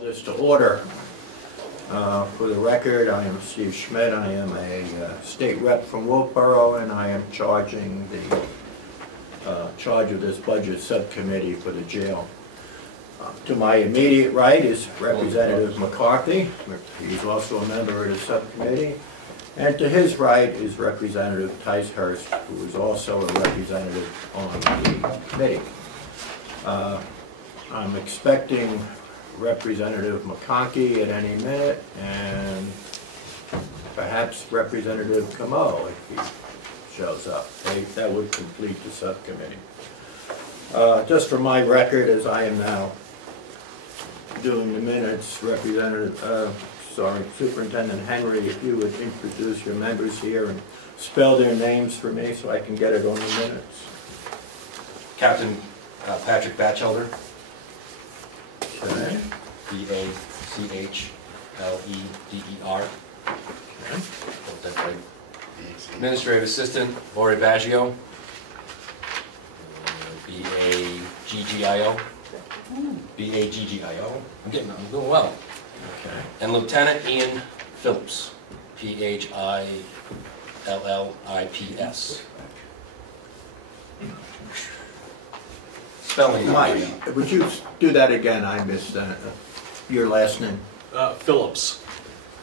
This to order. For the record, I am Steve Schmidt. I am a state rep from Wolfboro, and I am charging the charge of this budget subcommittee for the jail. To my immediate right is Representative McCarthy. He's also a member of the subcommittee. And to his right is Representative Ticehurst, who is also a representative on the committee. I'm expecting Representative McConkie at any minute, and perhaps Representative Comeau if he shows up. That would complete the subcommittee. Just for my record, as I am now doing the minutes, Superintendent Henry, if you would introduce your members here and spell their names for me so I can get it on the minutes. Captain Patrick Batchelder. Okay. B-A-C-H-L-E-D-E-R. Okay. That's right. Administrative Assistant Lori Baggio. B-A-G-G-I-O. B-A-G-G-I-O. I'm doing well. Okay. And Lieutenant Ian Phillips. P-H-I-L-L-I-P-S. Spelling. Mike, would you do that again? I missed your last name. Phillips.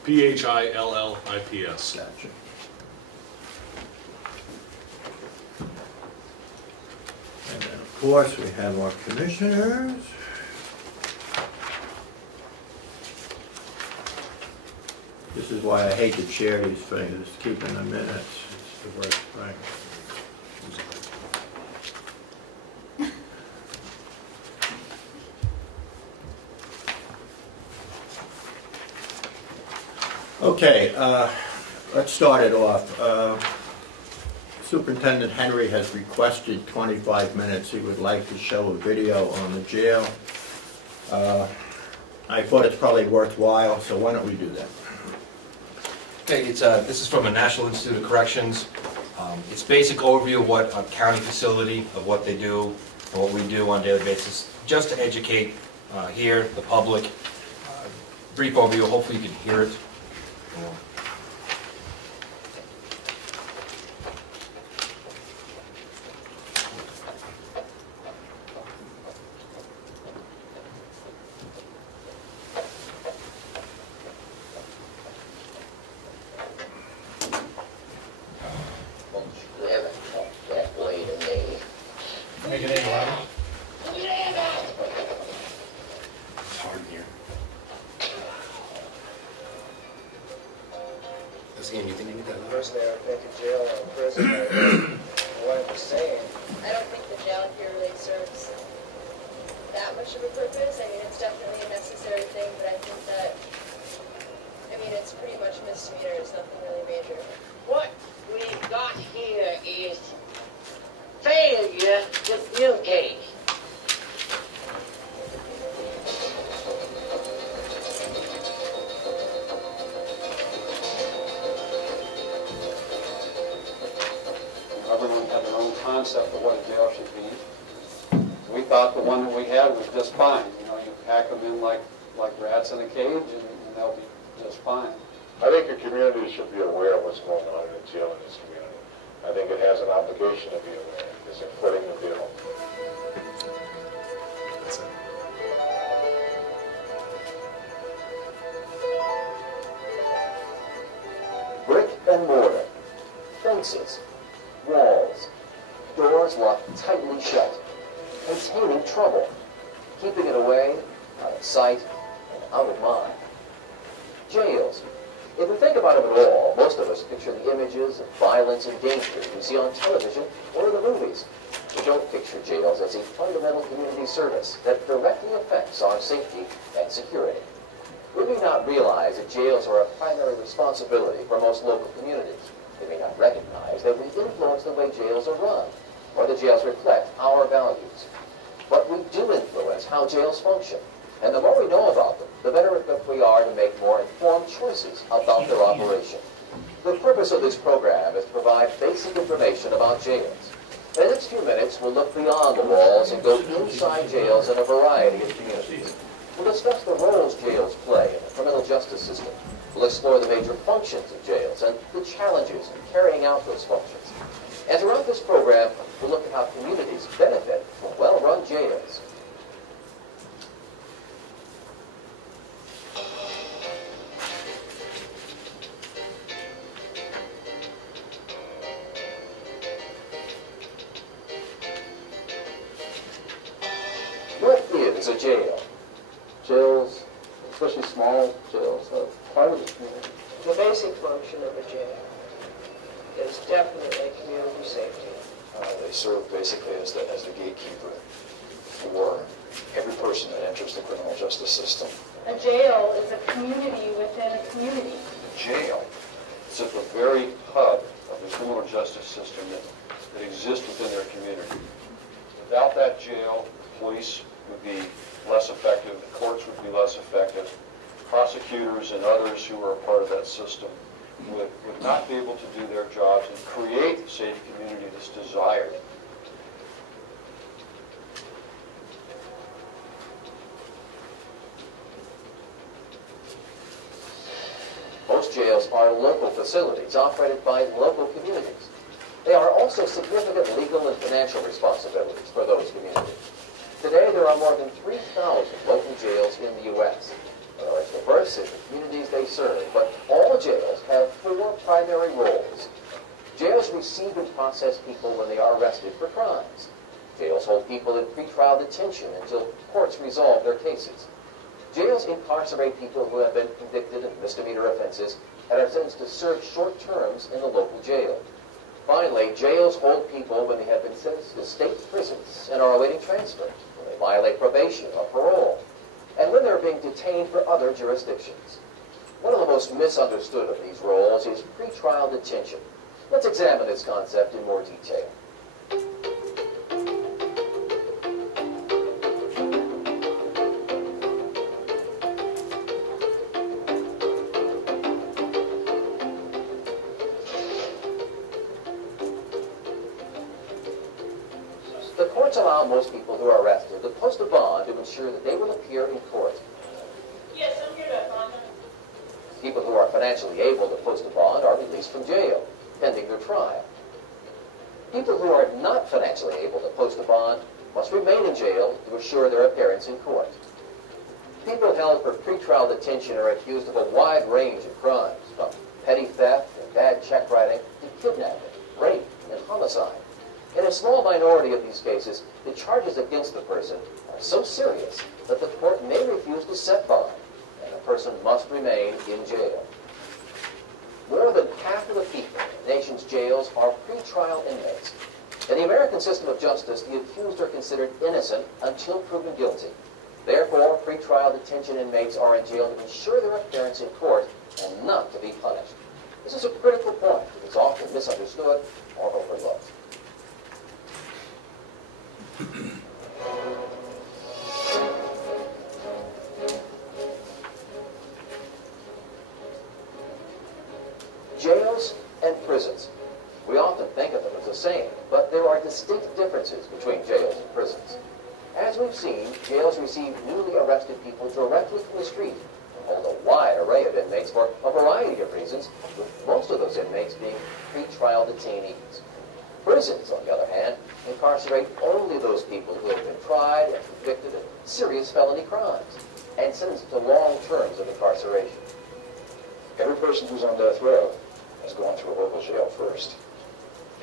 P-H-I-L-L-I-P-S. Gotcha. And then, of course, we have our commissioners. This is why I hate to chair these things, keeping the minutes. It's the worst thing. Okay, let's start it off. Superintendent Henry has requested 25 minutes. He would like to show a video on the jail. I thought it's probably worthwhile, so why don't we do that? Okay, this is from the National Institute of Corrections. It's basic overview of what a county facility, of what they do, and what we do on a daily basis, just to educate here, the public. Brief overview, hopefully you can hear it. Walls, doors locked tightly shut, containing trouble, keeping it away, out of sight, and out of mind. Jails. If we think about them at all, most of us picture the images of violence and danger we see on television or in the movies. We don't picture jails as a fundamental community service that directly affects our safety and security. We may not realize that jails are a primary responsibility for most local communities. They may not recognize that we influence the way jails are run, or the jails reflect our values. But we do influence how jails function, and the more we know about them, the better equipped we are to make more informed choices about their operation. The purpose of this program is to provide basic information about jails. In the next few minutes, we'll look beyond the walls and go inside jails in a variety of communities. We'll discuss the roles jails explore the major functions of jails and the challenges in carrying out those functions. And throughout this program, we'll look at how communities benefit from well-run jails. What is a jail? Jails, especially small jails, are part of the community. The basic function of a jail is definitely community safety. They serve basically as the gatekeeper for every person that enters the criminal justice system. A jail is a community within a community. Jail is at the very hub of the criminal justice system that exists within their community. Without that jail, the police would be less effective, the courts would be less effective, prosecutors and others who are a part of that system would not be able to do their jobs and create the safe community that's desired. Most jails are local facilities operated by local communities. They are also significant legal and financial responsibilities for those communities. Today, there are more than 3,000 local jails in the U.S. They are as diverse as the communities they serve, but all jails have four primary roles. Jails receive and process people when they are arrested for crimes. Jails hold people in pretrial detention until courts resolve their cases. Jails incarcerate people who have been convicted of misdemeanor offenses and are sentenced to serve short terms in the local jail. Finally, jails hold people when they have been sentenced to state prisons and are awaiting transfer, when they violate probation or parole, and when they're being detained for other jurisdictions. One of the most misunderstood of these roles is pretrial detention. Let's examine this concept in more detail. The courts allow most people who are arrested to post a bond to ensure that they will appear in court. Yes, I'm here to bond. People who are financially able to post a bond are released from jail, pending their trial. People who are not financially able to post a bond must remain in jail to assure their appearance in court. People held for pretrial detention are accused of a wide range of crimes, from petty theft and bad check writing to kidnapping, rape, and homicide. In a small minority of these cases, the charges against the person are so serious that the court may refuse to set bond, and the person must remain in jail. More than half of the people in the nation's jails are pretrial inmates. In the American system of justice, the accused are considered innocent until proven guilty. Therefore, pretrial detention inmates are in jail to ensure their appearance in court and not to be punished. This is a critical point that is often misunderstood or overlooked. Jails and prisons. We often think of them as the same, but there are distinct differences between jails and prisons. As we've seen, jails receive newly arrested people directly from the street and hold a wide array of inmates for a variety of reasons, with most of those inmates being pretrial detainees. Prisons, on the other hand, incarcerate only those people who have been tried and convicted of serious felony crimes and sentenced to long terms of incarceration. Every person who's on death row has gone through a local jail first.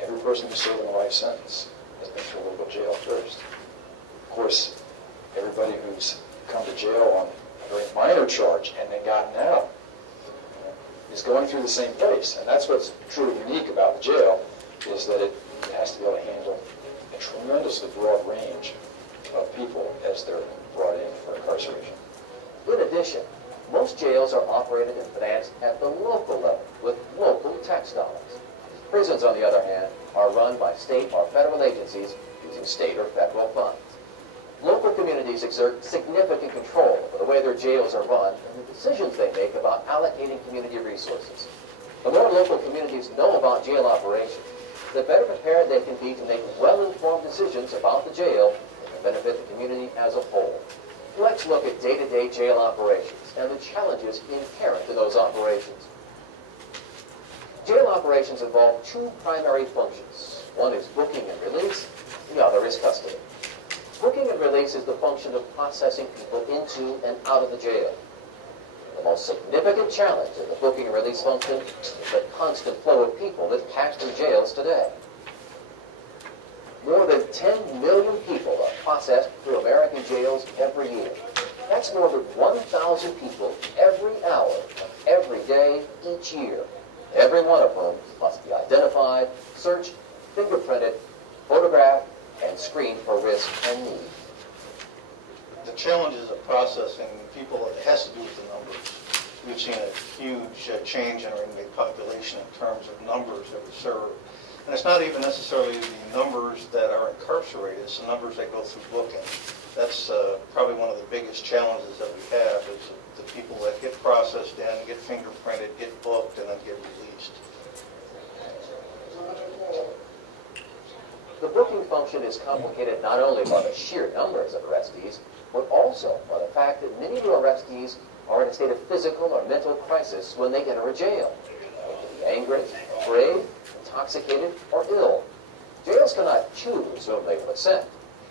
Every person who's serving a life sentence has been through a local jail first. Of course, everybody who's come to jail on a very minor charge and then gotten out is going through the same place. And that's what's truly unique about the jail, is that it has to be able to handle a tremendously broad range of people as they're brought in for incarceration. In addition, most jails are operated and financed at the local level with local tax dollars. Prisons, on the other hand, are run by state or federal agencies using state or federal funds. Local communities exert significant control over the way their jails are run and the decisions they make about allocating community resources. The more local communities know about jail operations, the better prepared they can be to make well-informed decisions about the jail that can benefit the community as a whole. Let's look at day-to-day jail operations. and the challenges inherent in those operations. Jail operations involve two primary functions. One is booking and release, the other is custody. Booking and release is the function of processing people into and out of the jail. The most significant challenge in the booking and release function is the constant flow of people that pass through jails today. More than 10 million people are processed through American jails every year. That's more than 1,000 people every hour of every day each year. Every one of whom must be identified, searched, fingerprinted, photographed, and screened for risk and need. The challenges of processing people, it has to do with the numbers. We've seen a huge change in our inmate population in terms of numbers that we serve. And it's not even necessarily the numbers that are incarcerated, it's the numbers that go through booking. That's probably one of the biggest challenges that we have is the people that get processed in, get fingerprinted, get booked, and then get released. The booking function is complicated not only by the sheer numbers of arrestees, but also by the fact that many new arrestees are in a state of physical or mental crisis when they enter a jail. They can be angry, afraid, intoxicated, or ill. Jails cannot choose whom they will accept.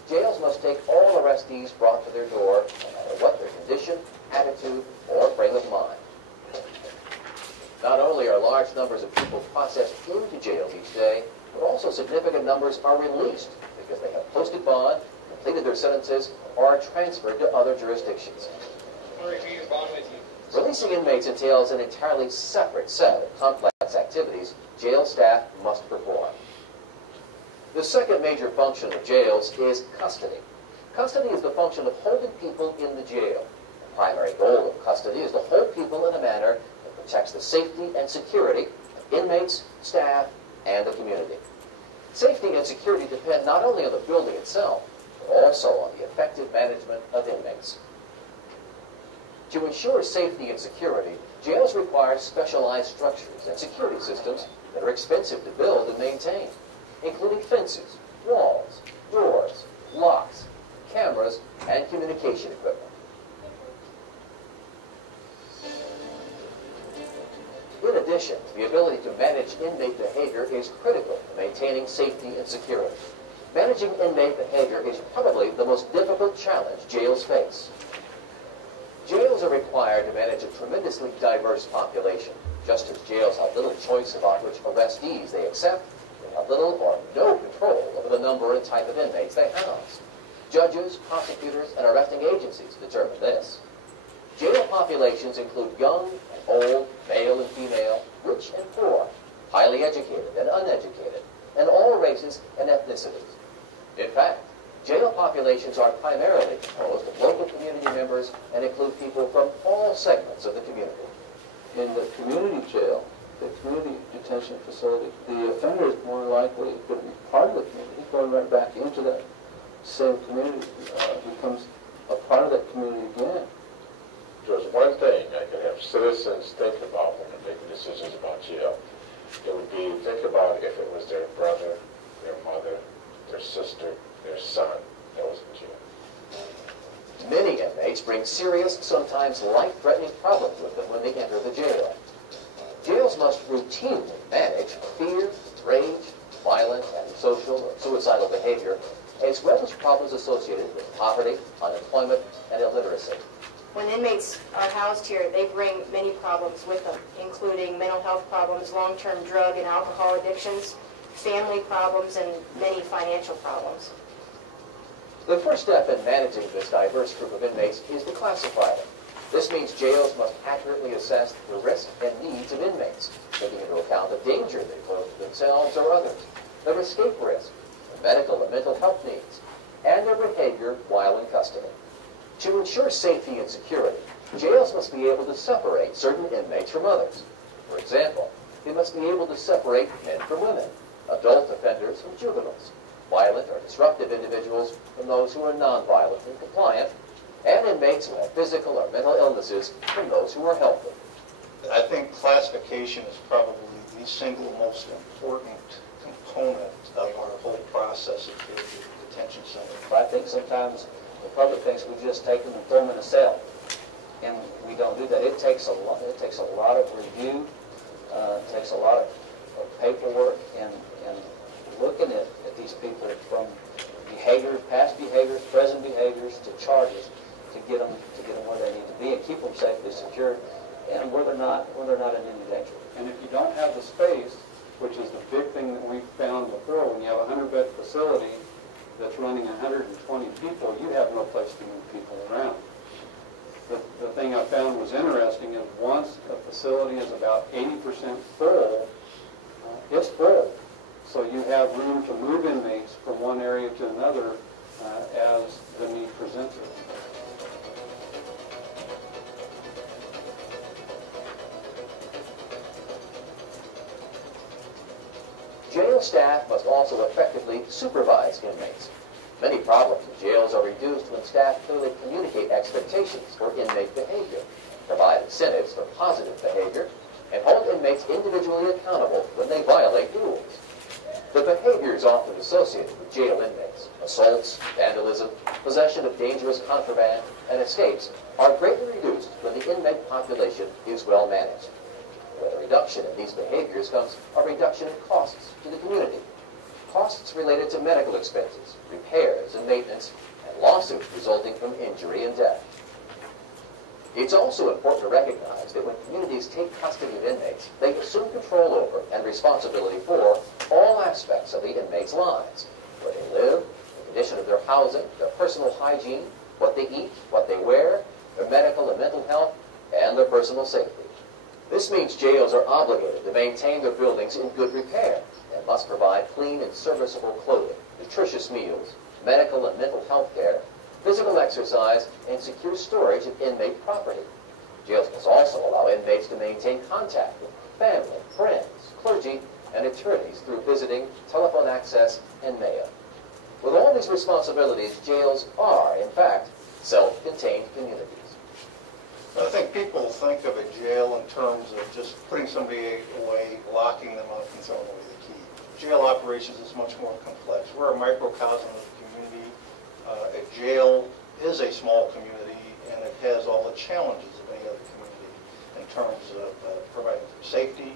Jails must take all arrestees brought to their door, no matter what their condition, attitude, or frame of mind. Not only are large numbers of people processed into jails each day, but also significant numbers are released because they have posted bond, completed their sentences, or are transferred to other jurisdictions. Releasing inmates entails an entirely separate set of complex activities jail staff must perform. The second major function of jails is custody. Custody is the function of holding people in the jail. The primary goal of custody is to hold people in a manner that protects the safety and security of inmates, staff, and the community. Safety and security depend not only on the building itself, but also on the effective management of inmates. To ensure safety and security, jails require specialized structures and security systems that are expensive to build and maintain, including fences, walls, doors, locks, cameras, and communication equipment. In addition, the ability to manage inmate behavior is critical to maintaining safety and security. Managing inmate behavior is probably the most difficult challenge jails face. Jails are required to manage a tremendously diverse population. Just as jails have little choice about which arrestees they accept, they have little or no control over the number and type of inmates they house. Judges, prosecutors, and arresting agencies determine this. Jail populations include young and old, male and female, rich and poor, highly educated and uneducated, and all races and ethnicities. In fact, jail populations are primarily composed of local community members and include people from all segments of the community. In the community jail, the community detention facility, the offender is more likely to be part of the community, going right back into that same community, becomes a part of that community again. There's one thing I can have citizens think about when they're making decisions about jail. It would be, think about if it was their brother, their mother, their sister, their son that was in jail. Many inmates bring serious, sometimes life-threatening problems with them when they enter the jail. Jails must routinely manage fear, rage, violent and social or suicidal behavior, as well as problems associated with poverty, unemployment, and illiteracy. When inmates are housed here, they bring many problems with them, including mental health problems, long-term drug and alcohol addictions, family problems, and many financial problems. The first step in managing this diverse group of inmates is to classify them. This means jails must accurately assess the risk and needs of inmates, taking into account the danger they pose to themselves or others, their escape risk, their medical and mental health needs, and their behavior while in custody. To ensure safety and security, jails must be able to separate certain inmates from others. For example, they must be able to separate men from women, adult offenders from juveniles, violent or disruptive individuals from those who are nonviolent and compliant, and inmates who have physical or mental illnesses from those who are healthy. I think classification is probably the single most important component of our whole process at the detention center. I think sometimes the public thinks we just take them and throw them in a cell. And we you don't do that. It takes a lot. It takes a lot of review. It takes a lot of paperwork and looking at these people from behaviors, past behaviors, present behaviors, to charges, to get them where they need to be and keep them safely secured, and where they're not in any danger. And if you don't have the space, which is the big thing that we found before, when you have a 100-bed facility that's running 120 people, you have no place to move people around. The thing I found was interesting is once a facility is about 80% full, it's full. So you have room to move inmates from one area to another as the need presents it. Jail staff must also effectively supervise inmates. Many problems in jails are reduced when staff clearly communicate expectations for inmate behavior, provide incentives for positive behavior, and hold inmates individually accountable when they violate rules. The behaviors often associated with jail inmates, assaults, vandalism, possession of dangerous contraband, and escapes, are greatly reduced when the inmate population is well managed. With a reduction in these behaviors comes a reduction in costs to the community. Costs related to medical expenses, repairs and maintenance, and lawsuits resulting from injury and death. It's also important to recognize that when communities take custody of inmates, they assume control over and responsibility for all aspects of the inmates' lives: where they live, the condition of their housing, their personal hygiene, what they eat, what they wear, their medical and mental health, and their personal safety. This means jails are obligated to maintain their buildings in good repair and must provide clean and serviceable clothing, nutritious meals, medical and mental health care, physical exercise, and secure storage of inmate property. Jails must also allow inmates to maintain contact with family, friends, clergy, and attorneys through visiting, telephone access, and mail. With all these responsibilities, jails are, in fact, self-contained communities. I think people think of a jail in terms of just putting somebody away, locking them up, and throwing away the key. Jail operations is much more complex. We're a microcosm of the community. A jail is a small community, and it has all the challenges of any other community in terms of providing safety,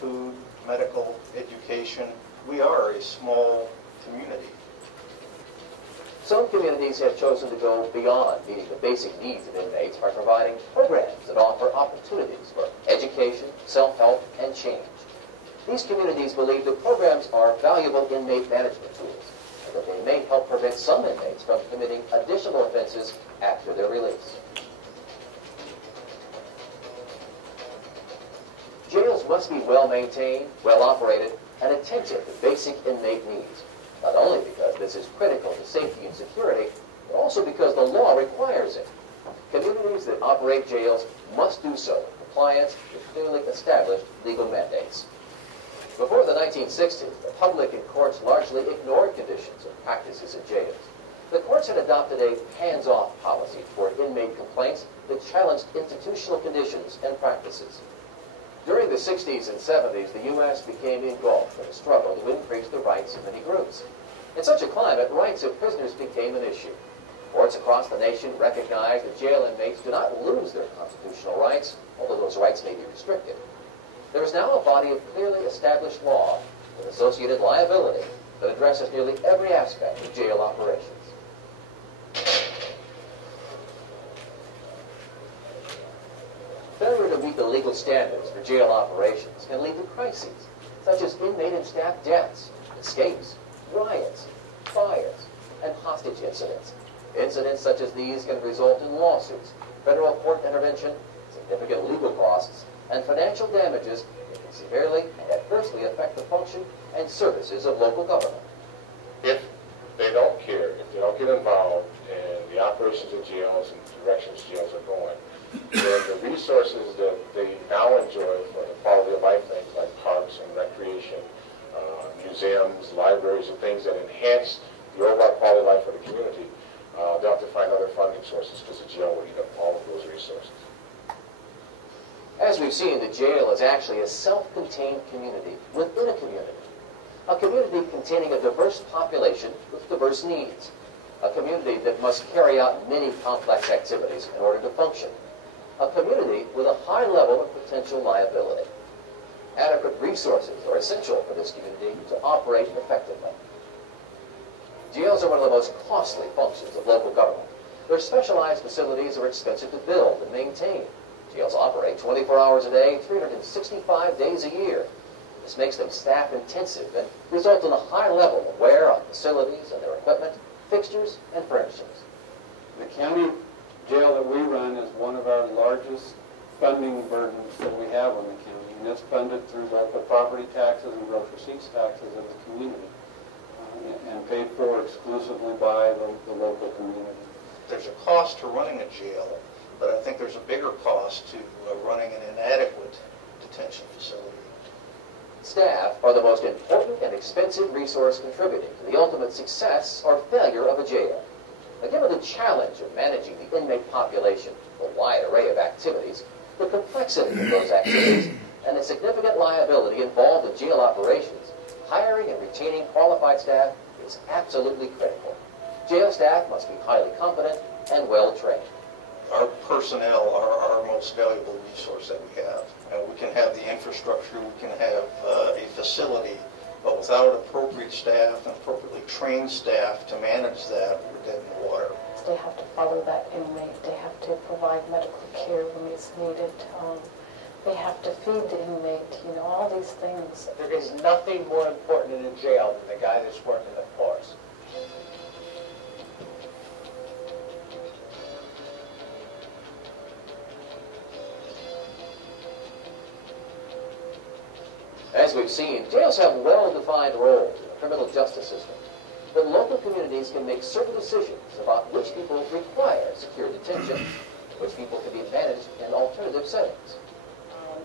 food, medical, education. We are a small community. Some communities have chosen to go beyond meeting the basic needs of inmates by providing programs that offer opportunities for education, self-help, and change. These communities believe the programs are valuable inmate management tools, and that they may help prevent some inmates from committing additional offenses after their release. Jails must be well-maintained, well-operated, and attentive to basic inmate needs, not only because this is critical to safety and security, but also because the law requires it. Communities that operate jails must do so in compliance with clearly established legal mandates. Before the 1960s, the public and courts largely ignored conditions and practices in jails. The courts had adopted a hands-off policy toward inmate complaints that challenged institutional conditions and practices. During the 60s and 70s, the U.S. became engulfed in a struggle to increase the rights of many groups. In such a climate, rights of prisoners became an issue. Courts across the nation recognized that jail inmates do not lose their constitutional rights, although those rights may be restricted. There is now a body of clearly established law with associated liability that addresses nearly every aspect of jail operations. Failure to meet the legal standards for jail operations can lead to crises, such as inmate and staff deaths, escapes, riots, fires, and hostage incidents. Incidents such as these can result in lawsuits, federal court intervention, significant legal costs, and financial damages that can severely and adversely affect the function and services of local government. If they don't care, if they don't get involved in the operations of jails and directions jails are going, then the resources that they now enjoy for the quality of life things like parks and recreation, museums, libraries, and things that enhance the overall quality of life for the community, they'll have to find other funding sources because the jail will eat up all of those resources. As we've seen, the jail is actually a self-contained community within a community containing a diverse population with diverse needs, a community that must carry out many complex activities in order to function, a community with a high level of potential liability. Adequate resources are essential for this community to operate effectively. Jails are one of the most costly functions of local government. Their specialized facilities are expensive to build and maintain. Jails operate 24 hours a day, 365 days a year. This makes them staff-intensive and results in a high level of wear on facilities and their equipment, fixtures, and furnishings. The county jail that we run is one of our largest funding burdens that we have on the county, and it's funded through both the property taxes and gross receipts taxes of the community, and paid for exclusively by the local community. There's a cost to running a jail, but I think there's a bigger cost to running an inadequate detention facility. Staff are the most important and expensive resource contributing to the ultimate success or failure of a jail. Now, given the challenge of managing the inmate population, the wide array of activities, the complexity of those activities, and the significant liability involved in jail operations, hiring and retaining qualified staff is absolutely critical. Jail staff must be highly competent and well-trained. Our personnel are our most valuable resource that we have. We can have the infrastructure, we can have a facility, but without appropriate staff and appropriately trained staff to manage that, we're dead in the water. They have to follow that inmate. They have to provide medical care when it's needed. They have to feed the inmate, you know, all these things. There is nothing more important in a jail than the guy that's working the floors. As we've seen, jails have well-defined roles in the criminal justice system, but local communities can make certain decisions about which people require secure detention, and which people can be managed in alternative settings.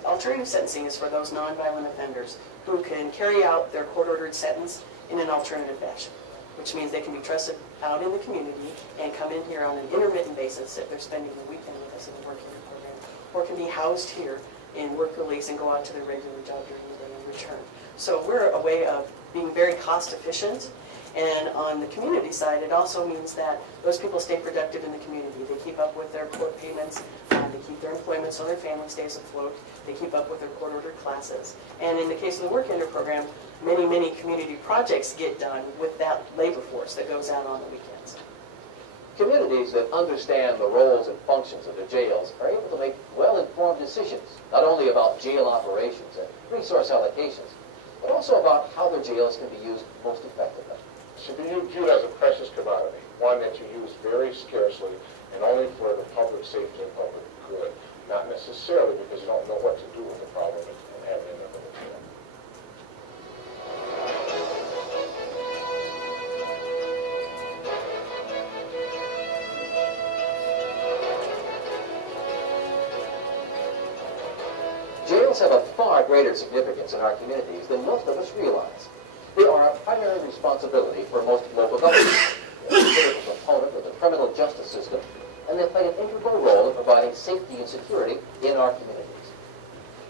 Alternative sentencing is for those nonviolent offenders who can carry out their court-ordered sentence in an alternative fashion, which means they can be trusted out in the community and come in here on an intermittent basis if they're spending the weekend with us in the work care program, or can be housed here in work release and go out to their regular job during the day and return. So we're a way of being very cost efficient. And on the community side, it also means that those people stay productive in the community. They keep up with their court payments, they keep their employment so their family stays afloat, they keep up with their court-ordered classes. And in the case of the Work Ender program, many, many community projects get done with that labor force that goes out on the weekends. Communities that understand the roles and functions of their jails are able to make well-informed decisions, not only about jail operations and resource allocations, but also about how their jails can be used most effectively. Should be viewed as a precious commodity, one that you use very scarcely and only for the public safety and public good, not necessarily because you don't know what to do with the problem and have it in the jail. Jails have a far greater significance in our communities than most of us realize. They are a primary responsibility for most local governments. They're a critical component of the criminal justice system, and they play an integral role in providing safety and security in our communities.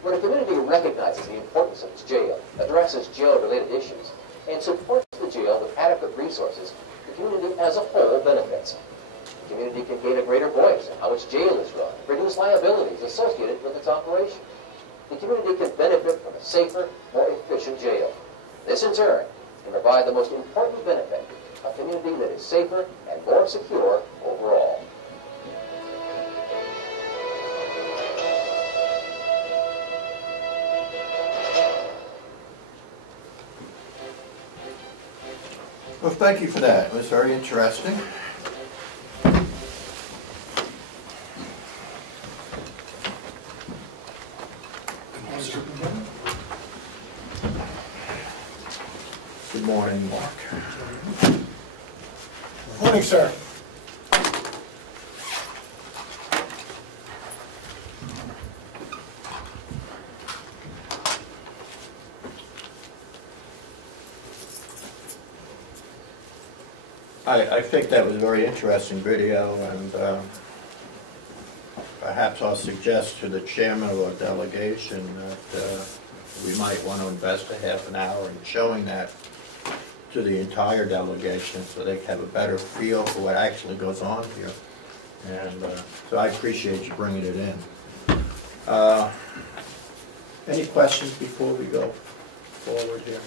When a community recognizes the importance of its jail, addresses jail-related issues, and supports the jail with adequate resources, the community as a whole benefits. The community can gain a greater voice in how its jail is run, reduce liabilities associated with its operation. The community can benefit from a safer, more efficient jail. This, in turn, can provide the most important benefit, a community that is safer and more secure overall. Well, thank you for that. It was very interesting. Good morning, Mark. Morning, sir. I think that was a very interesting video, and perhaps I'll suggest to the chairman of our delegation that we might want to invest a half an hour in showing that to the entire delegation so they can have a better feel for what actually goes on here. And so I appreciate you bringing it in. Any questions before we go forward here?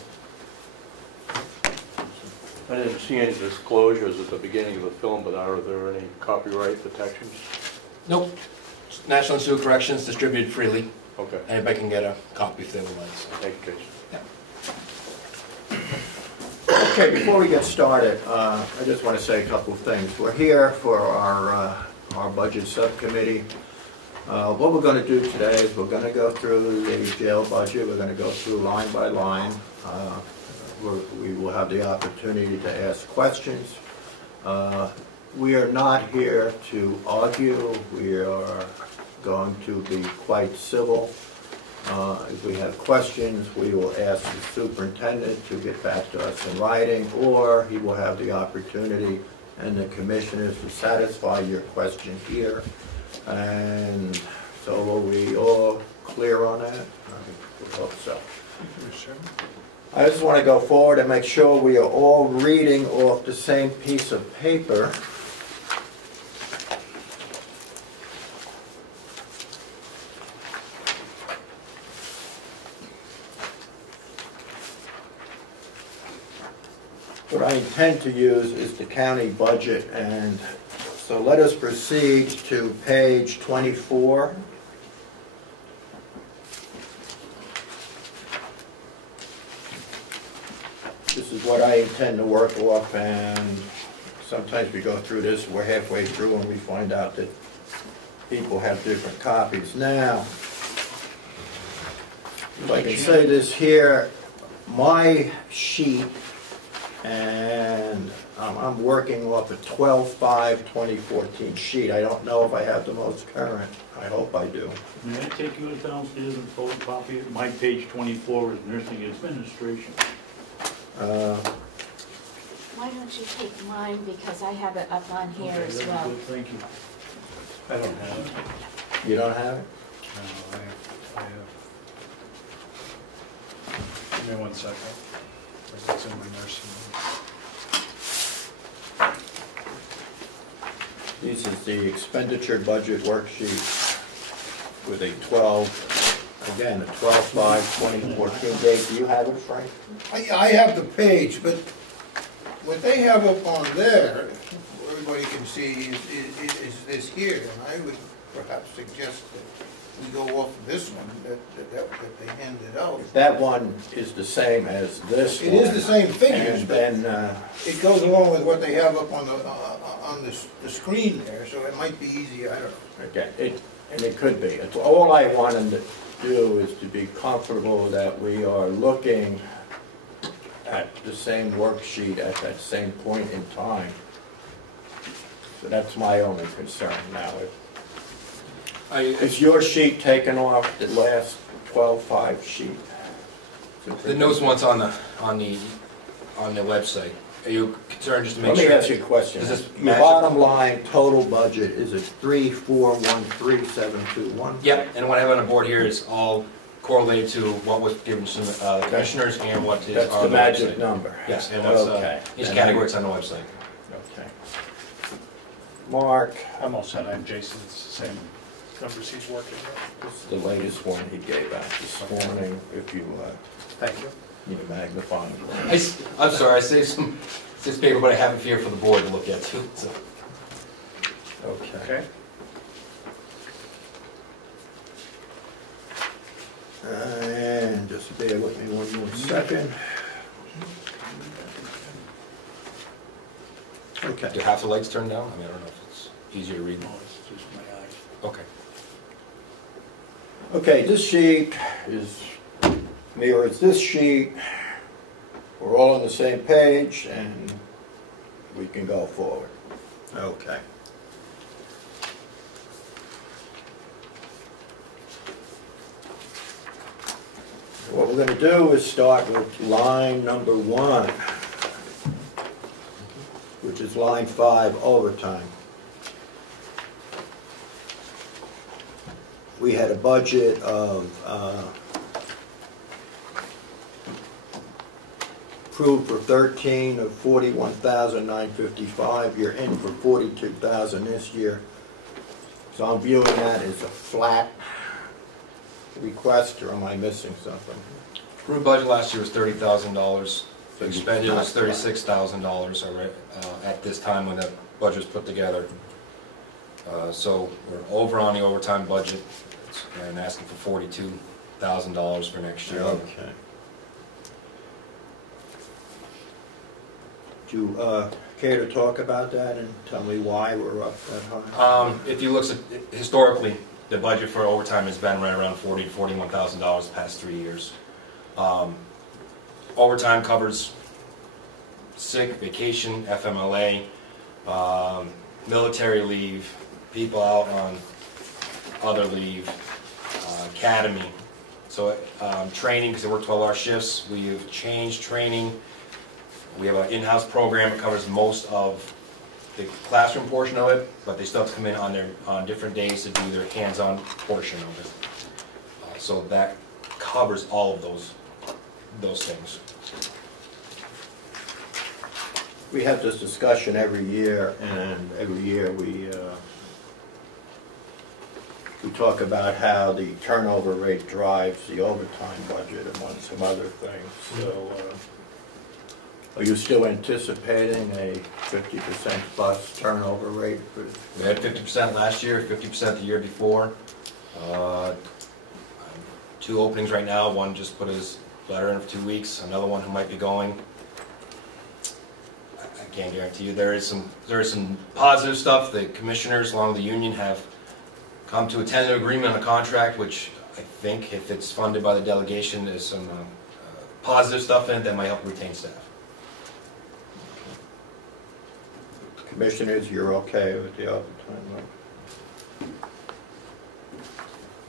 I didn't see any disclosures at the beginning of the film, but are there any copyright protections? Nope. National Institute of Corrections, distributed freely. Okay. Anybody can get a copy if they would like. So. Thank you, Jason. Yeah. Okay, before we get started, I just want to say a couple of things. We're here for our budget subcommittee. What we're going to do today is we're going to go through the jail budget. We're going to go through line by line. We will have the opportunity to ask questions. We are not here to argue. We are going to be quite civil. If we have questions, we will ask the superintendent to get back to us in writing, or he will have the opportunity and the commissioners to satisfy your question here. And so are we all clear on that? I hope so. I just want to go forward and make sure we are all reading off the same piece of paper. What I intend to use is the county budget, and so let us proceed to page 24. This is what I intend to work off, and sometimes we go through this, we're halfway through and we find out that people have different copies. Now, if I can say this here, my sheet, and I'm working off a 12/5/2014 sheet. I don't know if I have the most current. I hope I do. May I take you downstairs and photocopy it? My page 24 is nursing administration. Why don't you take mine, because I have it up on here as well. Good, thank you. I don't have it. You don't have it? No, I have. Give me 1 second. It's in my nursing home. This is the expenditure budget worksheet with a 12/5/2014 date. Do you have it, Frank? I have the page, but what they have up on there, everybody can see, is this here. And I would perhaps suggest that we go off of this one that they handed out. That one is the same as this one. It is the same figures, and but then it goes along with what they have up on the screen there, so it might be easier, I don't know. okay, it could be. All I wanted to do is to be comfortable that we are looking at the same worksheet at that same point in time. So that's my only concern now. Is your sheet taken off the last 12/5 sheet? The newest one's on the website. Are you concerned just to make sure? Let me ask you a question. Your bottom line total budget is at 3413721. Yep, and what I have on the board here is all correlated to what was given to the commissioners and what is that's on the magic website. number. Yes, and what's okay. Each category is on the website. Okay. Mark. I'm all set. I'm Jason. It's the same numbers he's working with. This is the latest one he gave out this morning. If you thank you. Need a magnifying glass. I'm sorry, I saved some paper, but I have it here for the board to look at too. So. Okay. And just bear with me one more second. Okay. Do half the lights turn down? I mean, I don't know if it's easier to read. No, it's just my eyes. Okay. Okay, this sheet mirrors this sheet. We're all on the same page, and we can go forward. Okay. What we're going to do is start with line number 1, which is line 5, overtime. We had a budget of approved for 13 of 41,955. You're in for 42,000 this year. So I'm viewing that as a flat request, or am I missing something? Approved budget last year was $30,000. The expended was Not quite. $36,000 at this time when that budget was put together. So we're over on the overtime budget and asking for $42,000 for next year. Okay. Do you care to talk about that and tell me why we're up that high? If you look at historically, the budget for overtime has been right around $40,000 to $41,000 the past 3 years. Overtime covers sick, vacation, FMLA, military leave, people out on other leave, academy. So training, because they work 12-hour shifts, we've changed training. We have an in-house program that covers most of the classroom portion of it, but they still have to come in on different days to do their hands-on portion of it. So that covers all of those things. We have this discussion every year, and every year we talk about how the turnover rate drives the overtime budget among some other things. So, are you still anticipating a 50% plus turnover rate? We had 50% last year, 50% the year before. 2 openings right now. One just put his letter in for 2 weeks. Another one who might be going. I can't guarantee you. There is some positive stuff. The commissioners, along with the union, have come to a tentative agreement on a contract, which I think, if it's funded by the delegation, there's some positive stuff in it that might help retain staff. Commissioners, you're okay with the overtime rate?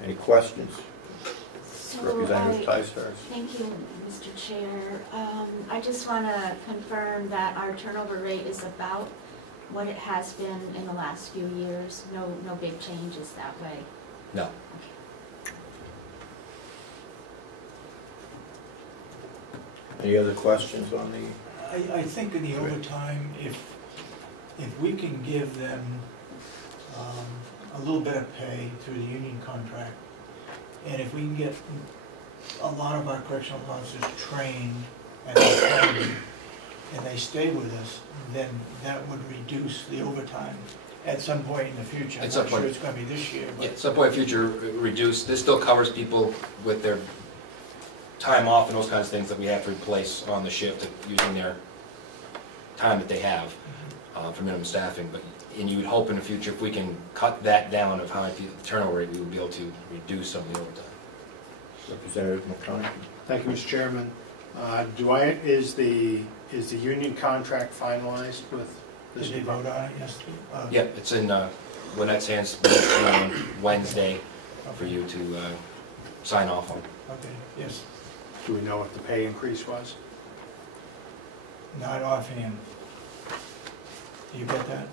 Any questions? So Representative Ticehurst. Thank you, Mr. Chair. I just want to confirm that our turnover rate is about what it has been in the last few years. No big changes that way. No. Any other questions on the? I think in the overtime, if we can give them a little bit of pay through the union contract, and if we can get a lot of our correctional officers trained at the academy and they stay with us, then that would reduce the overtime at some point in the future. I'm not sure it's going to be this year. But yeah, at some point in the future, reduce. This still covers people with their time off and those kinds of things that we have to replace on the shift using their time that they have for minimum staffing. And you would hope in the future, if we can cut that down of how the turnover rate, we would be able to reduce some of the overtime. Representative McConaughey. Thank you, Mr. Chairman. Is the union contract finalized with this? Did they vote on it yesterday? Yeah, it's in Lynette's hands on Wednesday for you to sign off on. Okay, yes. Do we know what the pay increase was? Not offhand. Do you get that?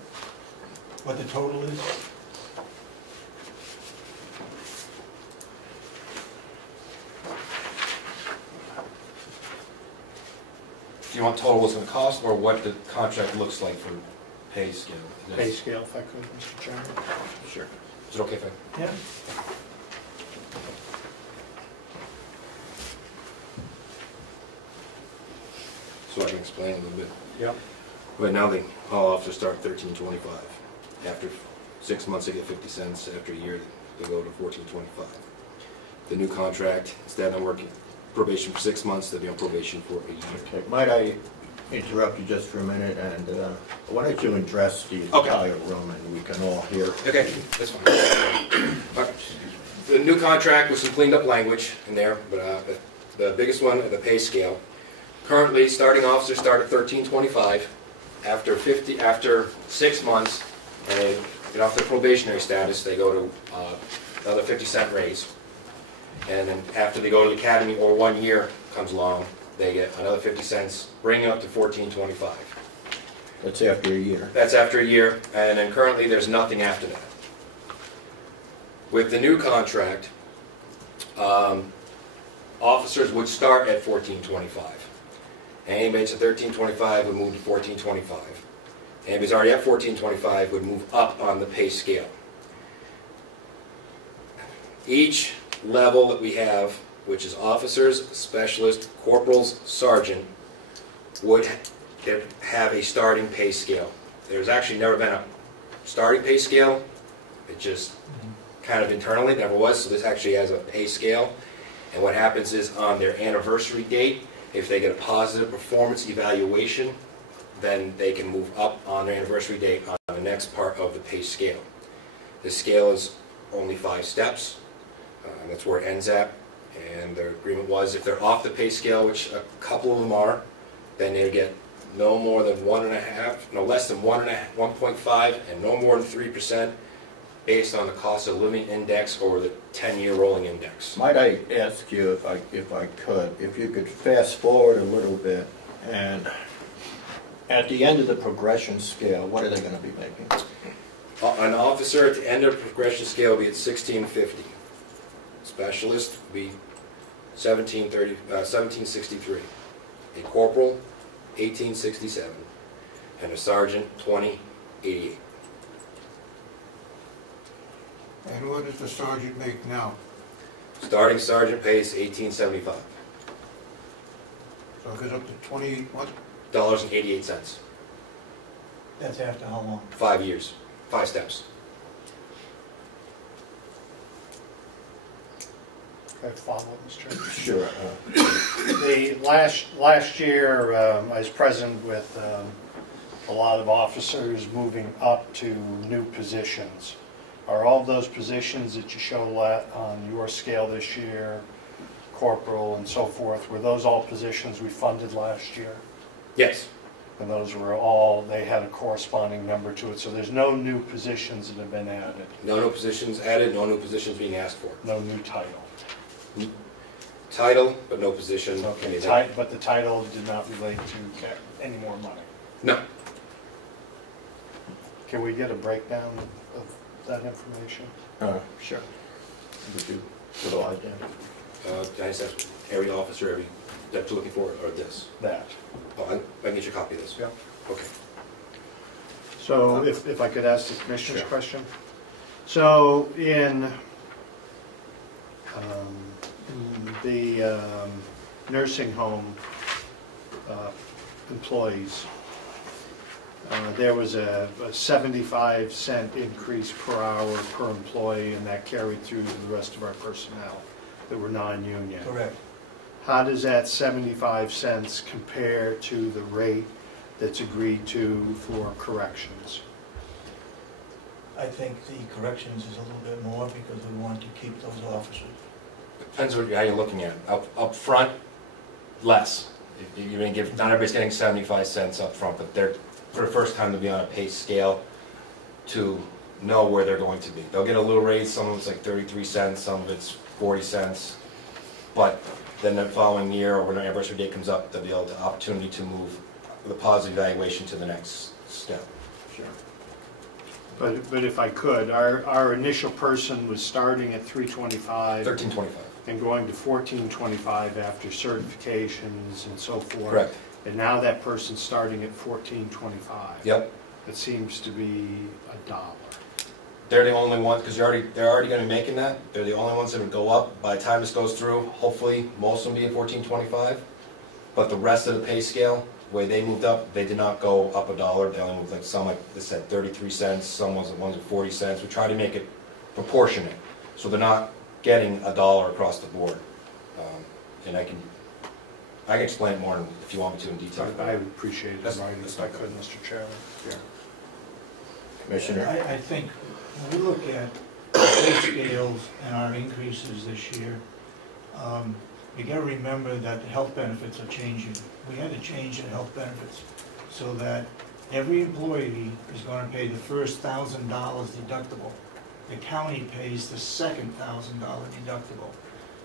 What the total is? Do you want total what's going to cost, or what the contract looks like for pay scale? Pay scale, if I could, Mr. Chairman. Sure. Is it okay if I? Yeah. So I can explain a little bit. Yep. Right now, all officers start $13.25. After 6 months, they get 50 cents. After a year, they go to $14.25. The new contract, instead of working probation for 6 months, they'll be on probation for a year. Okay. Might I interrupt you just for a minute, and why don't you address the entire room and we can all hear? Okay, that's fine. Okay. The new contract with some cleaned up language in there, but the biggest one, the pay scale. Currently, starting officers start at $13.25. After 6 months, and they get off their probationary status, they go to another 50-cent raise. And then after they go to the academy or 1 year comes along, they get another 50 cents, bringing it up to $14.25. That's after a year. That's after a year, and then currently there's nothing after that. With the new contract, officers would start at $14.25. Anybody that's at $13.25 would move to $14.25. Anybody who's already at $14.25 would move up on the pay scale. Each level that we have, which is officers, specialists, corporals, sergeant, would have a starting pay scale. There's actually never been a starting pay scale. It just kind of internally never was, so this actually has a pay scale. And what happens is on their anniversary date, if they get a positive performance evaluation, then they can move up on their anniversary date on the next part of the pay scale. The scale is only 5 steps. That's where it ends at. And the agreement was if they're off the pay scale, which a couple of them are, then they get no more than 1.5, no less than 1.5, and no more than 3% based on the cost of living index or the 10-year rolling index. Might I ask you if you could fast forward a little bit, and at the end of the progression scale, what are they going to be making? An officer at the end of the progression scale will be at $1,650. Specialist will be $1,763. A corporal, $1,867. And a sergeant, $2,088. And what does the sergeant make now? Starting sergeant pays $1,875. So it goes up to 20, what? $88. That's after how long? 5 years, 5 steps. Can I follow, Mr. Chairman? Sure. The last year, I was present with a lot of officers moving up to new positions. Are all of those positions that you show on your scale this year, corporal and so forth, were those all positions we funded last year? Yes. And those were all, they had a corresponding number to it, so there's no new positions that have been added? No new positions added, no new positions being asked for. No new title? Title, but no position. Okay, but the title did not relate to any more money? No. Can we get a breakdown of that information? Sure. Would you provide that? I just have every officer, that you're looking for, or this? That. Oh, I can get you a copy of this. Yeah. Okay. So if I could ask the commissioner's Sure. question. So in the nursing home employees, there was a 75-cent increase per hour per employee, and that carried through to the rest of our personnel that were non-union. Correct. How does that 75 cents compare to the rate that's agreed to for corrections? I think the corrections is a little bit more because we want to keep those officers. Depends how you're looking at it. Up front, less. You're going to give, not everybody's getting 75 cents up front, but they're, for the first time, to be on a pay scale to know where they're going to be. They'll get a little raise, some of it's like 33 cents, some of it's 40 cents, but then the following year, or when our anniversary date comes up, they'll be able to opportunity to move the positive evaluation to the next step. Sure. But if I could, our initial person was starting at $325. $13.25. And going to $14.25 after certifications and so forth. Correct. And now that person's starting at $14.25. Yep. It seems to be $1. They're the only ones, because they're already going to be making that. They're the only ones that would go up. By the time this goes through, hopefully most of them be at $14.25. But the rest of the pay scale, the way they moved up, they did not go up $1. They only moved, like some, like this at 33 cents, some ones at 40 cents. We try to make it proportionate, so they're not getting $1 across the board. And I can explain it more if you want me to in detail. I would appreciate it in writing if I could, Mr. Chairman. Yeah. Commissioner? I think when we look at pay scales and our increases this year, you got to remember that the health benefits are changing. We had to change the health benefits so that every employee is going to pay the first $1,000 deductible. The county pays the second $1,000 deductible.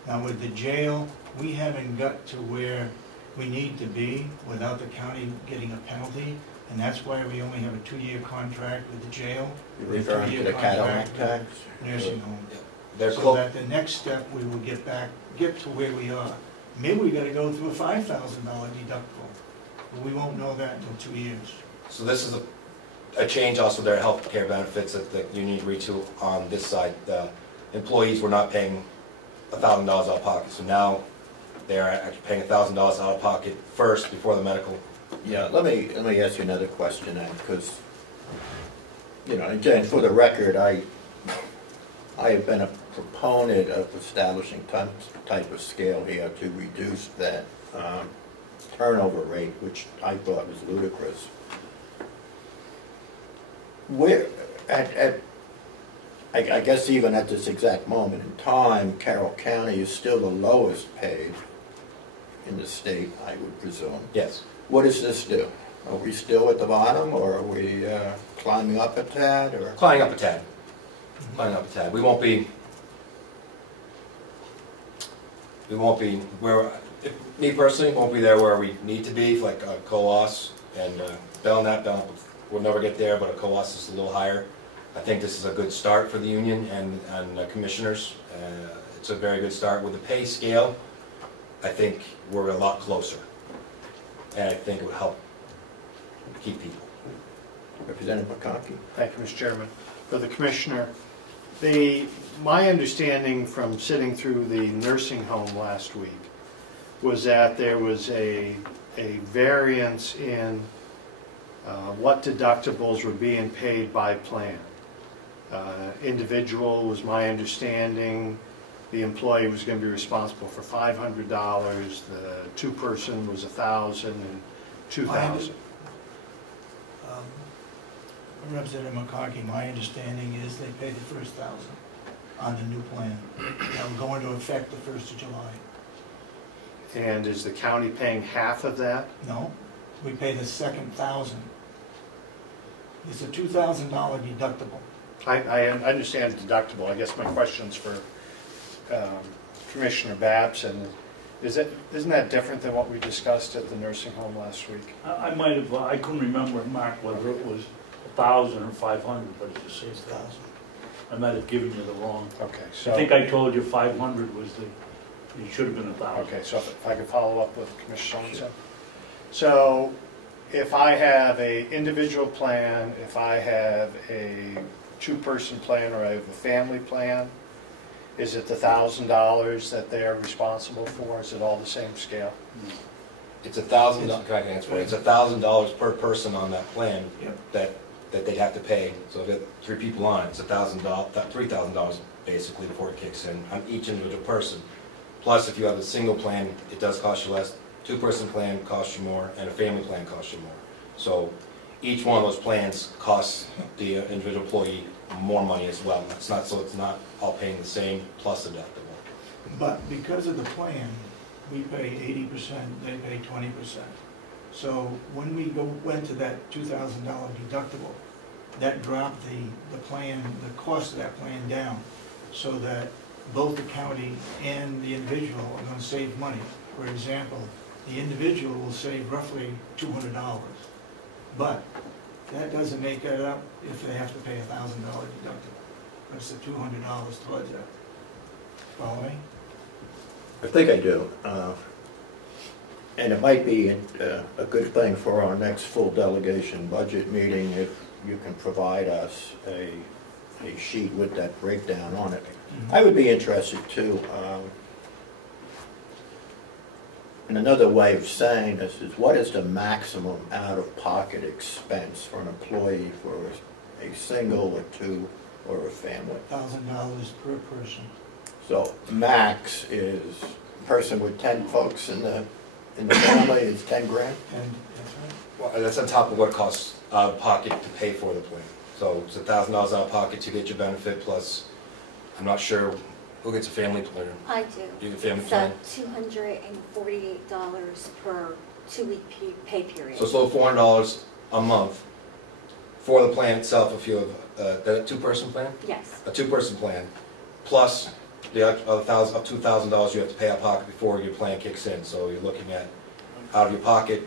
Now with the jail, we haven't got to where we need to be without the county getting a penalty, and that's why we only have a 2-year contract with the jail. You're referring to the Cadillac tax? Nursing home. They're So that the next step, we will get to where we are. Maybe we gotta go through a $5,000 deductible, but we won't know that until 2 years. So this is a change also their health care benefits that the union agreed to on this side. The employees were not paying $1,000 out of pocket. So now they are actually paying $1,000 out of pocket first before the medical. Yeah, let me ask you another question then, because, you know, again, for the record, I have been a proponent of establishing type of scale here to reduce that turnover rate, which I thought was ludicrous. Where, I guess even at this exact moment in time, Carroll County is still the lowest paid in the state, I would presume. Yes. What does this do? Are we still at the bottom, or are we climbing up a tad? Or Climbing up a tad. Climbing up a tad. We won't be where, me personally, won't be there where we need to be, like COAS and Belknap. We'll never get there, but a COAS is a little higher. I think this is a good start for the union and commissioners. It's a very good start. With the pay scale, I think we're a lot closer. And I think it would help keep people. Representative McConkey. Thank you, Mr. Chairman. For the Commissioner, my understanding from sitting through the nursing home last week was that there was a variance in what deductibles were being paid by plan. Individual was my understanding. The employee was going to be responsible for $500. The two-person was $1,000 and $2,000. Representative McCarkey, my understanding is they pay the first $1,000 on the new plan. That will go into effect the 1st of July. And is the county paying half of that? No, we pay the second $1,000. It's a $2,000 deductible. I understand deductible. I guess my question's for Commissioner Babson. Isn't that different than what we discussed at the nursing home last week? I might have, I couldn't remember, Mark, whether it was 1,000 or 500, but it's the same 1,000. I might have given you the wrong. Okay, so I think I told you 500 was it should have been 1,000. Okay, so if I could follow up with Commissioner Sorensen. So if I have a individual plan, if I have a two-person plan, or I have a family plan, is it the $1,000 that they're responsible for? Is it all the same scale? It's $1,000. Can I answer for it? It's $1,000 per person on that plan. Yep. That they'd have to pay. So if you have 3 people on it, it's $3,000 basically before it kicks in on each individual person. Plus, if you have a single plan, it does cost you less. Two-person plan costs you more, and a family plan costs you more. So each one of those plans costs the individual employee more money as well. It's not all paying the same plus deductible. But because of the plan, we pay 80%, they pay 20%. So when we went to that $2,000 deductible, that dropped the plan, the cost of that plan down, so that both the county and the individual are going to save money. For example, the individual will save roughly $200, but that doesn't make it up if they have to pay a $1,000 deductible. That's the $200 towards that. Follow me? I think I do. And it might be a good thing for our next full delegation budget meeting if you can provide us a sheet with that breakdown on it. Mm-hmm. I would be interested too. And another way of saying this is, what is the maximum out-of-pocket expense for an employee for a single, a two, or a family? $1,000 per person. So max is a person with 10 folks in the family is 10 grand? And that's right. Well, that's on top of what it costs out of pocket to pay for the plan. So it's $1,000 out of pocket to get your benefit, plus I'm not sure who gets a family plan. I do. You get a family It's plan? $248 per 2-week pay period. So it's a little $400 a month for the plan itself if you have a two-person plan? Yes. A two-person plan, plus the other $2,000 you have to pay out of pocket before your plan kicks in. So you're looking at out of your pocket,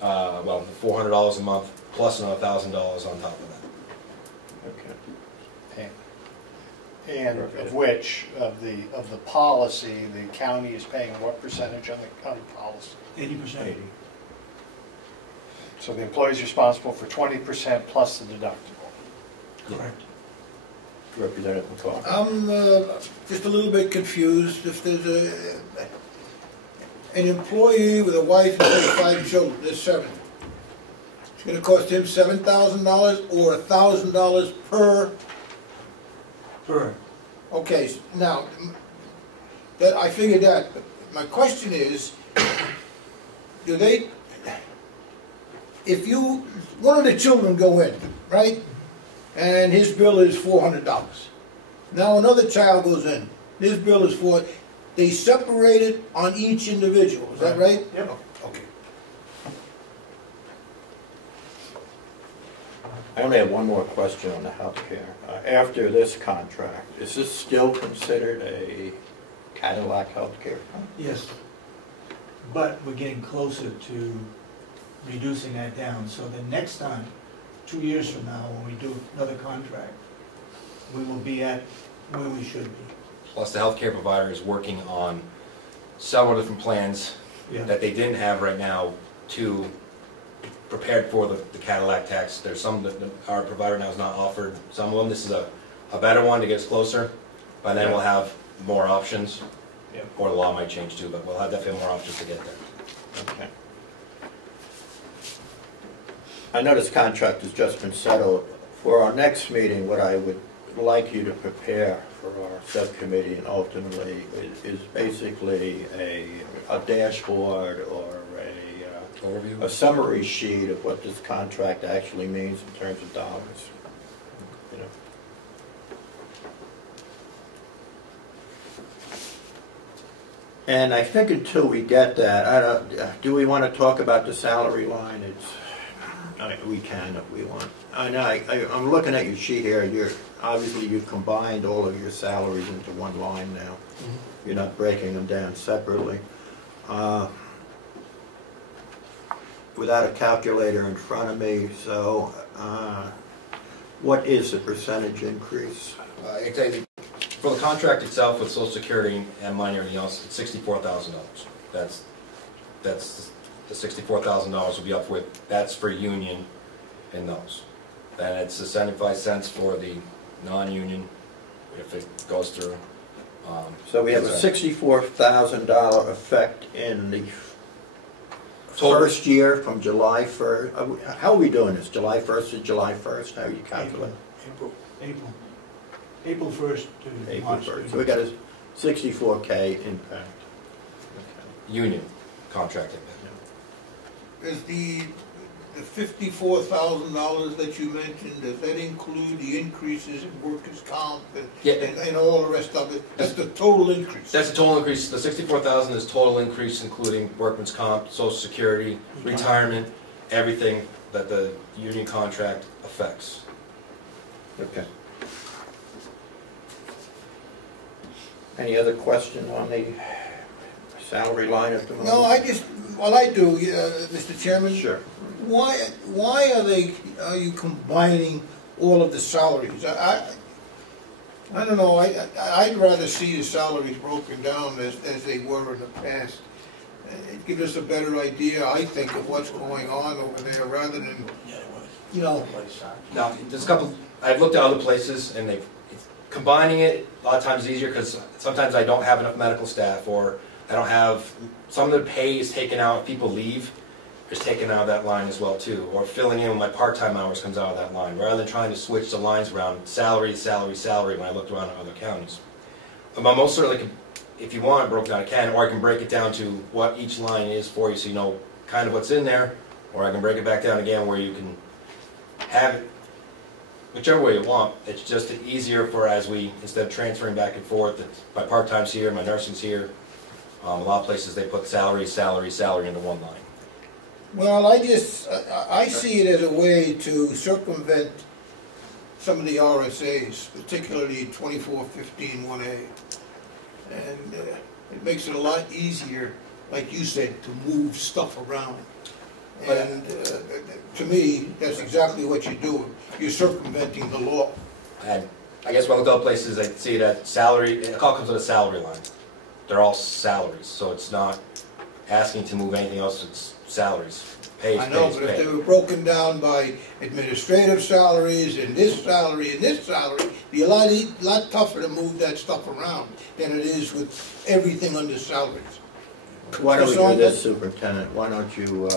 well, $400 a month plus another $1,000 on top of that. Okay. And of which of the policy, the county is paying what percentage on the policy? 80%. 80. So the employee is responsible for 20% plus the deductible. Correct. Representative McCarthy? I'm just a little bit confused. If there's an employee with a wife and say 5 children, there's 7. It's going to cost him $7,000 or $1,000 per? Per. Okay, now, that I figured that, but my question is, do they, if one of the children go in, right, and his bill is $400. Now another child goes in, his bill is $400. They separate it on each individual, is that right? Yep. Okay. I only have one more question on the health care. After this contract, is this still considered a Cadillac health care? Yes. But we're getting closer to reducing that down. So the next time, 2 years from now, when we do another contract, we will be at where we should be. Plus, the healthcare provider is working on several different plans that they didn't have right now to prepared for the Cadillac tax. There's some that our provider now is not offered. Some of them, this is a better one to get us closer. By then we'll have more options, or the law might change too, but we'll have definitely more options to get there. Okay. I know this contract has just been settled. For our next meeting, what I would like you to prepare for our subcommittee and ultimately is basically a dashboard or a summary sheet of what this contract actually means in terms of dollars. You know. And I think until we get that, do we want to talk about the salary line? We can if we want. I know. I'm looking at your sheet here. Obviously you've combined all of your salaries into one line now. Mm-hmm. You're not breaking them down separately. Without a calculator in front of me, so what is the percentage increase? I can tell you, for the contract itself with Social Security and money or anything else, it's $64,000. That's the $64,000 will be up with. That's for union in those. Then it's the 75 cents for the non-union if it goes through. So we have a $64,000 effect in the first year from July 1st. How are we doing this? July 1st to July 1st? How are you calculating? April 1st to April March 1st. So we got a $64K impact. Union contract impact. Is the $54,000 that you mentioned, does that include the increases in workers' comp and all the rest of it? That's the total increase? That's the total increase. The $64,000 is total increase, including workman's comp, Social Security, retirement, everything that the union contract affects. Okay. Any other question on the salary line at the moment? No, I do, Mr. Chairman. Sure. Why are you combining all of the salaries? I don't know. I'd rather see the salaries broken down as they were in the past. It gives us a better idea, I think, of what's going on over there, rather than, you know. Now, there's a couple. I've looked at other places, and combining it a lot of times is easier because sometimes I don't have enough medical staff, or I don't have, some of the pay is taken out, if people leave, is taken out of that line as well too, or filling in with my part-time hours comes out of that line, rather than trying to switch the lines around, salary, salary, salary, when I looked around at other counties. But most certainly, if you want it broken down, I can, or I can break it down to what each line is for you so you know kind of what's in there, or I can break it back down again where you can have it whichever way you want. It's just easier for, as we, instead of transferring back and forth, my part-time's here, my nursing's here. A lot of places they put salary, salary, salary into one line. Well, I see it as a way to circumvent some of the RSAs, particularly 2415-1A. And it makes it a lot easier, like you said, to move stuff around. And to me, that's exactly what you're doing. You're circumventing the law. And I guess when I look at other places, I see that salary, it all comes with a salary line. They're all salaries, so it's not asking to move anything else, it's salaries. Pay, I know, but if they were broken down by administrative salaries and this salary and this salary, it'd be a lot tougher to move that stuff around than it is with everything under salaries. Why don't we do this, Superintendent? Why don't you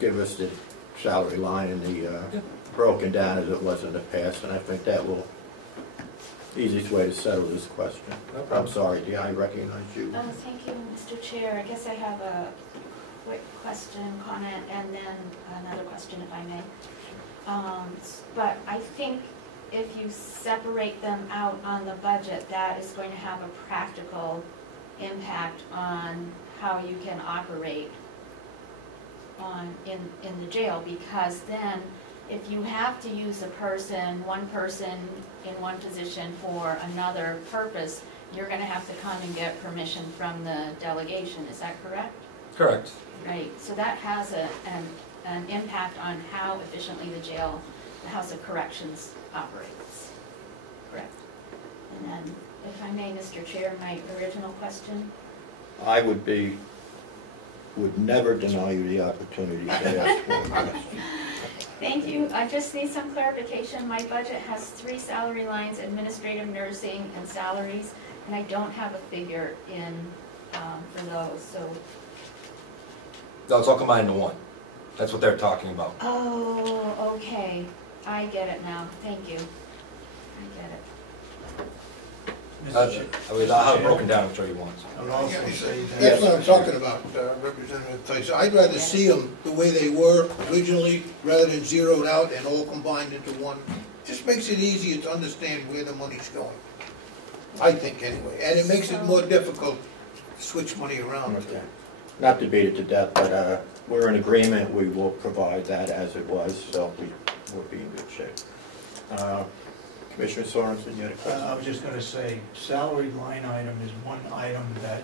give us the salary line and the broken down as it was in the past, and I think that will easiest way to settle this question. No, I'm sorry, Dee, I recognize you. Thank you, Mr. Chair. I guess I have a quick question, comment, and then another question, if I may. But I think if you separate them out on the budget, that is going to have a practical impact on how you can operate in the jail, because then if you have to use one person in one position for another purpose, you're going to have to come and get permission from the delegation. Is that correct? Correct. Right. So that has an impact on how efficiently the House of Corrections operates. Correct. And then, if I may, Mr. Chair, my original question. I would never deny you the opportunity to ask one question. Thank you. I just need some clarification. My budget has 3 salary lines: administrative, nursing, and salaries, and I don't have a figure in for those. So. No, it's all combined into one. That's what they're talking about. Oh, okay. I get it now. Thank you. I get it. I'll have it broken down, I'm sure you want. That's what I'm talking about, Representative Tice. I'd rather see them the way they were originally, rather than zeroed out and all combined into one. Just makes it easier to understand where the money's going. I think, anyway. And it makes it more difficult to switch money around. Okay. Not to beat it to death, but we're in agreement. We will provide that as it was, so we'll be in good shape. Commissioner Sorensen, you had a question? I was just going to say, salary line item is one item that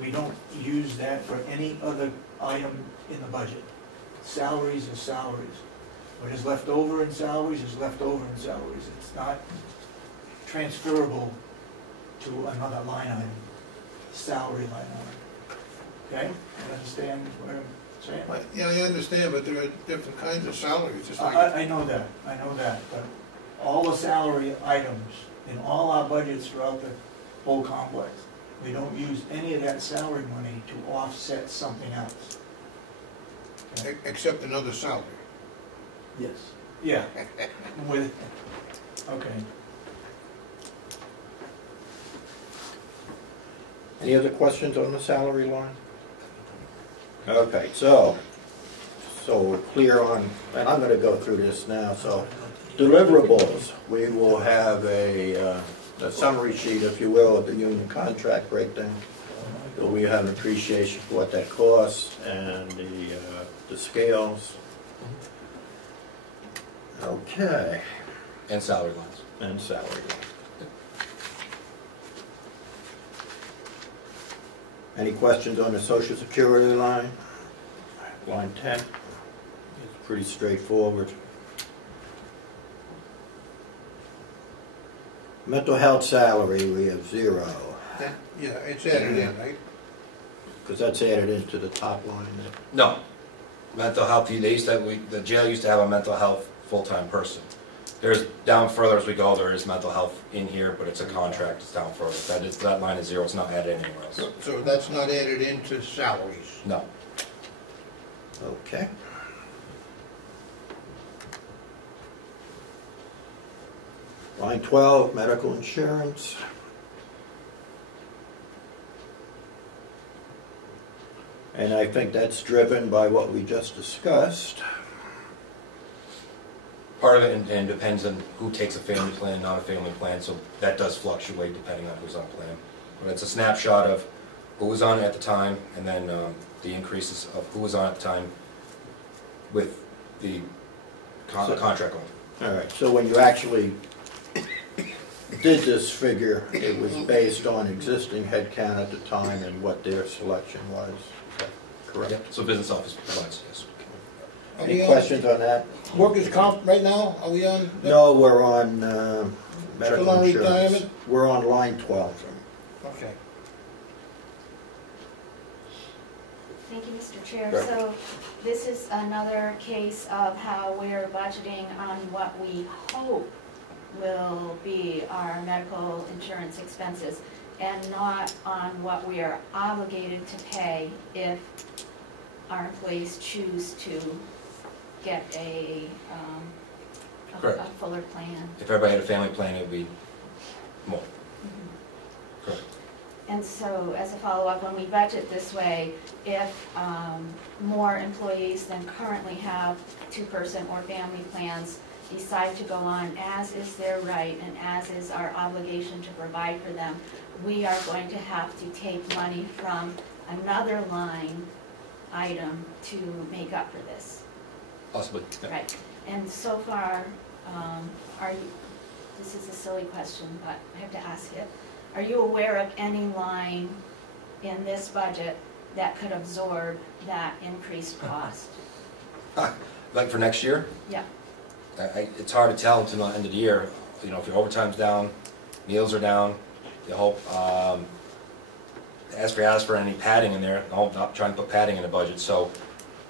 we don't use that for any other item in the budget. Salaries are salaries. What is left over in salaries is left over in salaries. It's not transferable to another line item, salary line item. Okay? You understand what I'm saying? Yeah, I understand, but there are different kinds of salaries. Just like I know that, but all the salary items in all our budgets throughout the whole complex, we don't use any of that salary money to offset something else. Okay? Except another salary. Yes. Yeah. Okay. Any other questions on the salary line? Okay, so we're clear on, and I'm going to go through this now. So deliverables, we will have a summary sheet, if you will, of the union contract breakdown. So we have an appreciation for what that costs and the scales. Okay. And salary lines. And salary lines. Any questions on the Social Security line? Line 10. It's pretty straightforward. Mental health salary, we have 0. Yeah, it's added in, right? Because that's added into the top line. No. Mental health, the jail used to have a mental health full-time person. There's, down further as we go, there is mental health in here, but it's a contract, it's down further. That line is 0, it's not added anywhere else. So that's not added into salaries? No. Okay. Line 12, medical insurance. And I think that's driven by what we just discussed. Part of it and depends on who takes a family plan, not a family plan, so that does fluctuate depending on who's on plan. But it's a snapshot of who was on it at the time, and then the increases of who was on at the time with the contract on. All right, so when you actually did this figure, it was based on existing headcount at the time and what their selection was, correct? Yep. So business office provides, yes. Any questions on that? Workers' comp right now, are we on? No, we're on medical Still on insurance. retirement? We're on line 12. Okay. Thank you, Mr. Chair. Sure. So this is another case of how we're budgeting on what we hope will be our medical insurance expenses and not on what we are obligated to pay if our employees choose to get a fuller plan. If everybody had a family plan, it would be more. Correct. And so, as a follow-up, when we budget this way, if more employees than currently have two-person or family plans decide to go on, as is their right and as is our obligation to provide for them, we are going to have to take money from another line item to make up for this. Possibly. Yeah. Right. And so far, are you, this is a silly question, but I have to ask it. Are you aware of any line in this budget that could absorb that increased cost? Like for next year? Yeah. It's hard to tell until the end of the year. You know, if your overtime's down, meals are down, you hope, ask for any padding in there. I hope not trying to put padding in the budget. So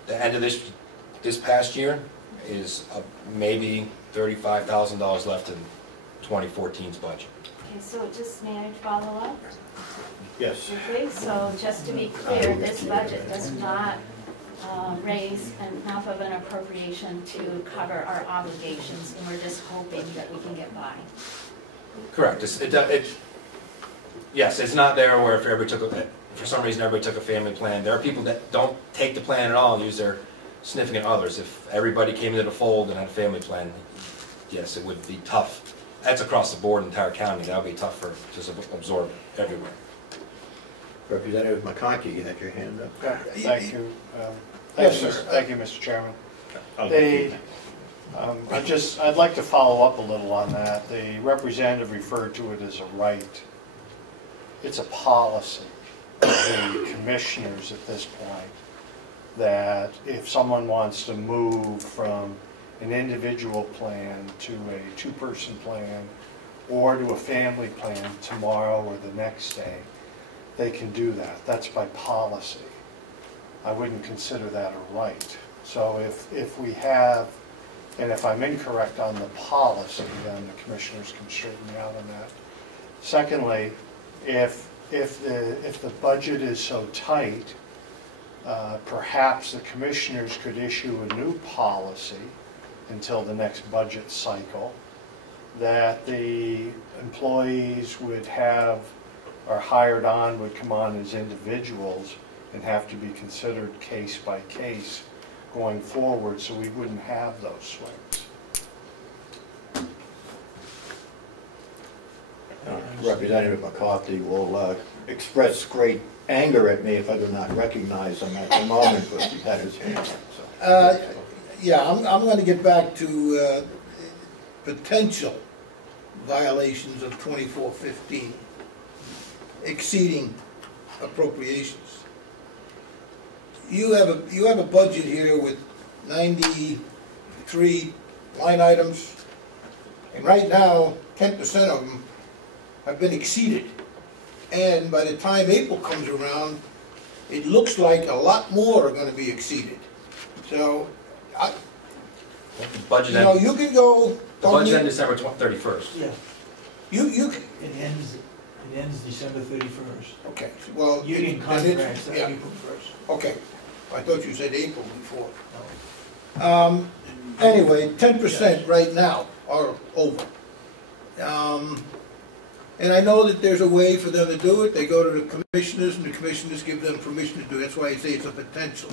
the end of this past year is maybe $35,000 left in 2014's budget. Okay, so just may I follow up? Yes. Okay, so just to be clear, this budget does not raise enough of an appropriation to cover our obligations, and we're just hoping that we can get by. Correct. Yes, it's not there where if everybody took for some reason everybody took a family plan. There are people that don't take the plan at all and use their significant others. If everybody came into the fold and had a family plan, yes, it would be tough. That's across the board in the entire county. That would be tough to absorb everywhere. Representative McConkey, you had your hand up. Thank you. Yes, sir. Thank you, Mr. Chairman. I'd like to follow up a little on that. The representative referred to it as a right. It's a policy of the commissioners at this point that if someone wants to move from an individual plan to a two-person plan or to a family plan tomorrow or the next day, they can do that. That's by policy. I wouldn't consider that a right. So if we have, and if I'm incorrect on the policy, then the commissioners can straighten me out on that. Secondly, if the budget is so tight, perhaps the commissioners could issue a new policy until the next budget cycle that the employees would have, or hired on, would come on as individuals and have to be considered case by case going forward, so we wouldn't have those swings. Representative McCarthy will express great anger at me if I do not recognize him at the moment, but he had his hand up. So. Yeah, I'm going to get back to potential violations of 2415, exceeding appropriations. You have a budget here with 93 line items, and right now 10% of them have been exceeded. And by the time April comes around, it looks like a lot more are going to be exceeded. So, budget you know, you can go. The budget ends December 31st. Yeah. You can. It ends December 31st. Okay. Well, union contracts yeah. April 1st. Okay. I thought you said April before. Anyway, 10% right now are over. And I know that there's a way for them to do it. They go to the commissioners, and the commissioners give them permission to do it. That's why I say it's a potential.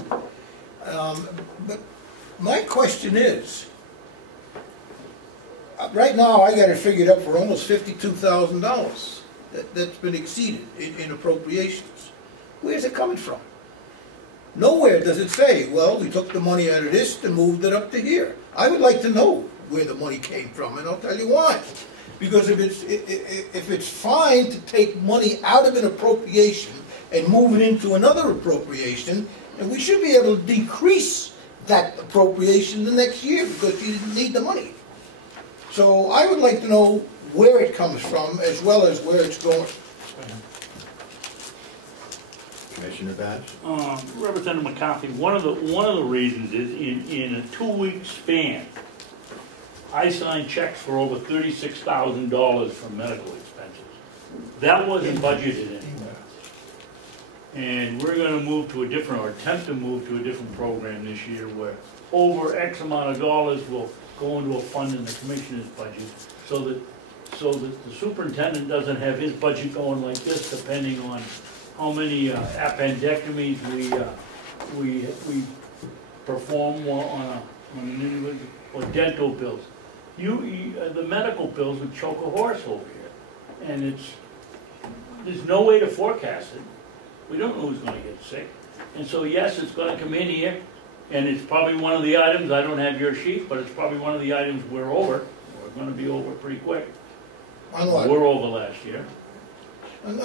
But my question is, right now I got it figured up for almost $52,000 that's been exceeded in appropriations. Where's it coming from? Nowhere does it say, well, we took the money out of this and moved it up to here. I would like to know where the money came from, and I'll tell you why. Because if it's fine to take money out of an appropriation and move it into another appropriation, and we should be able to decrease that appropriation the next year because you didn't need the money. So I would like to know where it comes from as well as where it's going. Commissioner Babs? Representative McCarthy, one of the reasons is in a 2-week span, I signed checks for over $36,000 for medical expenses. That wasn't budgeted anywhere. And we're gonna move to a different, or attempt to move to a different program this year where over X amount of dollars will go into a fund in the commissioner's budget so that the superintendent doesn't have his budget going like this, depending on how many appendectomies we perform on an individual, or dental bills. The medical bills would choke a horse over here, and there's no way to forecast it. We don't know who's going to get sick, and so yes, it's going to come in here, and it's probably one of the items. I don't have your sheet, but it's probably one of the items we're over. We're going to be over pretty quick. We're over last year. I'm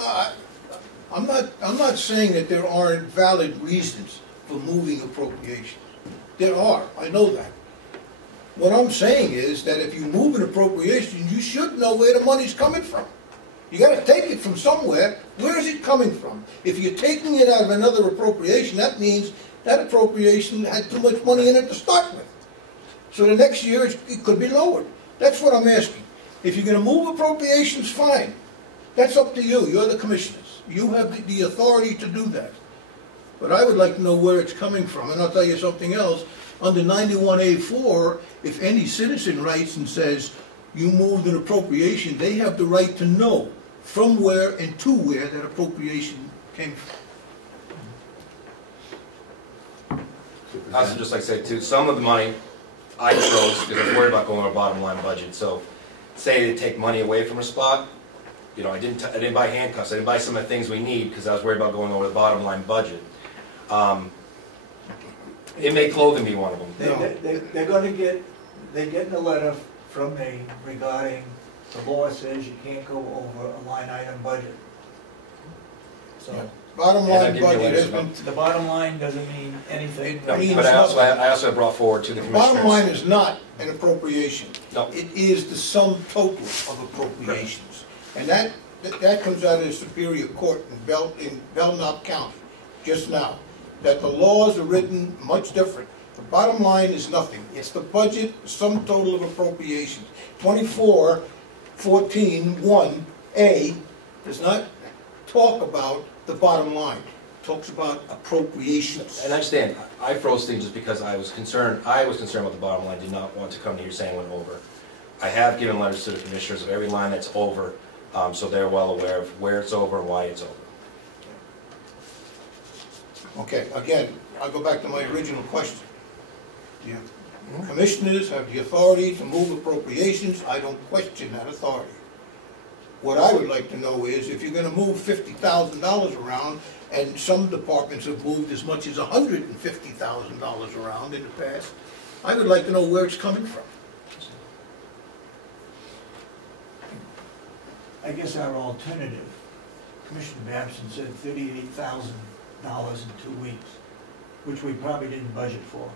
not saying that there aren't valid reasons for moving appropriations. There are, I know that. What I'm saying is that if you move an appropriation, you should know where the money's coming from. You got to take it from somewhere. Where is it coming from? If you're taking it out of another appropriation, that means that appropriation had too much money in it to start with. So the next year it could be lowered. That's what I'm asking. If you're going to move appropriations, fine. That's up to you. You're the commissioners. You have the authority to do that. But I would like to know where it's coming from. And I'll tell you something else. Under 91A4, if any citizen writes and says, you moved an appropriation, they have the right to know from where and to where that appropriation came from. I would just like to say too, some of the money I froze because I was worried about going on a bottom line budget. So say to take money away from a spot, you know, I didn't buy handcuffs, I didn't buy some of the things we need because I was worried about going over the bottom line budget. It may clothing be one of them. They're going to get, they're getting a letter from me regarding the law says you can't go over a line item budget. So bottom line budget has been. The bottom line doesn't mean anything. No, but I also brought forward to the commissioners. Bottom line is not an appropriation. No. It is the sum total of appropriations. And that comes out of the Superior Court in Belknap County just now. That the laws are written much different. The bottom line is nothing. It's the budget, sum total of appropriations. 24-14-1A does not talk about the bottom line. It talks about appropriations. And I understand. I froze things just because I was concerned. I was concerned about the bottom line. Did not want to come to here saying went over. I have given letters to the commissioners of every line that's over, so they're well aware of where it's over and why it's over. Okay, again, I'll go back to my original question. Yeah. Commissioners have the authority to move appropriations. I don't question that authority. What I would like to know is if you're going to move $50,000 around, and some departments have moved as much as $150,000 around in the past, I would like to know where it's coming from. I guess our alternative, Commissioner Babson said $38,000 in 2 weeks, which we probably didn't budget for.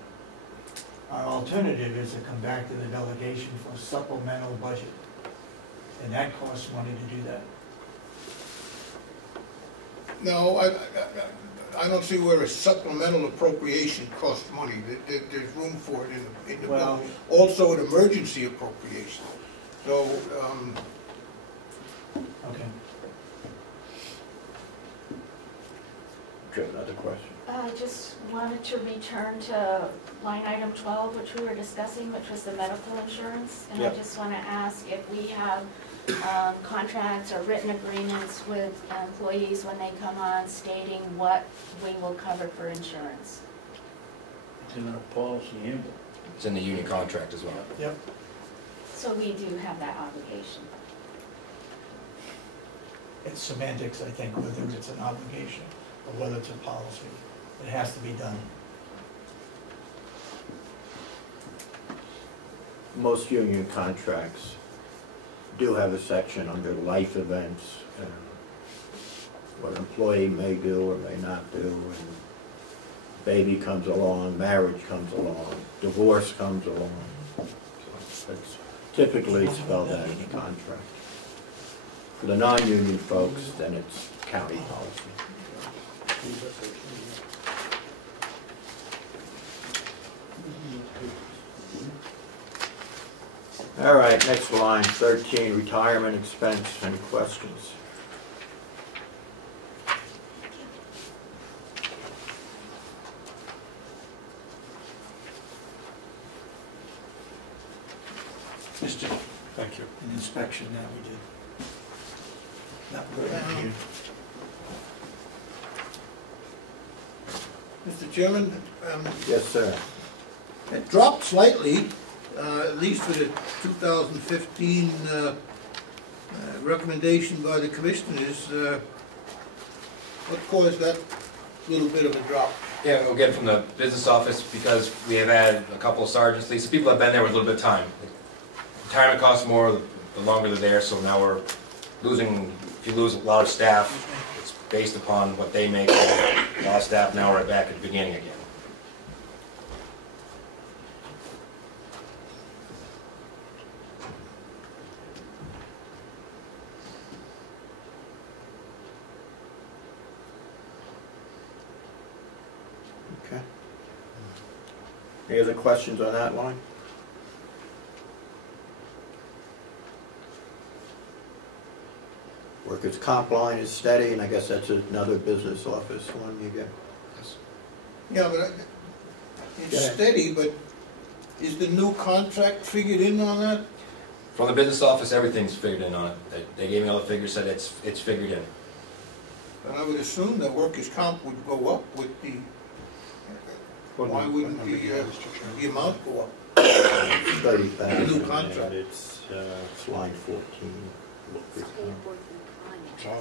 Our alternative is to come back to the delegation for a supplemental budget, and that costs money to do that. No, I don't see where a supplemental appropriation costs money. There's room for it in the bill. Also an emergency appropriation. So, okay. Do you have another question? I just wanted to return to line item 12, which we were discussing, which was the medical insurance. And Yep. I just want to ask if we have contracts or written agreements with employees when they come on stating what we will cover for insurance. It's in our policy handbook. It's in the union contract as well. Yep. So we do have that obligation. It's semantics, I think, whether it's an obligation or whether it's a policy. It has to be done. Most union contracts do have a section under life events, what an employee may do or may not do, and baby comes along, marriage comes along, divorce comes along. So it's typically spelled out in the contract. For the non-union folks, then it's county policy. All right, next line, 13, retirement expense. Any questions? Mr. Thank you. An inspection that we did. That was Mr. Chairman, Yes, sir. it dropped slightly, at least for the 2015 recommendation by the commissioners. What caused that little bit of a drop? Yeah, we'll get it from the business office because we have had a couple of sergeants leave. So people have been there with a little bit of time. Retirement costs more the longer they're there, so now we're losing, if you lose a lot of staff, it's based upon what they make. So a lot of staff now are back at the beginning again. Okay. Any other questions on that line? Workers' comp line is steady, and I guess that's another business office one you get. Yeah, but it's Yeah. steady, but is the new contract figured in on that? From the business office, everything's figured in on it. They gave me all the figures, said it's figured in. And I would assume that workers' comp would go up with the, why wouldn't the amount go up? 30,000. New contract. It's line 14.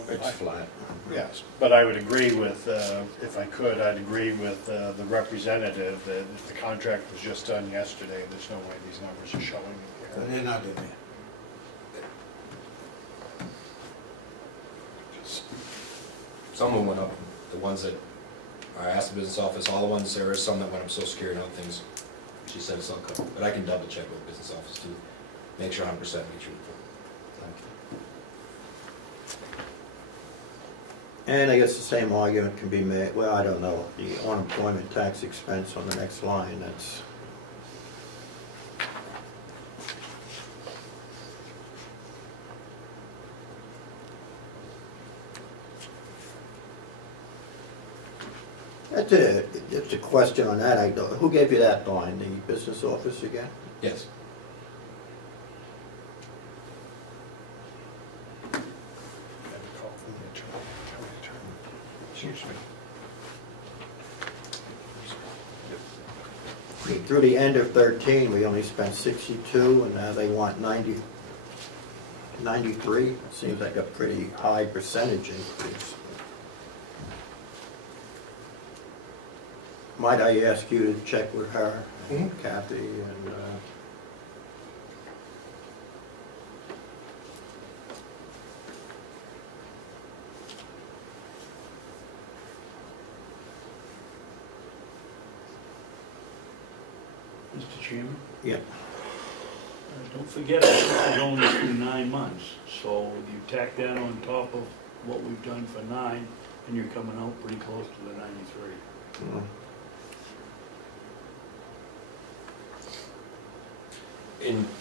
It's flat. Yes, but I would agree with, if I could, I'd agree with the representative that if the contract was just done yesterday, there's no way these numbers are showing So here. they're not in there. Some of them went up. The ones that I asked the business office, all the ones, there are some that went up so scared out things. She said it's all covered. But I can double check with the business office too. Make sure 100% be truthful. And I guess the same argument can be made, well, I don't know, the unemployment tax expense on the next line, that's... It's a question on that. Who gave you that line? The business office again? Yes. Through the end of 13, we only spent 62, and now they want 93. Seems like a pretty high percentage increase. Might I ask you to check with her, Kathy, and Mr. Chairman? Yeah. Don't forget, this is only through 9 months, so you tack that on top of what we've done for 9, and you're coming out pretty close to the 93.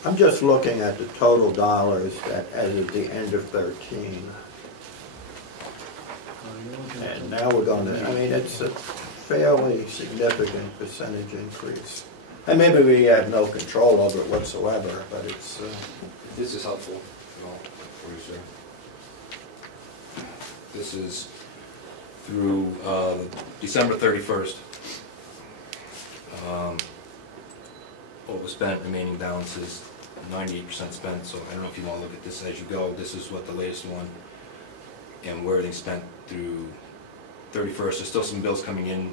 I'm just looking at the total dollars as of the end of 13. And now we're going to, I mean, it's a fairly significant percentage increase. And maybe we have no control over it whatsoever, but it's... This is helpful. For you, sir. This is through December 31st. What was spent, remaining balance is 98% spent, so I don't know if you want to look at this as you go. This is what the latest one, and where everything spent through 31st. There's still some bills coming in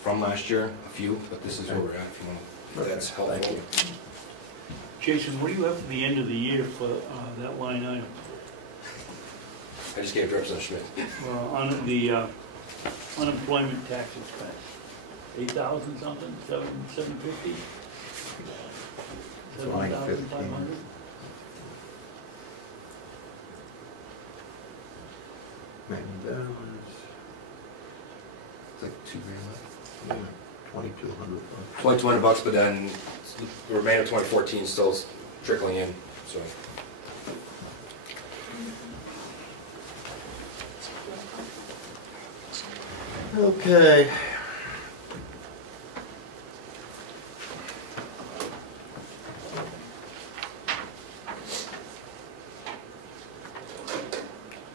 from last year, a few, but this is where we're at, if you want to, if that's helpful. Thank you. Jason, what do you have for the end of the year for that line item? I just gave Representative Schmidt. On the unemployment tax expense, 8,000 something, 750? It's line 15. 7,500? Remaining balance. It's like $2,000 left. 2,200 bucks. $2,200, but then the remainder of 2014 is still trickling in, so. Okay.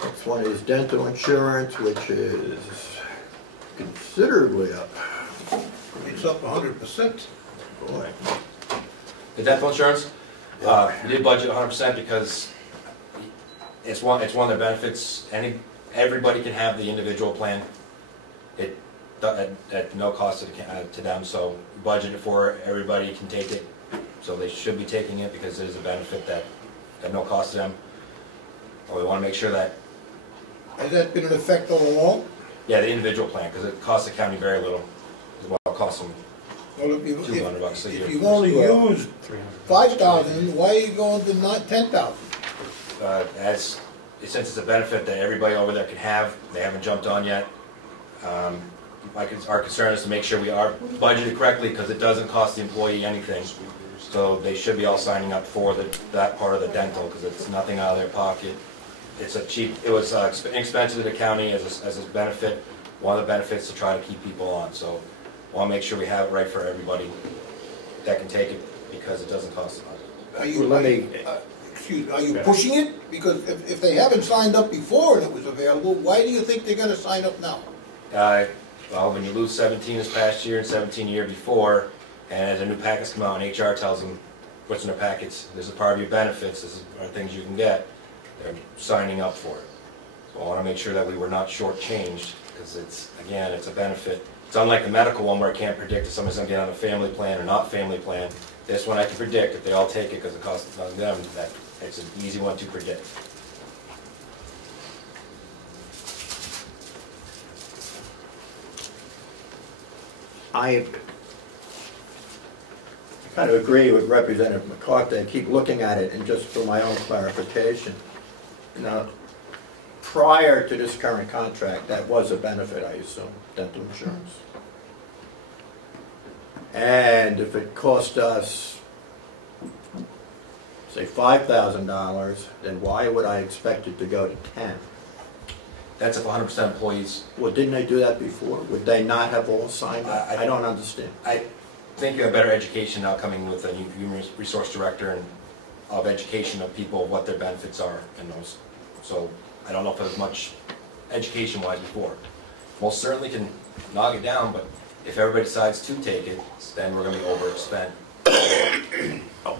Next one is dental insurance, which is considerably up. It's up 100%. Boy. The dental insurance, we did budget 100% because it's one of the benefits. Everybody can have the individual plan. At no cost to them, so budgeted for, everybody can take it, so they should be taking it because it is a benefit that at no cost to them. But we want to make sure that. Has that been in effect all along? Yeah, the individual plan, because it costs the county very little. Well, it costs them $200 a year. If you've only used 5,000, why are you going to 10,000? Since it's a benefit that everybody over there can have, they haven't jumped on yet. Our concern is to make sure we are budgeted correctly because it doesn't cost the employee anything. So they should be all signing up for that part of the dental because it's nothing out of their pocket. It was inexpensive to the county as a benefit, one of the benefits to try to keep people on. So I want to make sure we have it right for everybody that can take it because it doesn't cost them. Are you pushing it? Because if they haven't signed up before and it was available, why do you think they're going to sign up now? Well, when you lose 17 this past year and 17 the year before, and as a new packets come out and HR tells them what's in their packets, this is part of your benefits, this are things you can get, they're signing up for it. So I want to make sure that we were not shortchanged because again, it's a benefit. It's unlike the medical one where I can't predict if somebody's going to get on a family plan or not family plan. This one I can predict if they all take it because it costs them, that it's an easy one to predict. I kind of agree with Representative McCarthy. I keep looking at it, and just for my own clarification, now, prior to this current contract, that was a benefit, I assume, dental insurance. And if it cost us, say, $5,000, then why would I expect it to go to 10? That's if 100% employees. Well, didn't they do that before? Would they not have all signed up? I don't understand. I think you have better education now coming with a new human resource director and of education of people, what their benefits are in those. So I don't know if there's much education-wise before. Most certainly can knock it down, but if everybody decides to take it, then we're going to be overspent.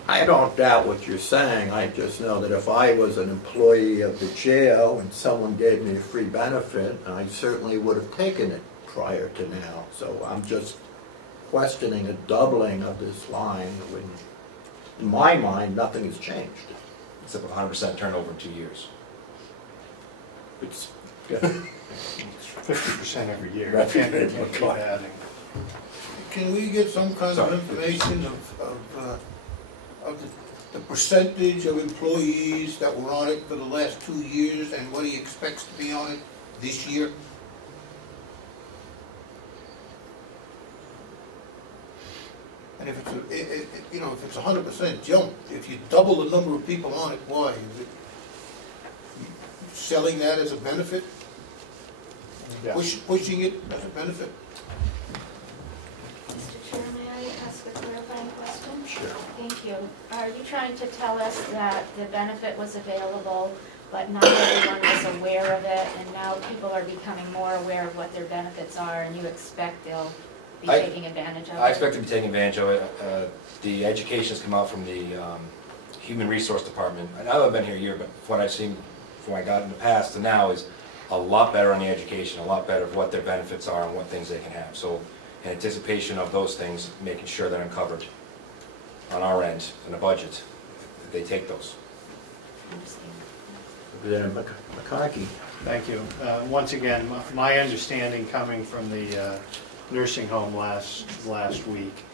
I don't doubt what you're saying. I just know that if I was an employee of the jail and someone gave me a free benefit, I certainly would have taken it prior to now. So I'm just questioning a doubling of this line when, in my mind, nothing has changed. Except 100% turnover in 2 years. It's 50% every year. Right. Can't keep adding. Can we get some kind of information of the percentage of employees that were on it for the last 2 years and what he expects to be on it this year? And if it's if it's 100% jump, if you double the number of people on it, why? Is it selling that as a benefit? Yeah. Pushing it as a benefit? Mr. Chair, may I ask a clarifying question? Sure. Thank you. Are you trying to tell us that the benefit was available, but not everyone was aware of it, and now people are becoming more aware of what their benefits are, and you expect they'll be taking advantage of it? I expect to be taking advantage of it. The education has come out from the Human Resource Department. I know I've been here a year, but from what I've seen, from what I got in the past to now, is a lot better on the education, a lot better of what their benefits are and what things they can have. So in anticipation of those things, making sure that I'm covered on our end in the budget, they take those. Representative McCarthy. Thank you. Once again, my understanding coming from the nursing home last week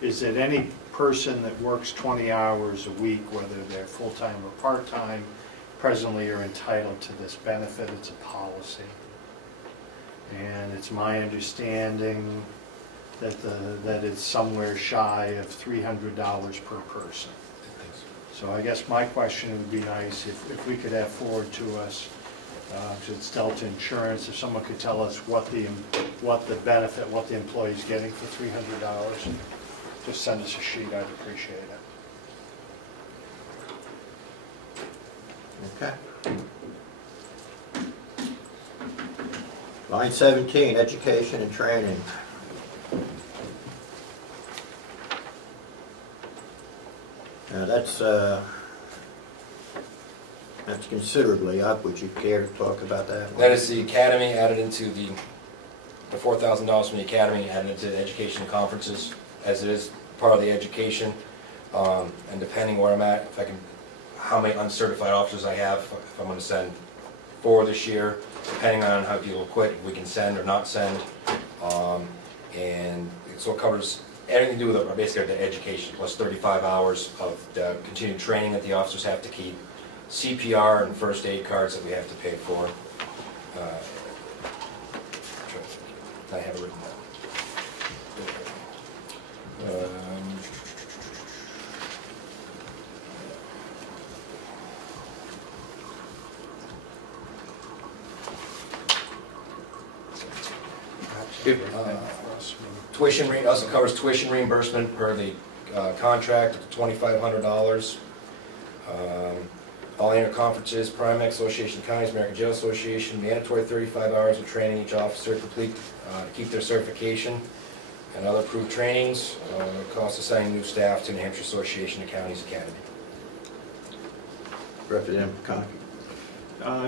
is that any person that works 20 hours a week, whether they're full-time or part-time, presently are entitled to this benefit. It's a policy. And it's my understanding that it's somewhere shy of $300 per person. So I guess my question would be nice if we could have forward to us, it's Delta Insurance, if someone could tell us what the benefit, what the employee's getting for $300, just send us a sheet, I'd appreciate it. Okay. Line 17, education and training. Now that's considerably up. Would you care to talk about that? That is the academy added into the $4,000 from the academy added into the education conferences, as it is part of the education. And depending where I'm at, if I can, how many uncertified officers I have, if I'm going to send 4 this year, depending on how people quit, we can send or not send. And so it covers everything to do with basically the education, plus 35 hours of the continued training that the officers have to keep, CPR and first aid cards that we have to pay for. I have it written down. Tuition also covers tuition reimbursement per the contract at $2,500. All annual conferences, Primex, Association of Counties, American Jail Association, mandatory 35 hours of training each officer to complete to keep their certification, and other approved trainings. Cost of assigning new staff to New Hampshire Association of Counties Academy. Representative McConkey.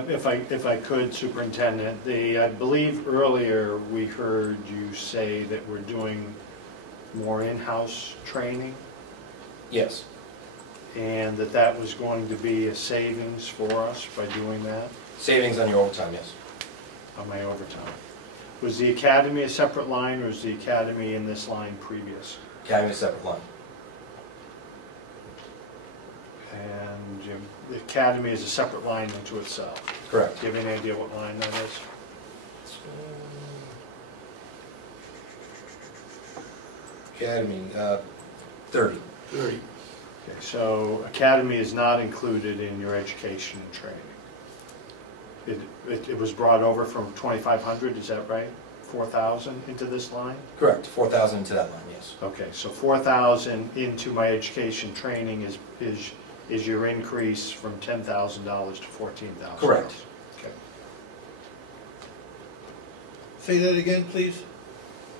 If I could, Superintendent, I believe earlier we heard you say that we're doing more in-house training? Yes. And that was going to be a savings for us by doing that? Savings on your overtime, yes. On my overtime. Was the academy a separate line, or was the academy in this line previous? Academy is a separate line. And the academy is a separate line unto itself? Correct. Do you have any idea what line that is? Academy, 30. 30. Okay, so academy is not included in your education and training. It was brought over from 2,500, is that right? 4,000 into this line? Correct, 4,000 into that line, yes. Okay, so 4,000 into my education training is your increase from $10,000 to $14,000? Correct. Okay. Say that again, please.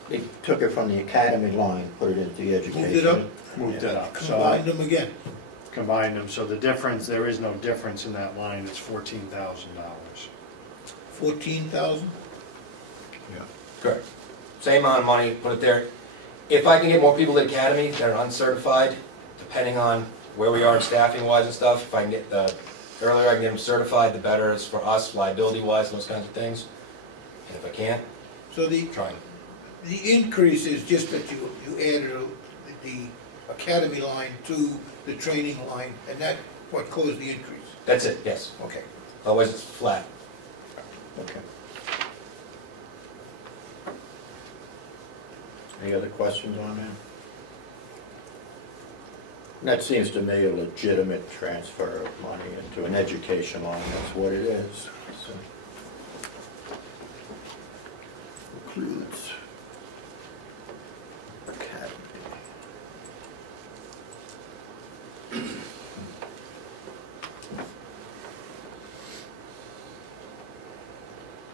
They took it from the academy line, put it into the education. Moved it up? Moved it up. Combined them again. Combined them, so the difference, there is no difference in that line, it's $14,000. 14,000? Yeah. Correct. Same amount of money, put it there. If I can get more people to the academy that are uncertified, depending on where we are staffing wise and stuff, if I can get the earlier I can get them certified, the better it's for us, liability wise, and those kinds of things. And if I can't, so trying. The increase is just that you added the academy line to the training line, and that what caused the increase? That's it, yes. Okay. Otherwise it's flat. Okay. Any other questions on that? That seems to me a legitimate transfer of money into an education line. That's what it is. So, includes academy.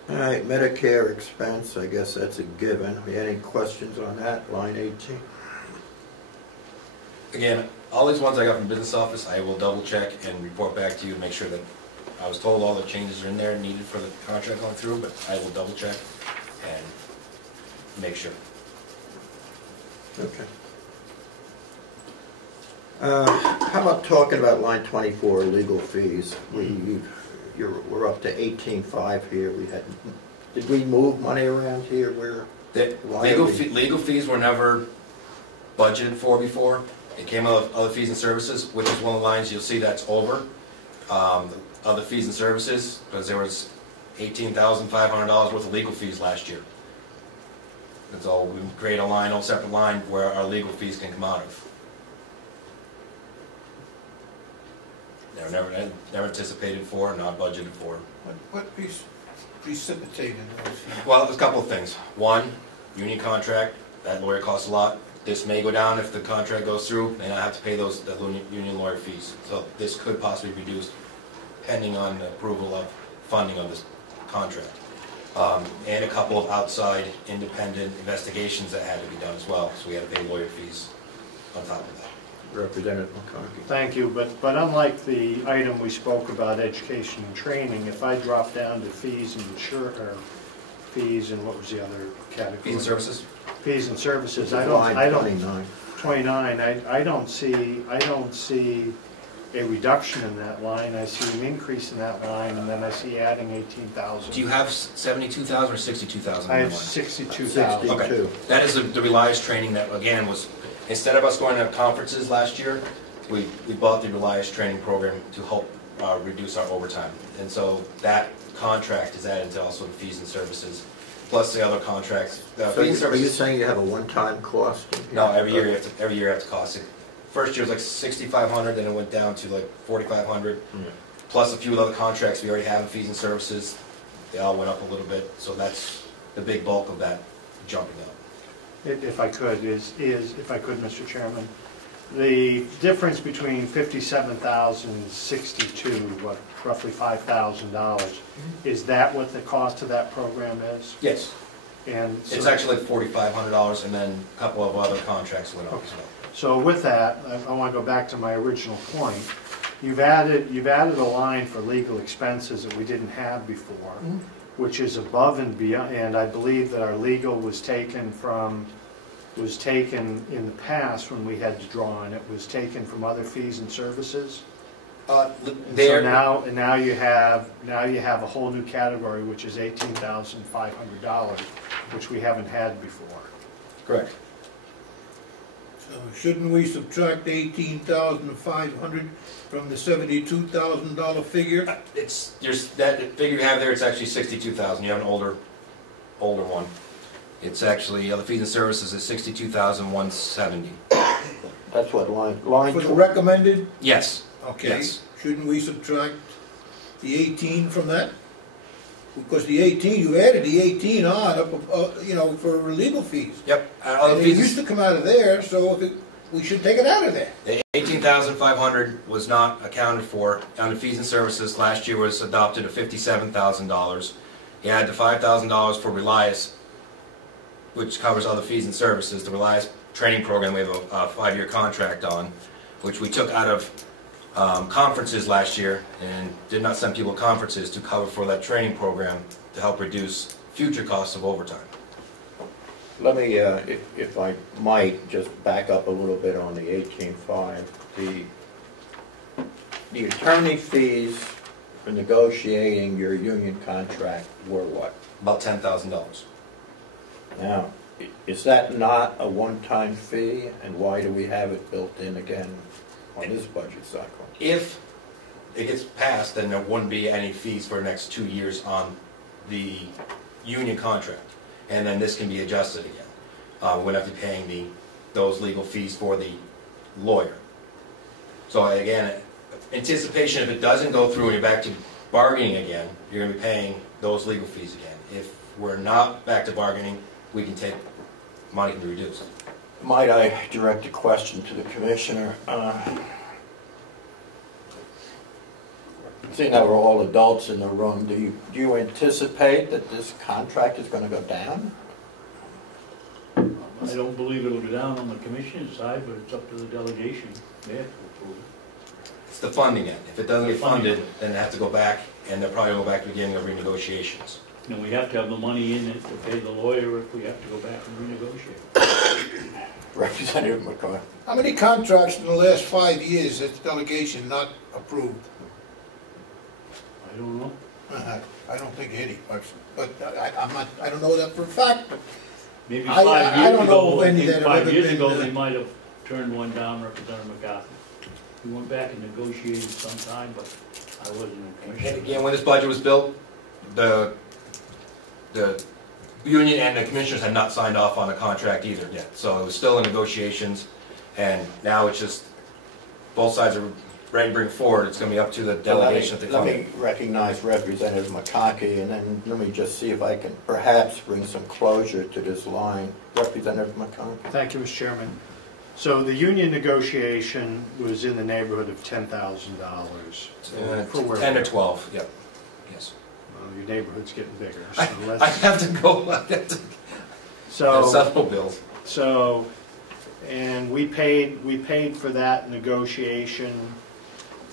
All right, Medicare expense, I guess that's a given. Any questions on that, line 18? Again, all these ones I got from business office, I will double check and report back to you to make sure that I was told all the changes are in there needed for the contract going through, but I will double check and make sure. Okay. How about talking about line 24, legal fees? We're up to 18.5 here. Did we move money around here? Legal fees were never budgeted for before. It came out of other fees and services, which is one of the lines you'll see that's over. Other fees and services, because there was $18,500 worth of legal fees last year. And so we create a line, a separate line where our legal fees can come out of. They're never anticipated for, not budgeted for. What precipitated those? Well, there's a couple of things. One, union contract, that lawyer costs a lot. This may go down if the contract goes through, and I have to pay the union lawyer fees. So this could possibly be reduced pending on the approval of funding of this contract. And a couple of outside independent investigations that had to be done as well. So we had to pay lawyer fees on top of that. Representative McCarthy. Thank you, but unlike the item we spoke about, education and training, if I drop down to fees and fees and what was the other category? Fees and services. Fees and services. I don't 29. I don't see a reduction in that line. I see an increase in that line, and then I see adding 18,000. Do you have 72,000 or 62,000? I have 62,000. Okay. That is the Reliance training that, again, was, instead of us going to conferences last year, we bought the Reliance training program to help reduce our overtime. And so that contract is added to also the fees and services, plus the other contracts. So are you saying you have a one-time cost? No, every year you have to cost it. First year was like 6,500, then it went down to like 4,500. Plus a few other contracts we already have in fees and services. They all went up a little bit, so that's the big bulk of that jumping up. If I could, Mr. Chairman, the difference between 57,000 and 62, what, roughly $5,000, is that what the cost of that program is? Yes. And so it's actually like $4,500, and then a couple of other contracts went up as well. So with that, I want to go back to my original point. You've added a line for legal expenses that we didn't have before, which is above and beyond. And I believe that our legal was taken in the past when we had to draw on it. Was taken from other fees and services. So now you have a whole new category, which is $18,500, which we haven't had before. Correct. So shouldn't we subtract $18,500 from the $72,000 figure? There's that figure you have there. It's actually 62,000. You have an older one. It's actually the fees and services is 62,170. That's what line for the recommended? Yes. Okay. Yes. Shouldn't we subtract the 18 from that? Because the 18, you added the 18 on, up, for legal fees. Yep. And it used to come out of there, so we should take it out of there. The 18,500 was not accounted for on the fees and services. Last year was adopted at $57,000. You add the $5,000 for Reliance, which covers other fees and services. The Reliance training program we have a 5-year contract on, which we took out of conferences last year and did not send people to conferences to cover for that training program to help reduce future costs of overtime. Let me, if I might, just back up a little bit on the 18.5. The attorney fees for negotiating your union contract were what? About $10,000. Now, is that not a one-time fee, and why do we have it built in again on this budget cycle? If it gets passed, then there wouldn't be any fees for the next 2 years on the union contract, and then this can be adjusted again. We wouldn't have to be paying those legal fees for the lawyer. So again, anticipation, if it doesn't go through and you're back to bargaining again, you're going to be paying those legal fees again. If we're not back to bargaining, we can take money to be reduced. Might I direct a question to the Commissioner? Seeing that we're all adults in the room, do you anticipate that this contract is going to go down? I don't believe it'll go down on the Commission's side, but it's up to the delegation. They have to approve it. It's the funding end. If it doesn't get funded, then they have to go back, and they'll probably go back to the beginning of renegotiations. And we have to have the money in it to pay the lawyer if we have to go back and renegotiate. Representative McCarthy. How many contracts in the last 5 years has the delegation not approved? I don't know. I don't think any, but I don't know that for a fact. But maybe I don't know of any that have ever 5 years ago, been, they might have turned one down, Representative McCarthy. We went back and negotiated sometime, but I wasn't in commission. And again, when this budget was built, the union and the commissioners had not signed off on a contract either yet, so it was still in negotiations, and now it's just, both sides are ready to bring forward. It's going to be up to the delegation to come Let in. me recognize Representative McConkey, and then let me just see if I can perhaps bring some closure to this line. Representative McConkey. Thank you, Mr. Chairman. So the union negotiation was in the neighborhood of $10,000. 10 or 12, yep. Yes. Well, your neighborhood's getting bigger. So I have to go. So several bills. So, and we paid for that negotiation.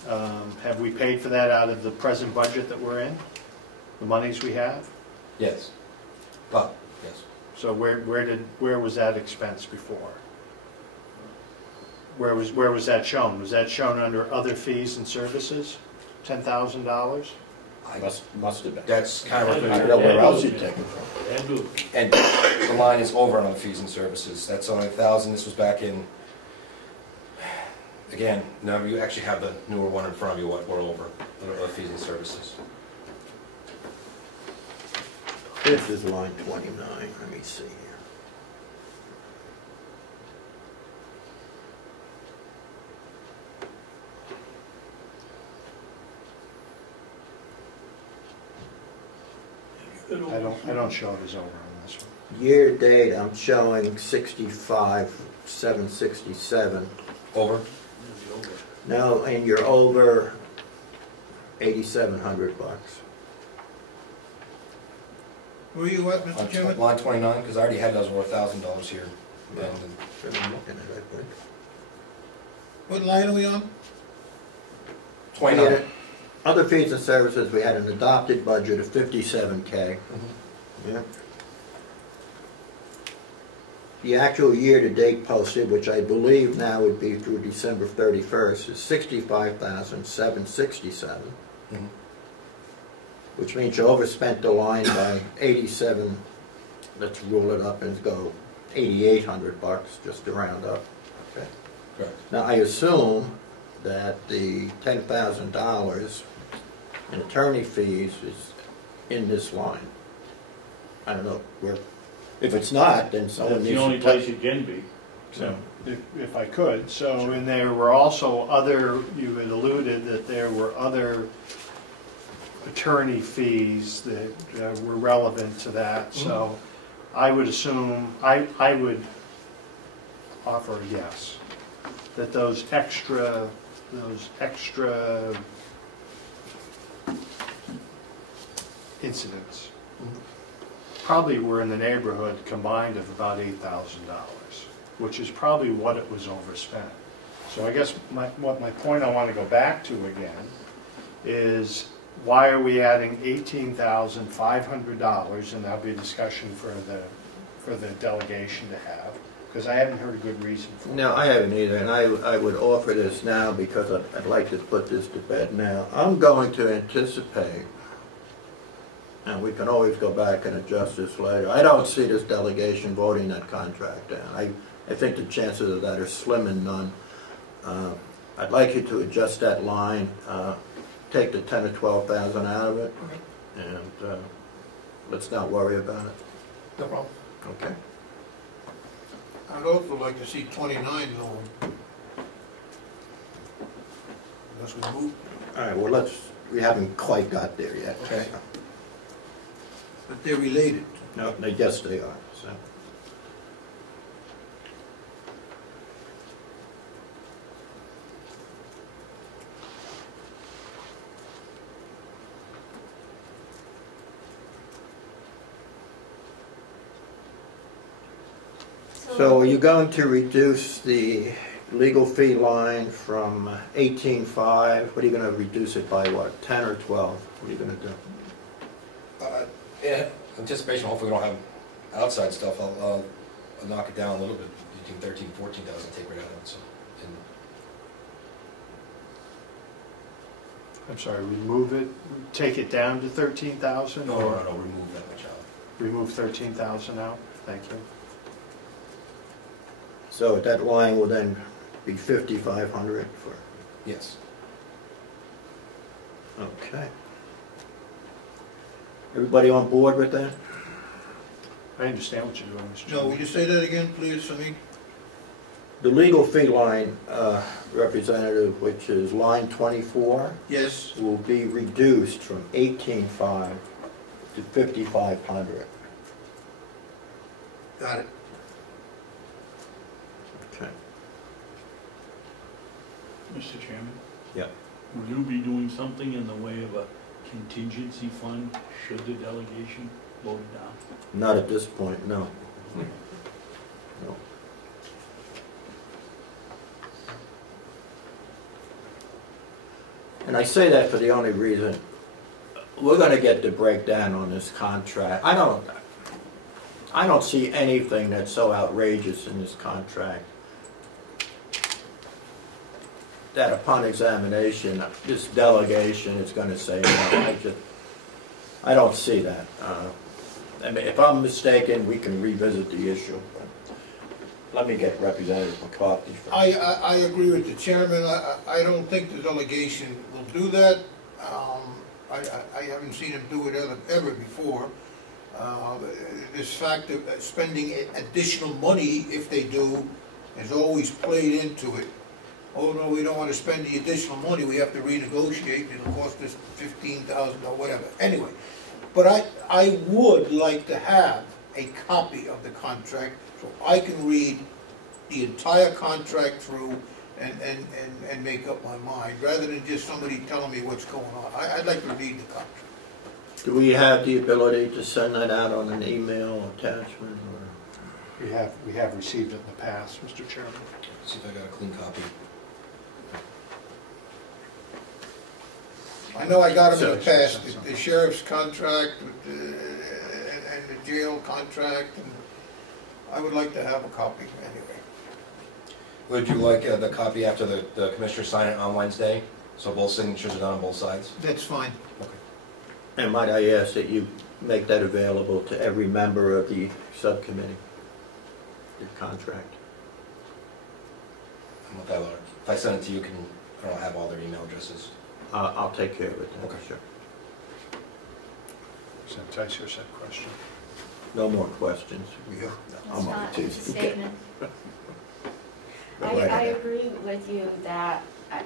Have we paid for that out of the present budget that we're in? The monies we have? Yes. Well, yes. So where was that expense before? Where was that shown? Was that shown under other fees and services? $10,000? Must have been. That's kind of I don't know where else you'd take it from. And the line is over on the fees and services. That's only 1,000. This was back in, again, now you actually have the newer one in front of you, what we're over, the fees and services. This is line 29. Let me see here. I don't show it as over on this one. Year to date, I'm showing 65,767. Over? No, and you're over 8,700 bucks. Where are you at, Mr. Chairman? Line 29, because I already had those over $1,000 here. Well, I'm looking at it, I think. What line are we on? 29. Other fees and services, we had an adopted budget of 57K. Yeah. The actual year-to-date posted, which I believe now would be through December 31st, is 65,767, which means you overspent the line by 87. Let's rule it up and go 8,800 bucks, just to round up. Okay. Correct. Now I assume that the $10,000 in attorney fees is in this line. I don't know where. If it's not, then someone That's needs the to only place it can be. So, if I could, so and there were also other, you had alluded that there were other attorney fees that were relevant to that, so I would assume, I would offer a yes, that those extra incidents probably were in the neighborhood combined of about $8,000, which is probably what it was overspent. So I guess my point I want to go back to again is, why are we adding $18,500, and that'll be a discussion for the delegation to have, because I haven't heard a good reason for it. No, I haven't either, and I would offer this now because I'd like to put this to bed now. I'm going to anticipate, and we can always go back and adjust this later, I don't see this delegation voting that contract down. I think the chances of that are slim and none. I'd like you to adjust that line, take the 10 or 12,000 out of it, and let's not worry about it. No problem. Okay. I'd also like to see 29 lower. Unless we move. All right, well, we haven't quite got there yet. Okay. But they're related. No, yes, they are. So. So are you going to reduce the legal fee line from 18.5? What are you going to reduce it by, what, 10 or 12? What are you going to do? In anticipation, hopefully we don't have outside stuff. I'll knock it down a little bit, between 13,000 and 14,000, take right out of it. So, I'm sorry, remove it, take it down to 13,000? No, remove that much out. Remove 13,000 out, thank you. So that line will then be 5,500 for... Yes. Okay. Everybody on board with that? I understand what you're doing, Mr. No, Chairman. will you say that again, please, for me? The legal fee line, Representative, which is line 24, Yes. will be reduced from 18,500 to 5,500. Got it. Okay. Mr. Chairman? Yeah. Will you be doing something in the way of a contingency fund should the delegation vote it down? Not at this point, no. No. And I say that for the only reason, we're gonna get the breakdown on this contract. I don't see anything that's so outrageous in this contract that upon examination, this delegation is gonna say, no, I don't see that. I mean, if I'm mistaken, we can revisit the issue. Let me get Representative McCarthy first. I agree with the chairman. I don't think the delegation will do that. I haven't seen him do it ever before. This fact of spending additional money, if they do, has always played into it. Oh no, we don't want to spend the additional money, we have to renegotiate, it'll cost us $15,000 or whatever. Anyway, but I would like to have a copy of the contract so I can read the entire contract through and make up my mind, rather than just somebody telling me what's going on. I'd like to read the contract. Do we have the ability to send that out on an email attachment? Or? We have received it in the past, Mr. Chairman. See if I got a clean copy. I know I got them in the past, the sheriff's contract and the jail contract, and I would like to have a copy anyway. Would you like the copy after the commissioners sign it on Wednesday? So both signatures are done on both sides? That's fine. Okay. And might I ask that you make that available to every member of the subcommittee, the contract? I'm with that, Laura. If I send it to you, I don't have all their email addresses. I'll take care of it then. Okay. Sure. Sometimes your said question. No more questions. It's not a statement. I agree with you that,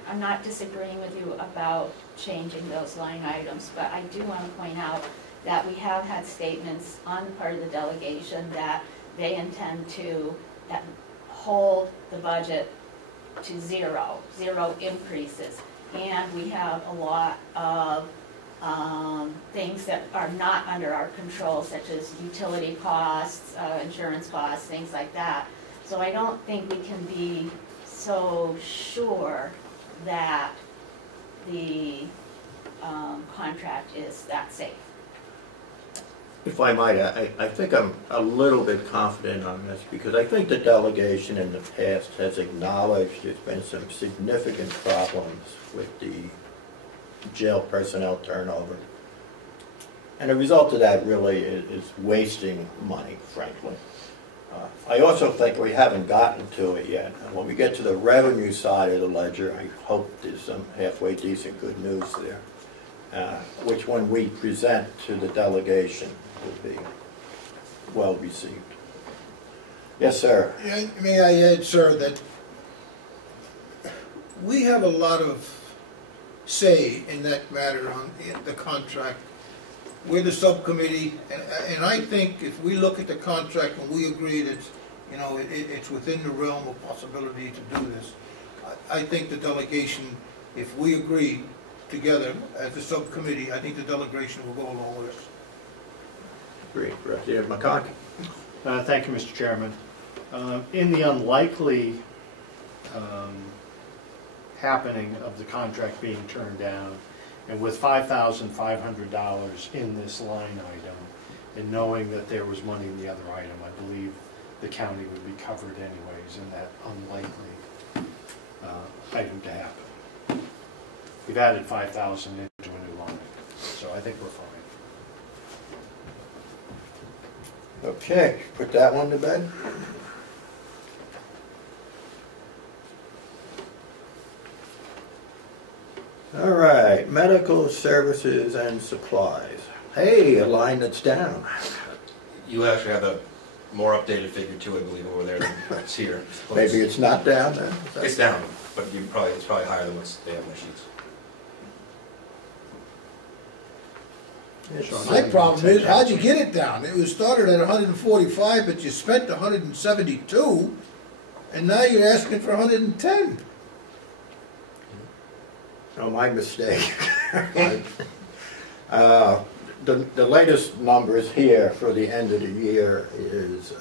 I'm not disagreeing with you about changing those line items, but I do want to point out that we have had statements on the part of the delegation that they intend to hold the budget to zero increases. And we have a lot of things that are not under our control, such as utility costs, insurance costs, things like that. So I don't think we can be so sure that the contract is that safe. If I might, I think I'm a little bit confident on this because I think the delegation in the past has acknowledged there's been some significant problems with the jail personnel turnover. And the result of that really is wasting money, frankly. I also think we haven't gotten to it yet. And when we get to the revenue side of the ledger, I hope there's some halfway decent good news there, which when we present to the delegation will be well received. Yes, sir. May I add, sir, that we have a lot of say in that matter on the contract. We're the subcommittee, and I think if we look at the contract and we agree that, you know, it's within the realm of possibility to do this, I think the delegation, if we agree together as a subcommittee, I think the delegation will go along with us. Great. Representative McCarthy. Thank you, Mr. Chairman. In the unlikely happening of the contract being turned down, and with $5,500 in this line item, and knowing that there was money in the other item, I believe the county would be covered anyways in that unlikely item to happen. We've added $5,000 into a new line, so I think we're fine. Okay, put that one to bed. All right, medical services and supplies. Hey, a line that's down. You actually have a more updated figure too, I believe, over there than it's here. Maybe it's not down then? It's down, but it's probably higher than what they have in their sheets. My problem is, how'd you get it down? It was started at 145, but you spent 172, and now you're asking for 110. Oh, my mistake. The latest numbers here for the end of the year is,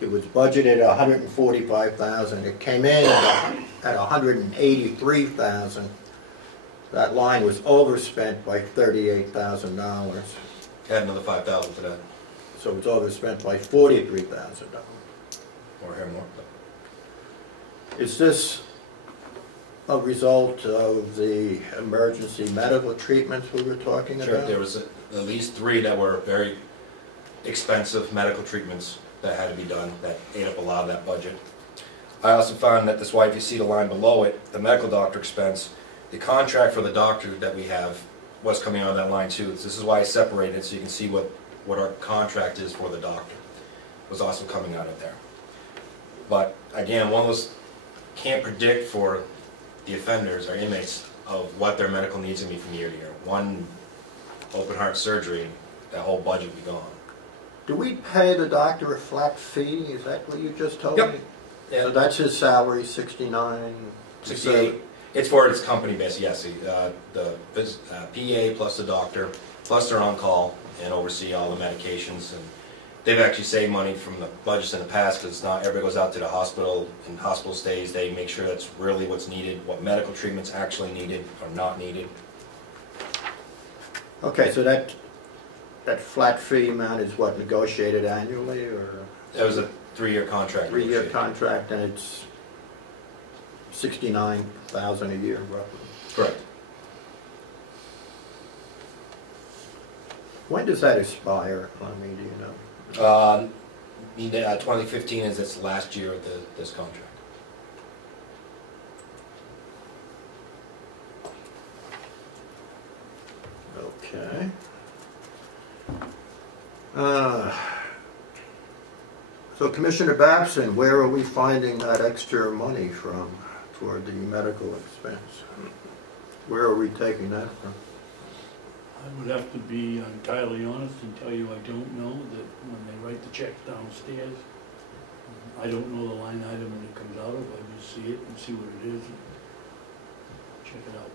it was budgeted at $145,000. It came in at $183,000. That line was overspent by $38,000. Add another $5,000 to that. So it's overspent by $43,000. Or here more. Is this a result of the emergency medical treatments we were talking about? Sure, there was at least 3 that were very expensive medical treatments that had to be done that ate up a lot of that budget. I also found that that's why if you see the line below it, the medical doctor expense, the contract for the doctor that we have was coming out of that line too. This is why I separated it so you can see what our contract is for the doctor. It was also coming out of there. But again, one of those can't predict for the offenders or inmates of what their medical needs will be from year to year. One open heart surgery, that whole budget would be gone. Do we pay the doctor a flat fee? Is that what you just told me? Yeah. So that's his salary, 69, 68. It's for its company base, yes. The PA plus the doctor, plus they're on call and oversee all the medications. And they've actually saved money from the budgets in the past because not everybody goes out to the hospital and hospital stays. They make sure that's really what's needed, what medical treatment's actually needed or not needed. Okay, so that flat fee amount is what, negotiated annually, or? That was a 3-year contract. 3-year contract, and it's $69,000 a year, roughly. Correct. When does that expire? I mean, do you know? 2015 is its last year of this contract. Okay. So Commissioner Babson, where are we finding that extra money from for the medical expense? Where are we taking that from? I would have to be entirely honest and tell you I don't know, that when they write the checks downstairs, I don't know the line item that it comes out of. I just see it and see what it is and check it out.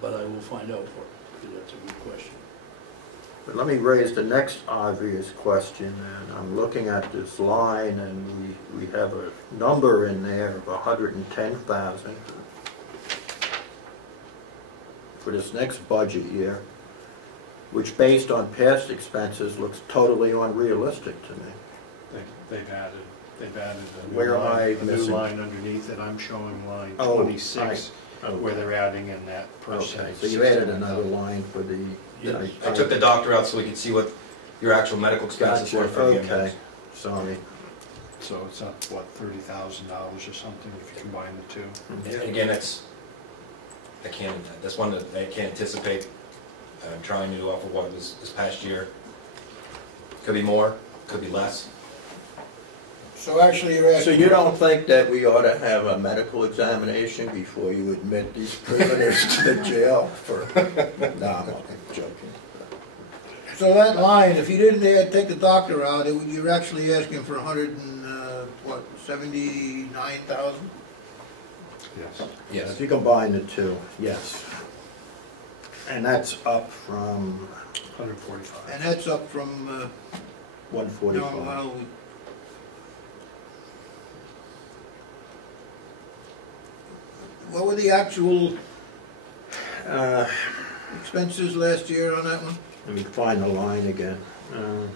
But I will find out for it, because that's a good question. But let me raise the next obvious question, and I'm looking at this line, and we have a number in there of 110,000 for this next budget year, which based on past expenses looks totally unrealistic to me. They've added a Where am I new missing? line underneath it. I'm showing line Oh, 26, where they're adding in that person. Okay, so you added another line for the... Yeah. I took the doctor out so we could see what your actual medical expenses were for the Okay, inmates. sorry. So it's up, what, $30,000 or something if you combine the two? And again, that's one that I can't anticipate. I'm trying to do off of what was this past year. Could be more, could be less. So actually you're asking... So you don't think that we ought to have a medical examination before you admit these prisoners to the jail for... No, I'm only joking. So that line, if you didn't take the doctor out, you're actually asking for 79,000? Yes. Yes. If you combine the two, yes. And that's up from... 145. And that's up from... 145. No, well, what were the actual expenses last year on that one? Let me find the line again. Is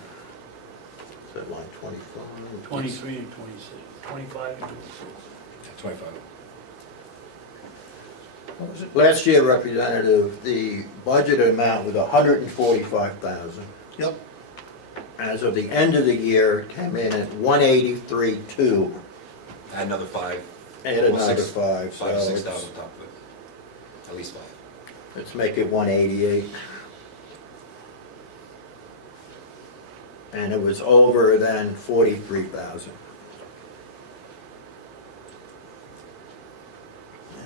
that line 25? 23 and 26, 25 and 26. 25. What was it? Last year, Representative, the budget amount was $145,000. Yep. As of the end of the year, it came in at $183,200. Add another 5. Add another 5. 5 to so 6,000 it's- on top of it. At least 5. Let's make it 188. and it was over than 43,000.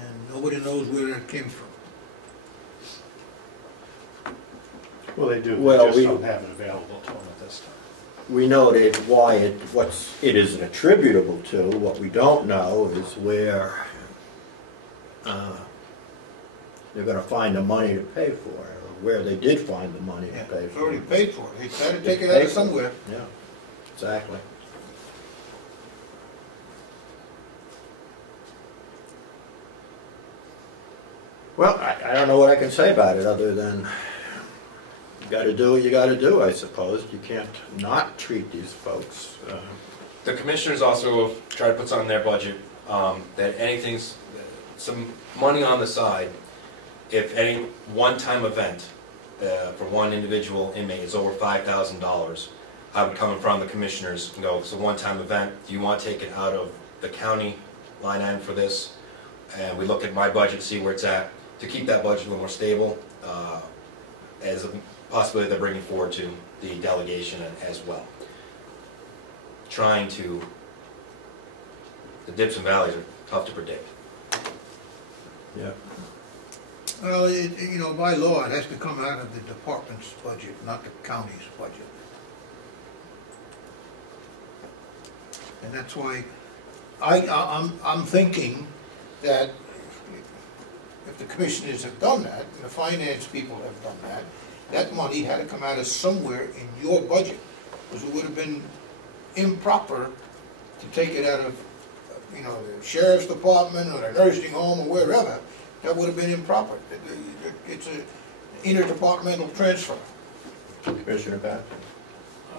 And nobody knows where that came from. Well, they do, Well, they just we- don't have it available to them at this time. We know that why it isn't attributable to. What we don't know is where they're going to find the money to pay for it, or where they did find the money to pay It's for already it. paid for it. They got to take it out of somewhere. Yeah, exactly. Well, I don't know what I can say about it other than you got to do what you got to do, I suppose. You can't not treat these folks. The commissioners also try to put something in their budget, that anything's, some money on the side, if any one-time event for one individual inmate is over $5,000, I would come in front of the commissioners and go, it's a one-time event, do you want to take it out of the county line item for this? And we look at my budget, see where it's at, to keep that budget a little more stable, as a possibility they're bringing forward to the delegation as well. Trying to, the dips and valleys are tough to predict. Yeah. Well, you know, by law, it has to come out of the department's budget, not the county's budget. And that's why I'm thinking that if the commissioners have done that, and the finance people have done that, that money had to come out of somewhere in your budget, because it would have been improper to take it out of, you know, the sheriff's department or the nursing home or wherever. That would have been improper. It's an interdepartmental transfer. Commissioner Bath?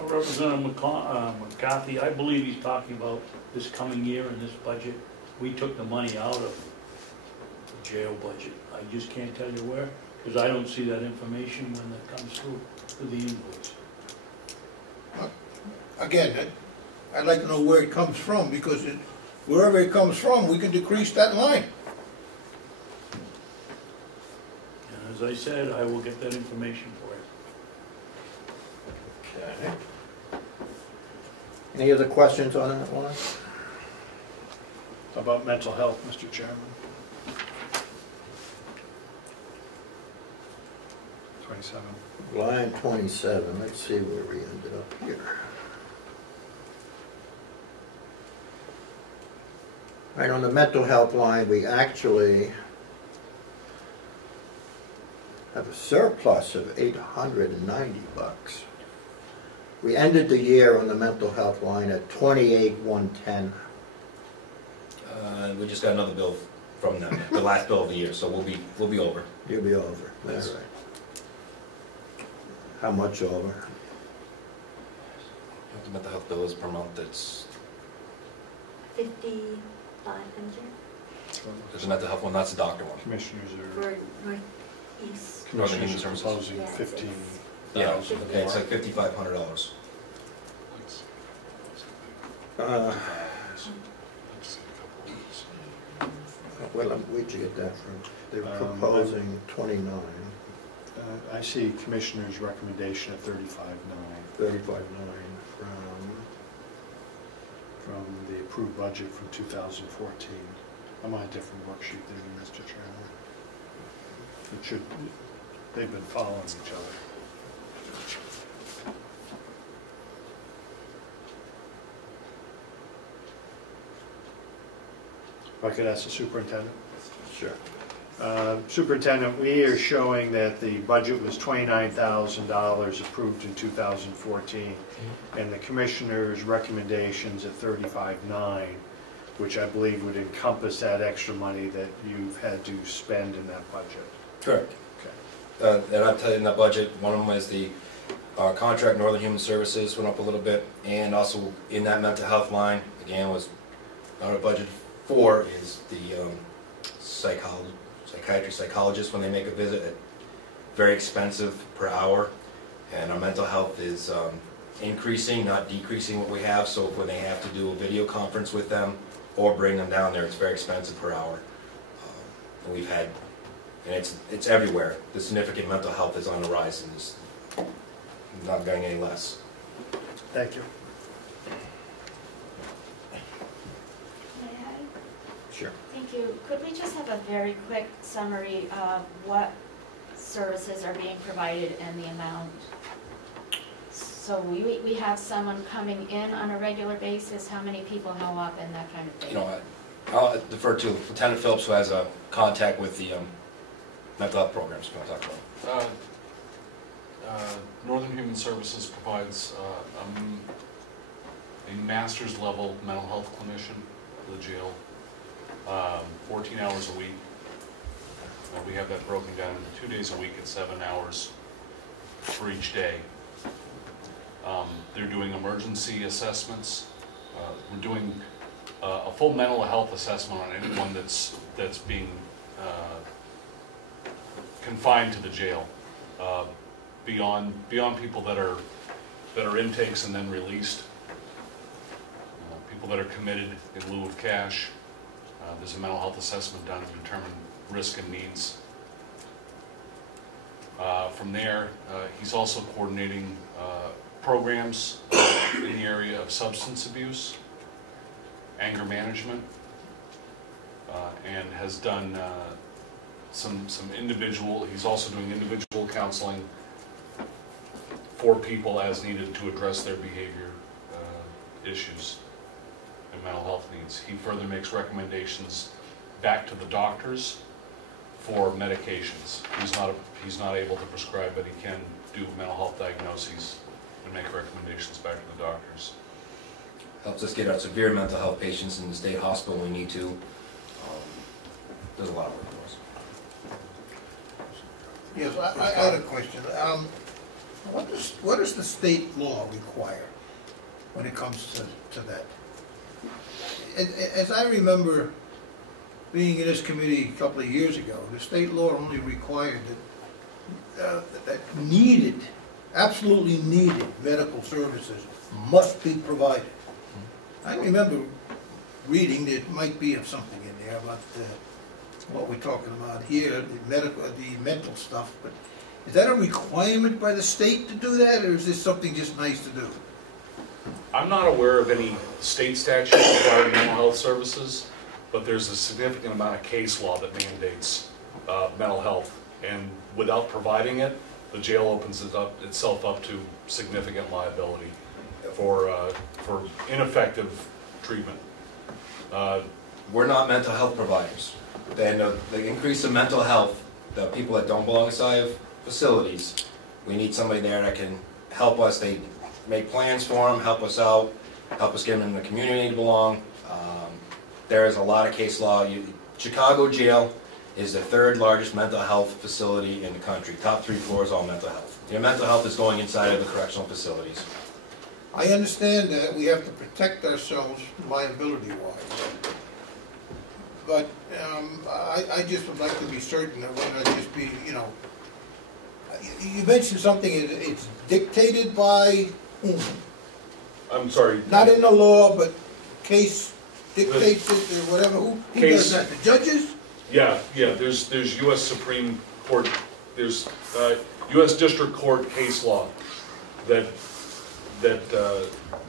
Representative McCarthy, I believe he's talking about this coming year in this budget. We took the money out of the jail budget. I just can't tell you where, because I don't see that information when that comes through the invoice. Again, I'd like to know where it comes from, because wherever it comes from, we can decrease that line. And as I said, I will get that information for you. Okay. Any other questions on that one? How about mental health, Mr. Chairman? 27. Line 27, let's see where we ended up here. Right, on the mental health line, we actually have a surplus of $890. We ended the year on the mental health line at $28,110. We just got another bill from them, the last bill of the year, so we'll be over. You'll be over, that's Yes. right. How much over? The mental health bill is per month, it's, 5,500 there's a mental health one, that's the doctor one. Commissioners for are, Northeast. commissioners are proposing Yeah, 15,000. Yeah, okay, it's like $5,500. Well, where'd you get that from? They're proposing 29. I see commissioners' recommendation at 35,900. 35.9 from the approved budget from 2014. I'm on a different worksheet than you, Mr. Chairman. It should, they've been following each other. If I could ask the superintendent? Sure. Superintendent, we are showing that the budget was $29,000 approved in 2014, and the commissioner's recommendations at $35,900, which I believe would encompass that extra money that you've had to spend in that budget. Correct. Okay. And I'll tell you in that budget, one of them is the contract Northern Human Services went up a little bit, and also in that mental health line, again, was not a budget for, is the psychiatry psychologist when they make a visit, very expensive per hour, and our mental health is increasing, not decreasing what we have, so when they have to do a video conference with them or bring them down there, it's very expensive per hour. And we've had, and it's everywhere, the significant mental health is on the rise, and it's not getting any less. Thank you. May I? Sure. Thank you. Could we just have a very quick summary of what services are being provided and the amount? So we have someone coming in on a regular basis, how many people, how often, that kind of thing? You know, I'll defer to Lieutenant Phillips, who has a contact with the mental health programs. If you want to talk about it. Northern Human Services provides a master's level mental health clinician for the jail, 14 hours a week. We have that broken down into 2 days a week at 7 hours for each day. They're doing emergency assessments. We're doing a full mental health assessment on anyone that's being confined to the jail. Beyond people that are intakes and then released, people that are committed in lieu of cash. There's a mental health assessment done to determine risk and needs. From there, he's also coordinating programs in the area of substance abuse, anger management, and has done some individual. He's also doing individual counseling for people as needed to address their behavior issues and mental health needs. He further makes recommendations back to the doctors for medications. He's not able to prescribe, but he can do mental health diagnoses and make recommendations back to the doctors. Helps us get our severe mental health patients in the state hospital when we need to. There's a lot of work for us. Yes, I had a question. What does the state law require when it comes to that? As I remember being in this committee a couple of years ago, the state law only required that absolutely needed medical services must be provided. I remember reading there might be something in there about what we're talking about here, the mental stuff, but is that a requirement by the state to do that, or is this something just nice to do? I'm not aware of any state statute requiring mental health services, but there's a significant amount of case law that mandates mental health, and without providing it, the jail opens itself up to significant liability for ineffective treatment. We're not mental health providers. The increase in mental health, the people that don't belong inside of facilities, we need somebody there that can help us. They make plans for them, help us out, help us get them in the community to belong. There is a lot of case law. Chicago Jail is the 3rd largest mental health facility in the country. Top 3 floors, all mental health. Your mental health is going inside of the correctional facilities. I understand that we have to protect ourselves liability-wise, but I just would like to be certain that we're not just being, you mentioned something, it's dictated by whom? I'm sorry. Not in the law, but case dictates it or whatever. Who does that? The judges? Yeah. There's U.S. Supreme Court. There's U.S. District Court case law that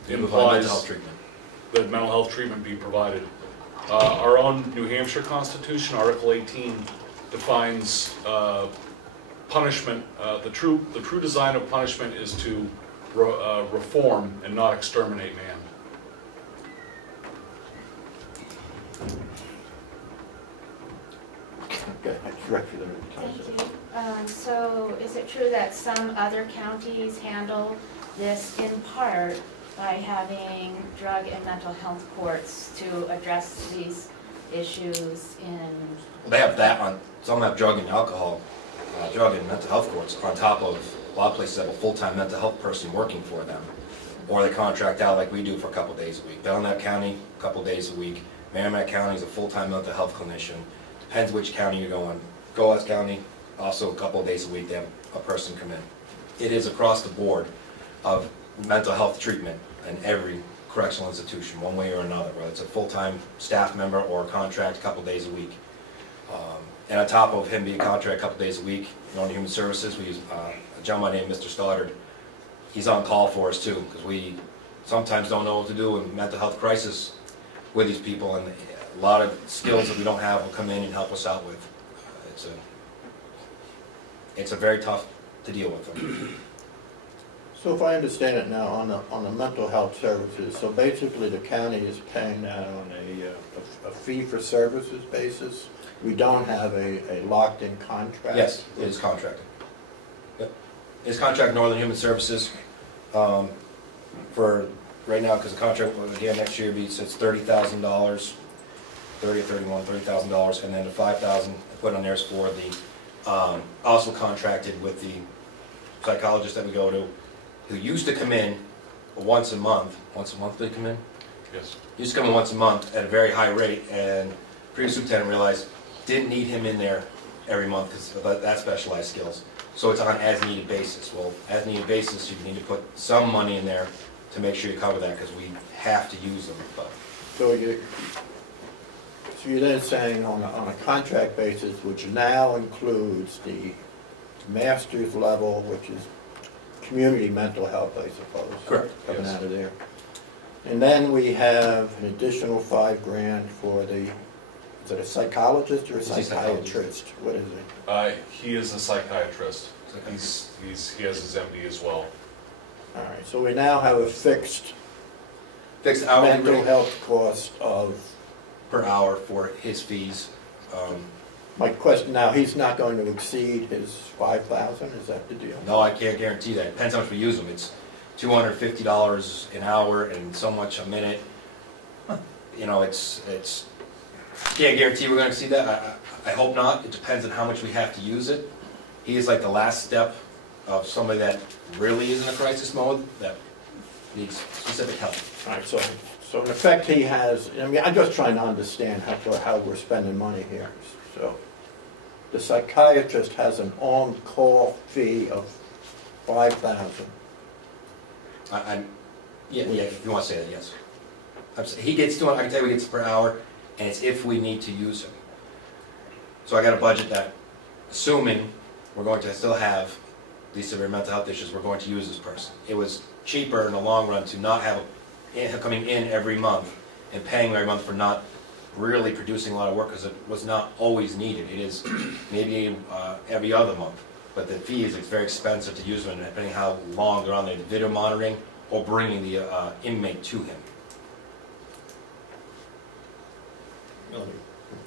implies that mental health treatment be provided. Our own New Hampshire Constitution, Article 18, defines punishment. The true design of punishment is to reform and not exterminate man. Thank you. So is it true that some other counties handle this in part by having drug and mental health courts to address these issues in? They have that on, some have drug and alcohol, drug and mental health courts on top of a lot of places have a full-time mental health person working for them. Or they contract out like we do for a couple days a week. Belknap County, a couple days a week. Merrimack County is a full-time mental health clinician. Depends which county you're going. Coas County, also a couple of days a week, they have a person come in. It is across the board of mental health treatment in every correctional institution, one way or another, whether it's a full-time staff member or a contract a couple days a week. And on top of him being a contract a couple days a week, in Human Services, we use a gentleman named Mr. Stoddard, he's on call for us too, because we sometimes don't know what to do in mental health crisis with these people, and a lot of skills that we don't have will come in and help us out with. It's a very tough to deal with them. So if I understand it now, on the mental health services, so basically the county is paying that on a fee for services basis? We don't have a locked-in contract? Yes, it is contracted. Yep. It's contract Northern Human Services for right now, because the contract again next year it's $30,000, $30,000 or $30,000, and then the $5,000 I put on there is for the also contracted with the psychologist that we go to, who used to come in once a month. Once a month did he come in? Yes. He used to come in once a month at a very high rate, and previous lieutenant realized didn't need him in there every month because of that specialized skills. So it's on as needed basis. Well, as needed basis, you need to put some money in there to make sure you cover that, because we have to use them. But So you're then saying on a contract basis, which now includes the master's level, which is community mental health, I suppose. Correct. Coming Yes. out of there. And then we have an additional $5,000 for the, is it a psychologist or a psychiatrist? What is it? He is a psychiatrist. He has his MD as well. All right, so we now have a fixed hourly mental rate health cost of per hour for his fees. My question now, he's not going to exceed his $5,000, is that the deal? No, I can't guarantee that. Depends how much we use them. It's $250 an hour and so much a minute. You know, it's can't guarantee we're going to see that. I hope not. It depends on how much we have to use it. He is like the last step of somebody that really is in a crisis mode that needs specific help. All right, so in effect he has, I mean, I'm just trying to understand how we're spending money here. So the psychiatrist has an on-call fee of $5,000. Yeah, if you want to say that, yes. He gets I can tell you he gets per hour, and it's if we need to use him. So I got a budget that, assuming we're going to still have these severe mental health issues, we're going to use this person. It was cheaper in the long run to not have him coming in every month and paying every month for not really producing a lot of work, because it was not always needed. It is maybe every other month. But the fees, it's very expensive to use them, depending how long they're on there, the video monitoring or bringing the inmate to him.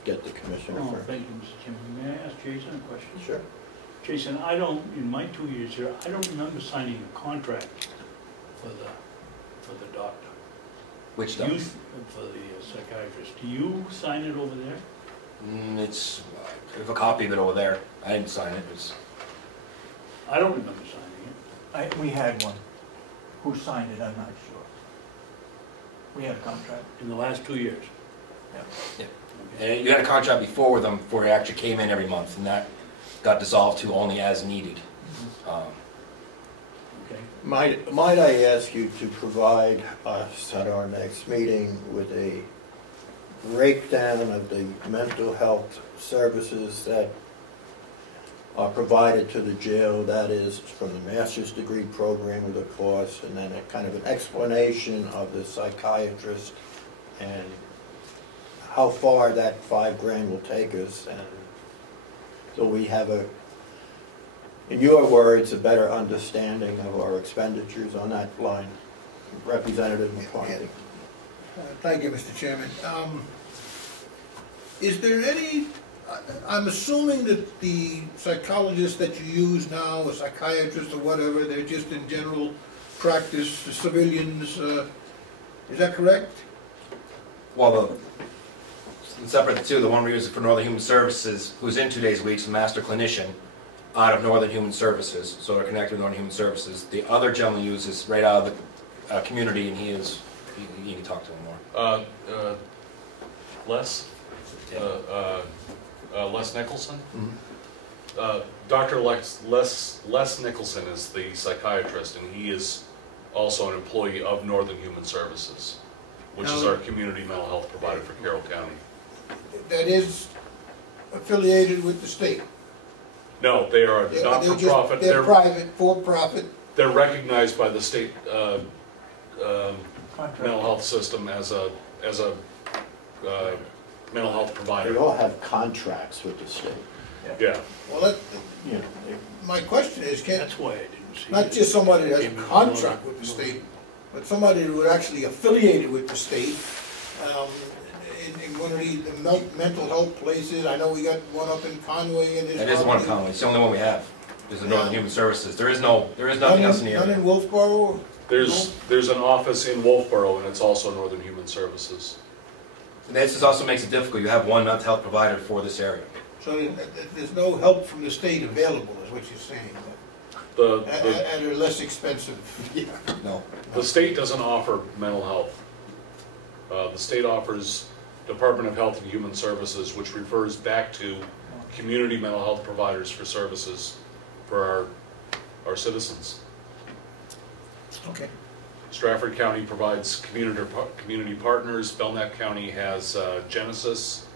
Get the commissioner Oh, first. thank you, Mr. Chairman. May I ask Jason a question? Sure. Jason, in my 2 years here, I don't remember signing a contract for the doctor. Which doctor? For the psychiatrist. Do you sign it over there? I have a copy of it over there. I didn't sign it. I don't remember signing it. We had one. Who signed it, I'm not sure. We had a contract. In the last 2 years? Yeah. And you had a contract before with them before he actually came in every month, and that got dissolved to only as needed. Okay. Might I ask you to provide us at our next meeting with a breakdown of the mental health services that are provided to the jail, that is from the master's degree program with the course, and then a kind of an explanation of the psychiatrist and how far that $5,000 will take us, and so we have in your words, a better understanding of our expenditures on that line. Representative McCarthy. Thank you, Mr. Chairman. Is there any, I'm assuming that the psychologists that you use now, or psychiatrists or whatever, they're just in general practice, civilians, is that correct? Well, separate the two, the one we use for Northern Human Services, who's in 2 days a week, is a master clinician out of Northern Human Services, so they're connected with Northern Human Services. The other gentleman uses right out of the community, and you can talk to him more. Les? Yeah. Les Nicholson? Mm-hmm. Dr. Les Nicholson is the psychiatrist, and he is also an employee of Northern Human Services, which is our community mental health provider for Carroll County. That is affiliated with the state? No, they are not-for-profit. They're private, for-profit? They're recognized by the state mental health system as a mental health provider. They all have contracts with the state. Yeah. Well, that, You know, my question is, That's why I didn't see not it. just somebody that has a contract with the state, but somebody who would actually affiliated with the state, in one of the mental health places. I know we got one up in Conway and this. That is the one in Conway, it's the only one we have, is the Northern Human Services. There is nothing else in the None area. in Wolfboro? There's an office in Wolfboro, and it's also Northern Human Services. And this also makes it difficult, you have one mental health provider for this area. So there's no help from the state available, is what you're saying? And they're less expensive? Yeah. No. The state doesn't offer mental health. The state offers Department of Health and Human Services, which refers back to community mental health providers for services for our citizens. Okay. Stratford County provides community partners. Belknap County has Genesis.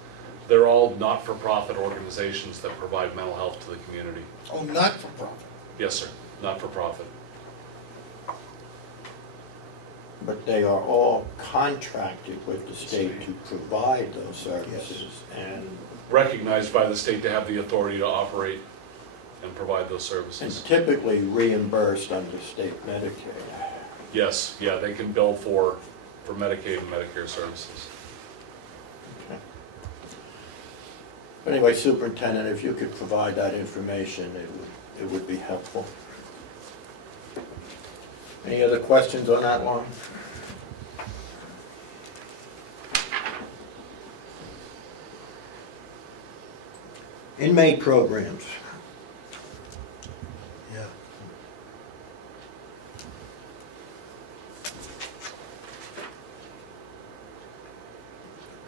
They're all not-for-profit organizations that provide mental health to the community. Oh, not-for-profit? Yes, sir. Not-for-profit. But they are all contracted with the state to provide those services, and Recognized by the state to have the authority to operate and provide those services. typically reimbursed under state Medicaid. Yes, yeah, they can bill for Medicaid and Medicare services. Okay. But anyway, Superintendent, if you could provide that information, it would be helpful. Any other questions on that one? Inmate programs. Yeah.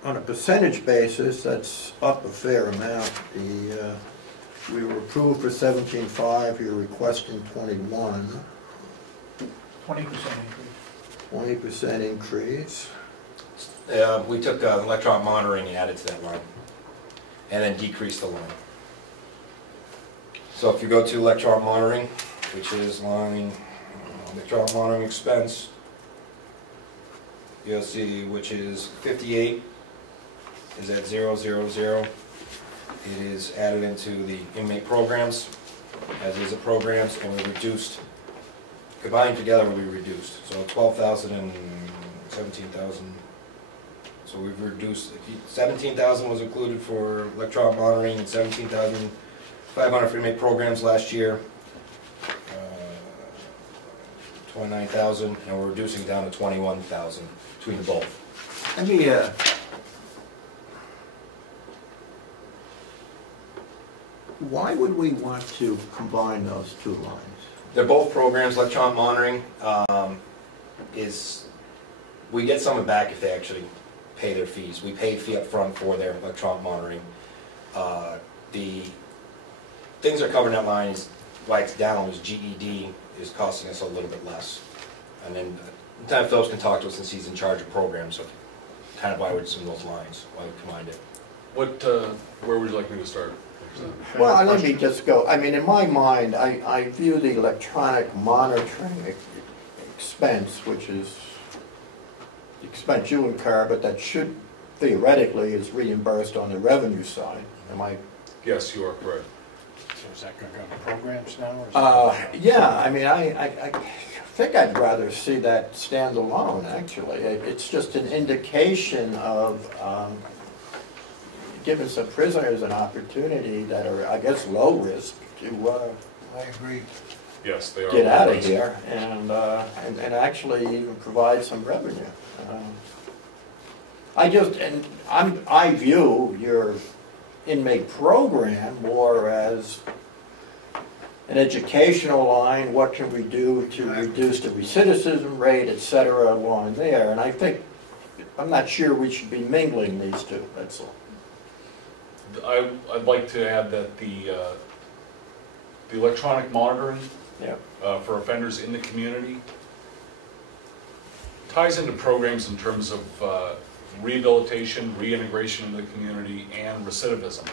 On a percentage basis, that's up a fair amount. We were approved for 17.5, you're requesting 21. 20% increase. 20% increase. We took electronic monitoring and added to that line, and then decreased the line. So if you go to electronic monitoring, which is line electronic monitoring expense, you'll see which is 58 is at 000. It is added into the inmate programs, as is the programs, and we reduced, combined together we reduced. So 12,000 and 17,000. So we've reduced, 17,000 was included for electronic monitoring and 17,500 for inmate programs last year. 29,000, and we're reducing down to 21,000 between the both. Let me, why would we want to combine those two lines? They're both programs. Electronic monitoring we get some back if they actually pay their fees. We pay a fee up front for their electronic monitoring. The things that are covered in that line is why it's down is GED is costing us a little bit less. And then sometimes folks can talk to us since he's in charge of programs, so kind of why we're some of those lines, why we combined it. Where would you like me to start? Well, let me just go. I mean, in my mind, I view the electronic monitoring expense, which is the expense you incur, but that should theoretically is reimbursed on the revenue side. Am I? Yes, you are correct. So is that going to go to programs now? Or yeah, I mean, I think I'd rather see that stand alone, actually. It's just an indication of giving some prisoners an opportunity that are, I guess, low risk to I agree. Yes, they are. get out of here and actually even provide some revenue. I view your inmate program more as an educational line. What can we do to reduce the recidivism rate, et cetera, along there? And I think, I'm not sure we should be mingling these two, that's all. I'd like to add that the electronic monitoring for offenders in the community ties into programs in terms of rehabilitation, reintegration into the community, and recidivism.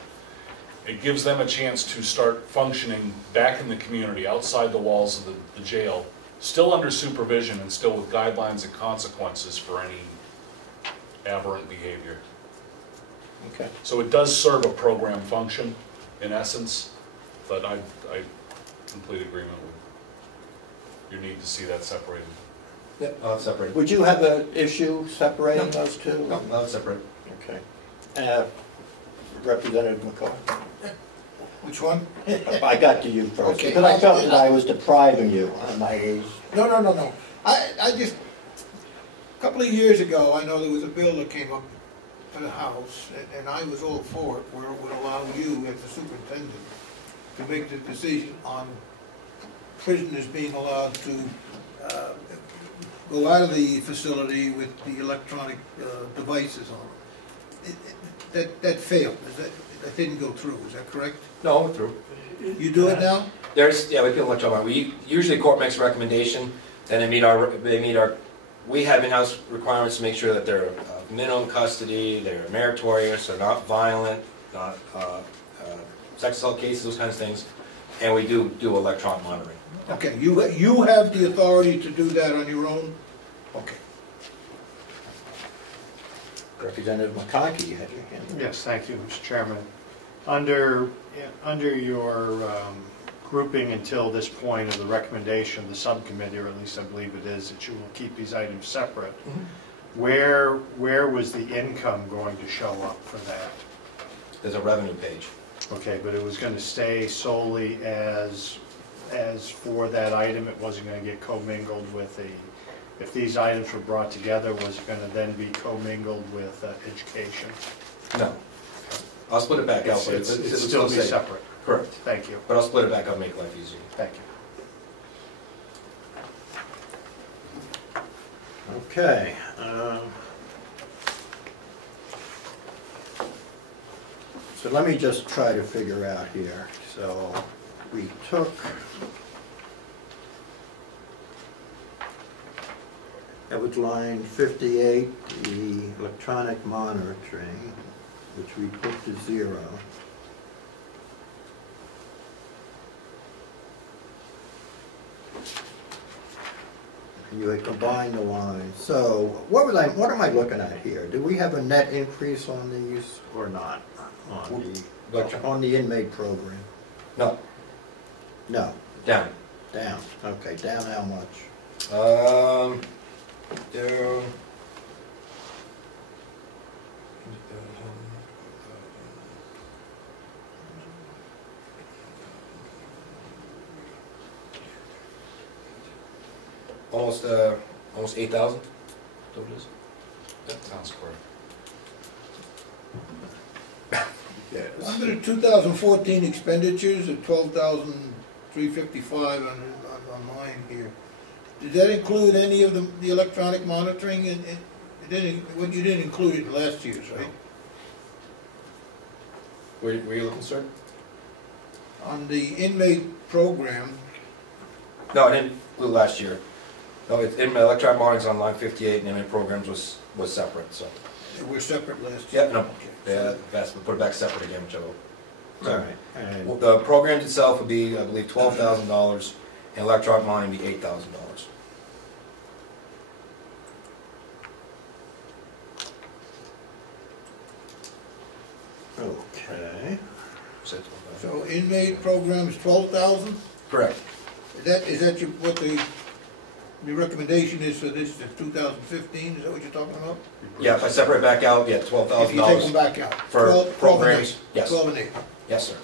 It gives them a chance to start functioning back in the community, outside the walls of the jail, still under supervision and still with guidelines and consequences for any aberrant behavior. Okay. So it does serve a program function, in essence, but I complete agreement with your need to see that separated. Yep, separated. Would you have an issue separating those two? No, I'll separate. Okay. Representative McCoy? Which one? I got to you first, Okay. because I felt that I was depriving you on my... No. I just, a couple of years ago, I know there was a bill that came up to the House, and I was all for it, where it would allow you, as the superintendent, to make the decision on prisoners being allowed to go out of the facility with the electronic devices on them. That failed. That didn't go through. Is that correct? No, we're through. You do it now? Yeah, we do electronic. We usually court makes a recommendation, and we have in-house requirements to make sure that they're minimum custody, they're meritorious, they're not violent, not sex assault cases, those kinds of things, and we do electronic monitoring. Okay, you have the authority to do that on your own? Okay. Representative McConkey, you had your hand up. Yes, thank you, Mr. Chairman. Under your grouping until this point of the recommendation of the subcommittee, or at least I believe it is, that you will keep these items separate, where was the income going to show up for that? There's a revenue page. Okay, but it was going to stay solely as for that item. It wasn't going to get commingled with if these items were brought together, was it going to then be commingled with education? No. I'll split it back out, but It's still be separate. Correct. Thank you. But I'll split it back out and make life easier. Thank you. Okay. So let me just try to figure out here. So we took... That was line 58, the electronic monitoring, which we put to 0. And you had combined the lines. So what am I looking at here? Do we have a net increase on these or not? On the inmate program? No. No. Down. Down. Okay, down how much? Down. Almost 8,000. So it is. That sounds correct. Yes. Under the 2014 expenditures of $12,355 on mine here, did that include any of the electronic monitoring? You didn't include it in last year's, right? Were you looking, sir? On the inmate program. No, I didn't include last year. No, in my electronic monitoring's on line 58, and inmate programs was separate. So. They were separate last year. Yeah, no. Yeah, we put it back separate again, which I will. All right. And the programs itself would be, I believe, $12,000, and electronic monitoring would be $8,000. okay. So inmate program is 12,000? Correct. Is that what the recommendation is for this 2015? Is that what you're talking about? Yeah, if I separate back out, yeah, $12,000. If you take them back out. For 12 programs, yes. 12 and 8. Yes, sir.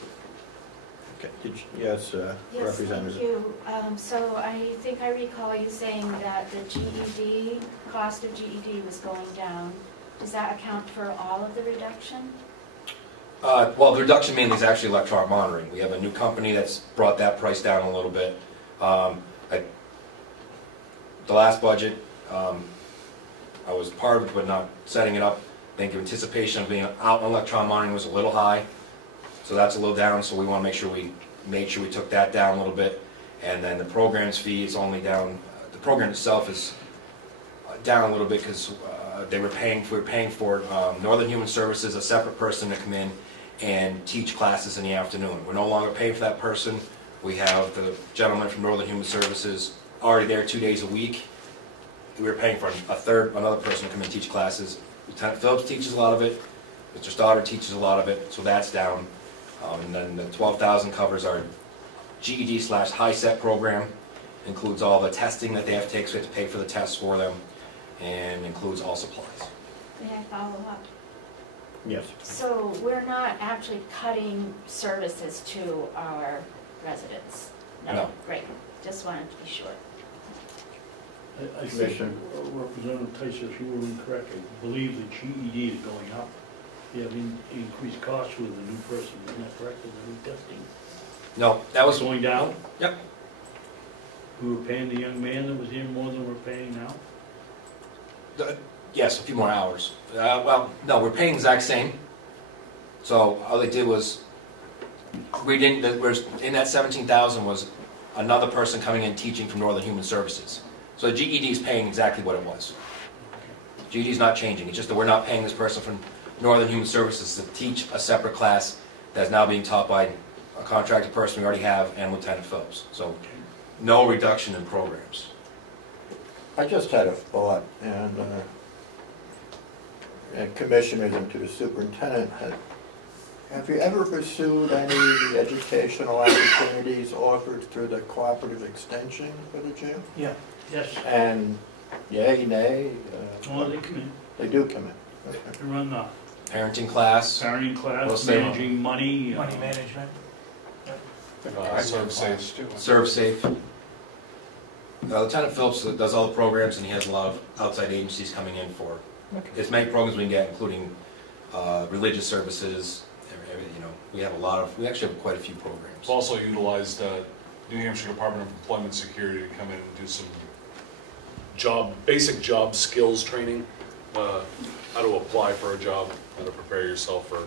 Okay. Yes, Yes, Representative. thank you. So I think I recall you saying that the GED, cost of GED was going down. Does that account for all of the reduction? Well, the reduction mainly is actually electronic monitoring. We have a new company that's brought that price down a little bit. The last budget, I was part of it, but not setting it up. I think anticipation of being out on electronic monitoring was a little high, so that's a little down. So we want to make sure we took that down a little bit. And then the program's fee is only down. The program itself is down a little bit because we were paying for Northern Human Services, a separate person to come in and teach classes in the afternoon. We're no longer paying for that person. We have the gentleman from Northern Human Services already there 2 days a week. We were paying for another person to come and teach classes. Lieutenant Phillips teaches a lot of it. Mr. Stoddard teaches a lot of it, so that's down. And then the 12,000 covers our GED/HiSET program. Includes all the testing that they have to take, so we have to pay for the tests for them, and includes all supplies. May I follow up? Yes. So we're not actually cutting services to our residents? No. Great, just wanted to be sure. I think Representative Tyson, if you were incorrect, I believe the GED is going up. You have increased costs with the new person, isn't that correct, with the new testing? No, that was... Going down? Yep. We were paying the young man that was here more than we're paying now? Yes, a few more hours. Well, no, we're paying the exact same. So all they did was, in that 17,000 was another person coming in teaching from Northern Human Services. So the GED is paying exactly what it was. GED is not changing. It's just that we're not paying this person from Northern Human Services to teach a separate class that's now being taught by a contracted person we already have and Lieutenant Phillips. So no reduction in programs. I just had a thought, and commissioners and to the superintendent, have you ever pursued any educational opportunities offered through the cooperative extension for the jail? Yeah. Yes. And yay, nay? Oh, they come in. They do come in. Okay. They run the Parenting class. parenting class, managing money. Money management. Serve safe too. Serve safe. Lieutenant Phillips does all the programs, and he has a lot of outside agencies coming in for as many programs we can get, including religious services. Everything, we actually have quite a few programs. We've also utilized New Hampshire Department of Employment Security to come in and do some basic job skills training, how to apply for a job, how to prepare yourself for.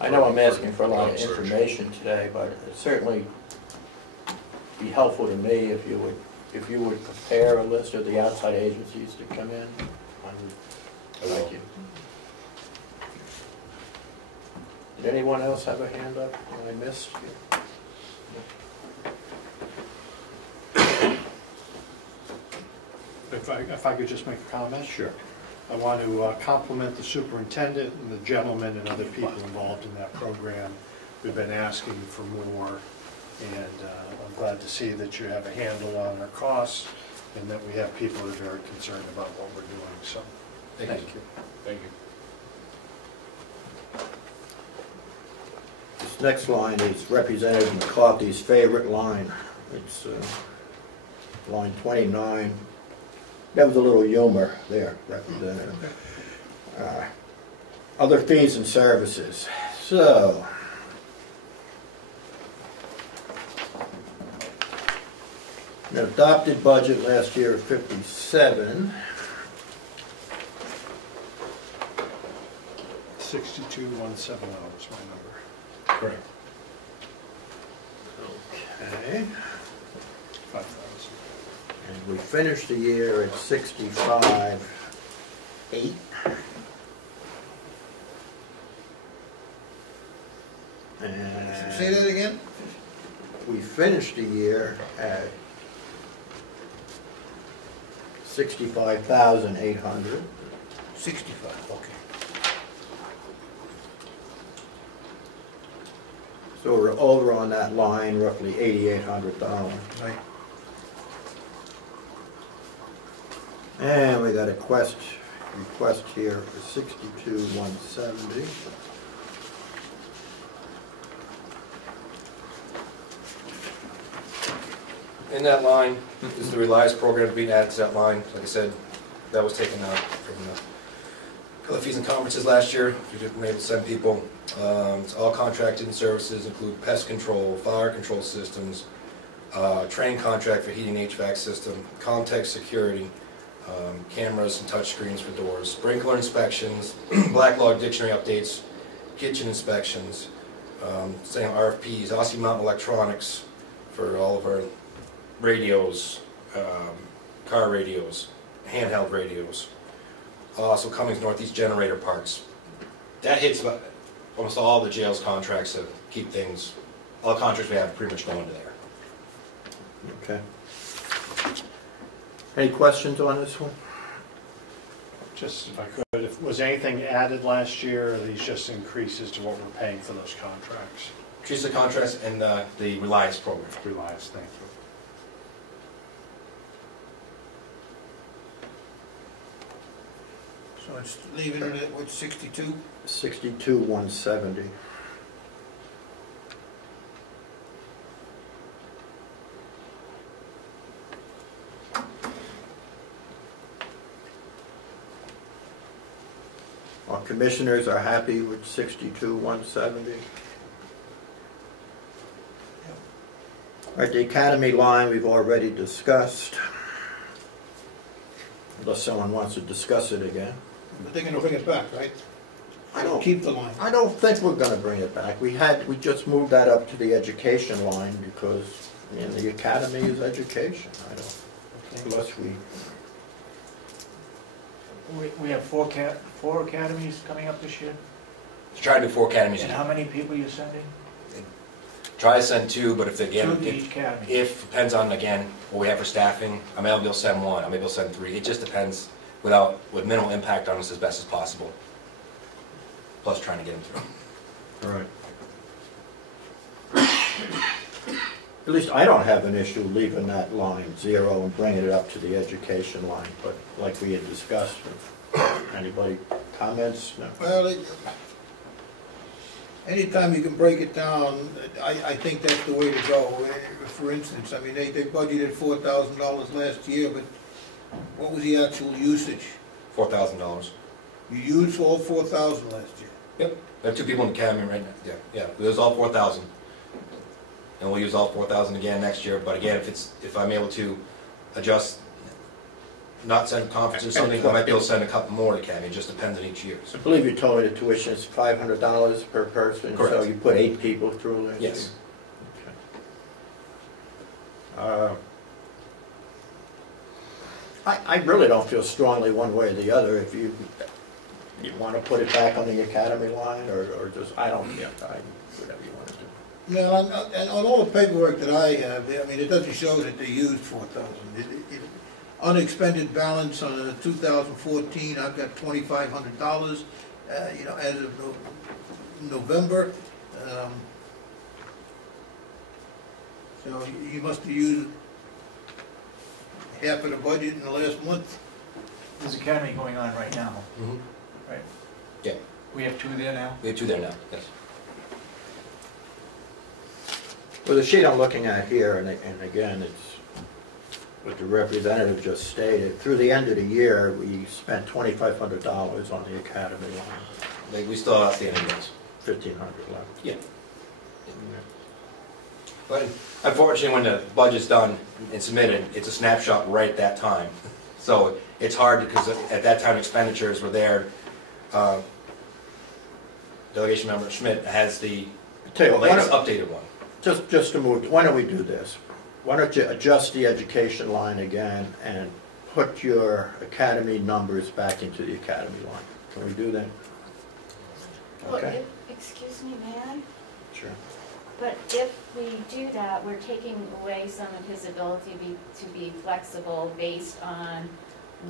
I know I'm asking for a lot of job search. information today, but it'd certainly be helpful to me if you would prepare a list of the outside agencies to come in. Thank you. Did anyone else have a hand up I missed? If I could just make a comment? Sure. I want to compliment the superintendent and the gentlemen and other people involved in that program. We've been asking for more, and I'm glad to see that you have a handle on our costs and that we have people who are very concerned about what we're doing. So, thank you. Thank you. This next line is Representative McCarthy's favorite line. It's line 29. That was a little humor there, Representative. Other fees and services. So, an adopted budget last year of 57. 62,170 is my number. Correct. Okay. 5,000. And we finished the year at 65,800. And Say that again? we finished the year at 65,800. 65, okay. So we're over on that line, roughly $8,800. Right. And we got a request here for 62,170. In that line is the Reliance program being added to that line. Like I said, that was taken out from the fees and conferences last year. We didn't able to send people. It's all contracted services, include pest control, fire control systems, train contract for heating HVAC system, context security, cameras and touch screens for doors, sprinkler inspections, black log dictionary updates, kitchen inspections, same RFPs, Ossipee Mountain Electronics for all of our radios, car radios, handheld radios. Also Cummings Northeast generator parts. That hits about almost all the jails contracts to keep things, all the contracts we have pretty much going to there. Okay. Any questions on this one? Just if I could, was anything added last year, or are these just increases to what we're paying for those contracts? Just the contracts and the Reliance program. Reliance, thank you. So it's leaving it at, what, 62? 62,170. Our commissioners are happy with 62,170. All right, the academy line we've already discussed. Unless someone wants to discuss it again. But they're gonna bring it back, right? I don't keep the line. I don't think we're gonna bring it back. We just moved that up to the education line because, I mean, the academy is education. I don't, unless We have four academies coming up this year? Try to do 4 academies. And how many people are you sending? Try to send 2, but if again, 2 to each academy. if depends on again what we have for staffing, I may be able to send 1, I may be able to send 3. It just depends with minimal impact on us as best as possible. Plus trying to get them through. All right. At least I don't have an issue leaving that line 0 and bringing it up to the education line, but like we had discussed, anybody comments? No. Well, anytime you can break it down, I think that's the way to go. For instance, I mean, they budgeted $4,000 last year, but what was the actual usage? $4,000. You used all 4,000 last year? Yep. I have 2 people in the academy right now. Yeah. It was all 4,000. And we'll use all 4,000 again next year. But again, if I'm able to adjust, not send conferences or something, I might be able to send a couple more to academy. It just depends on each year. I believe you told me the tuition is $500 per person. Correct. So you put 8 people through last year? Yes. Okay. I really don't feel strongly one way or the other. If you want to put it back on the academy line, or just, I don't, whatever you want to do. No, and on all the paperwork that I have, I mean, it doesn't show that they used 4,000. Unexpended balance on 2014, I've got $2,500, as of November. So you must have used half of the budget in the last month. There's academy going on right now, right? Yeah. We have 2 there now? We have 2 there now, yes. Well, the sheet I'm looking at here, and again, it's what the representative just stated, through the end of the year, we spent $2,500 on the academy line. We still have outstanding bills. $1,500 left. Yeah. But unfortunately, when the budget's done and submitted, it's a snapshot right at that time. So it's hard because at that time expenditures were there. Delegation member Schmidt has the latest updated one. Just to move, why don't we do this? Why don't you adjust the education line again and put your academy numbers back into the academy line? Can we do that? Okay. Well, excuse me, may I? Sure. But if we do that, we're taking away some of his ability to be flexible based on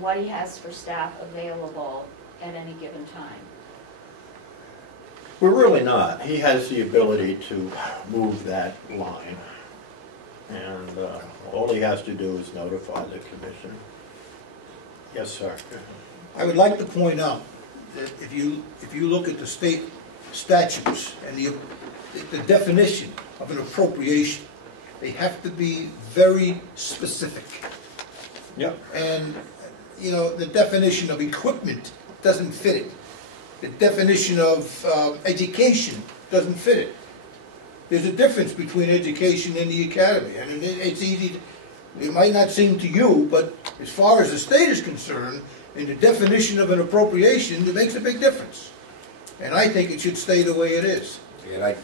what he has for staff available at any given time. We're really not. He has the ability to move that line. And all he has to do is notify the commission. Yes, sir. I would like to point out that if you look at the state statutes and the definition of an appropriation, they have to be very specific. Yep. And, the definition of equipment doesn't fit it. The definition of education doesn't fit it. There's a difference between education and the academy. I mean, it's easy, it might not seem to you, but as far as the state is concerned, in the definition of an appropriation, it makes a big difference. And I think it should stay the way it is. And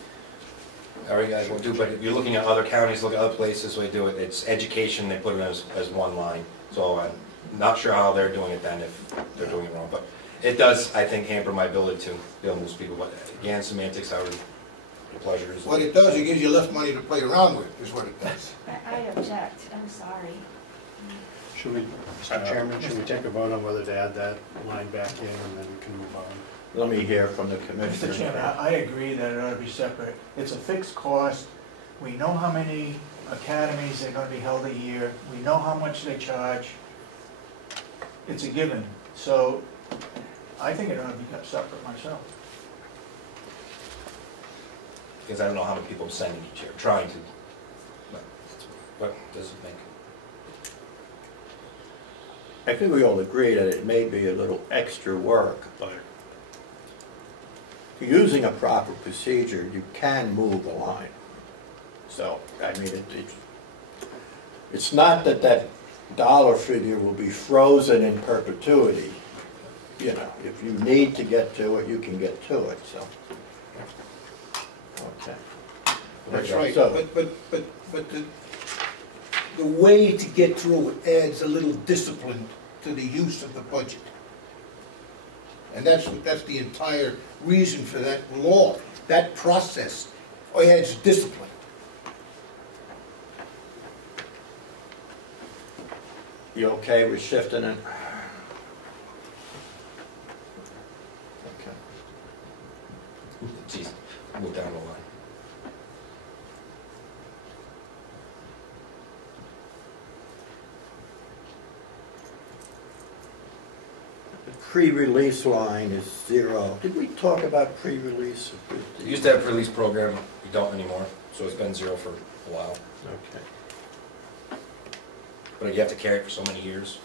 every guy will do, but if you're looking at other counties, look at other places, they do it, it's education, they put it as one line. So I'm not sure how they're doing it then, if they're doing it wrong. But It does, I think, hamper my ability to be able to move people, but again, semantics, our pleasures. What it does, it gives you less money to play around with, is what it does. I object, I'm sorry. Should we, Mr. Chairman, should we take a vote on whether to add that line back in and then we can move on? Let me hear from the commissioner. Mr. Chairman, I agree that it ought to be separate. It's a fixed cost. We know how many academies are going to be held a year. We know how much they charge. It's a given. So I think it ought to be kept separate myself. Because I don't know how many people I'm sending each year, trying to, but what does it make? I think we all agree that it may be a little extra work, but using a proper procedure, you can move the line. So, I mean, it's not that that dollar figure will be frozen in perpetuity. You know, if you need to get to it, you can get to it, so. Okay. That's right, So, but the way to get through it adds a little discipline to the use of the budget. And that's the entire reason for that law. That process adds discipline. you okay with shifting it? Okay. Geez, move down the line. Pre-release line is 0. Did we talk about pre-release? We used to have a pre-release program, we don't anymore, so it's been 0 for a while. Okay. But you have to carry it for so many years.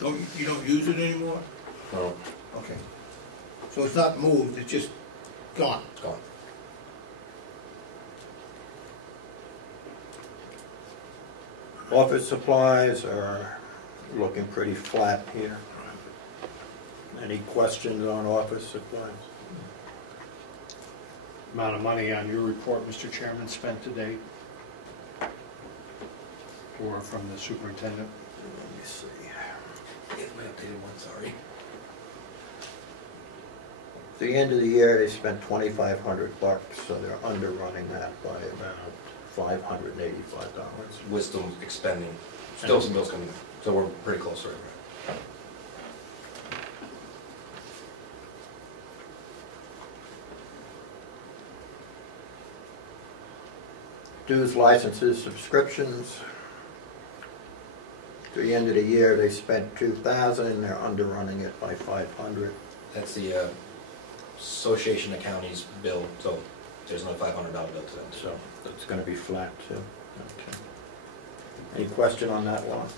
You don't use it anymore? No. Okay. So it's not moved, it's just gone? Gone. Office supplies are looking pretty flat here. Any questions on office supplies? Amount of money on your report, Mr. Chairman, spent to date? Or from the superintendent? Let me see. Here's my updated one, sorry. At the end of the year, they spent $2,500, so they're underrunning that by about $585. We're still expending, still some bills coming in, so we're pretty close right now. Dues, licenses, subscriptions. At the end of the year, they spent $2,000, they're underrunning it by $500. That's the Association of Counties bill, so there's another $500 bill to them. So it's going to be flat too. Okay. Any question on that one?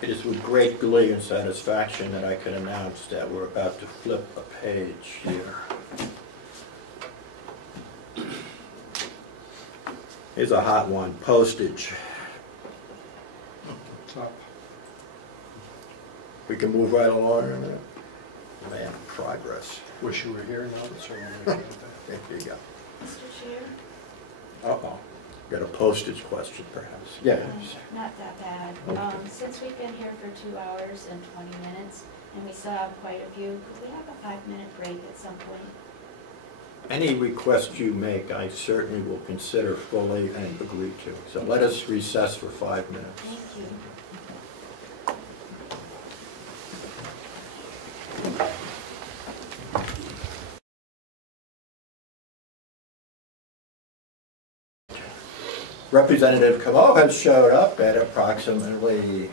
It is with great glee and satisfaction that I can announce that we're about to flip a page here. Here's a hot one, postage. Top. We can move right along in there. Man, progress. Wish you were here now, but certainly. There you go. Mr. Chair? Uh-oh. Got a postage question, perhaps. Yes. Not that bad. Okay. Since we've been here for 2 hours and 20 minutes, and we still have quite a few, could we have a 5-minute break at some point? Any request you make, I certainly will consider fully and agree to. So let us recess for 5 minutes. Thank you. Representative Comeau has showed up at approximately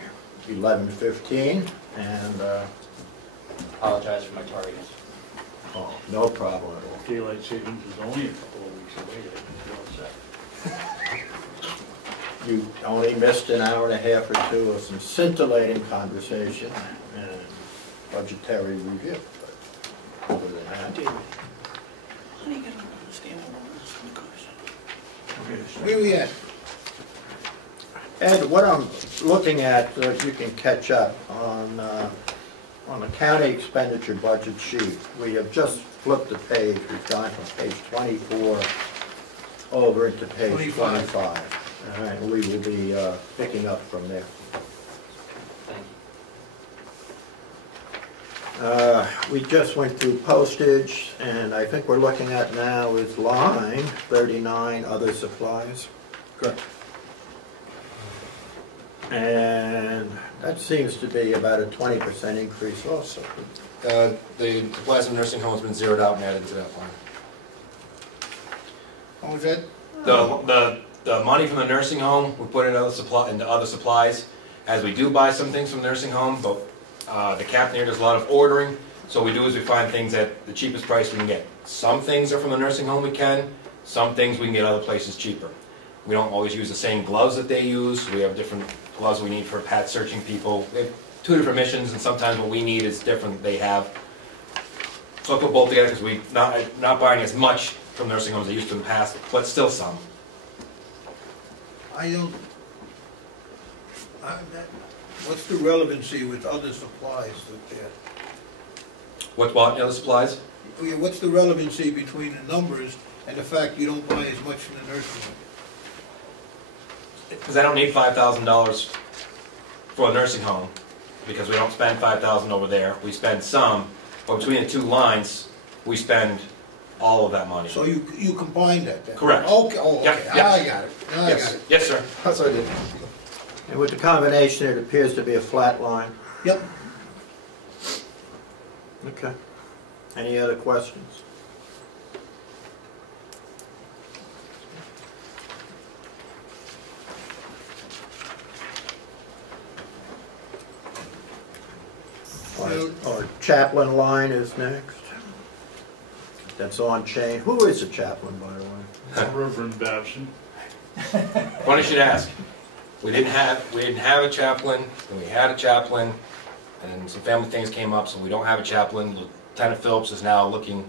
11:15, and Apologize for my tardiness. oh, no problem at all. Daylight savings is only a couple of weeks away. That's all set. You only missed an hour and a half or two of some scintillating conversation and budgetary review. But other than that, Where are we at? Ed, what I'm looking at, so that you can catch up on the county expenditure budget sheet, we have just flipped the page. We've gone from page 24 over into page 25. All right, we will be picking up from there. Thank you. We just went through postage, and I think we're looking at now is line 39, other supplies. Good. And that seems to be about a 20% increase also. The supplies in the nursing home has been zeroed out and added to that line. What was that? The money from the nursing home, we put into other supplies, as we do buy some things from the nursing home, but the captain here does a lot of ordering, so what we do is we find things at the cheapest price we can get. Some things are from the nursing home we can, some things we can get other places cheaper. We don't always use the same gloves that they use, we have different gloves we need for pad searching people. They have 2 different missions, and sometimes what we need is different than they have. So I put both together because we're not buying as much from nursing homes as they used to in the past, but still some. What's the relevancy with other supplies that they're? What the other supplies? What's the relevancy between the numbers and the fact you don't buy as much from the nursing home? Because I don't need $5,000 for a nursing home, because we don't spend $5,000 over there. We spend some, but between the 2 lines, we spend all of that money. So you combine that then? Correct. Okay, oh, okay. Yep. Now I got it. Now I Yes. got it. Yes, sir. That's what I did. And with the combination, it appears to be a flat line. Yep. Okay. Any other questions? Our chaplain line is next. That's on chain. Who is a chaplain, by the way? Reverend Babson. Funny you should ask. We didn't have a chaplain, and we had a chaplain, and some family things came up, so we don't have a chaplain. Lieutenant Phillips is now looking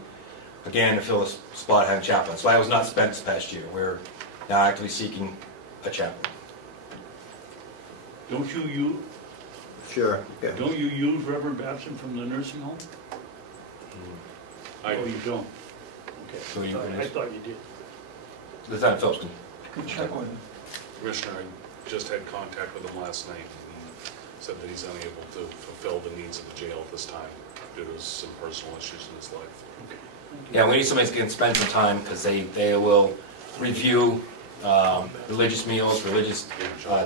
again to fill a spot having a chaplain. So I was not spent this past year. We're now actively seeking a chaplain. Don't you use? Sure. Yeah. Don't you use Reverend Babson from the nursing home? I Oh, you don't? Okay. So you- I thought you did. Lieutenant Phillips can. Good check with him. Commissioner, I just had contact with him last night, and he said that he's unable to fulfill the needs of the jail at this time due to some personal issues in his life. Yeah, we need somebody who can spend some time, because they will review religious meals, religious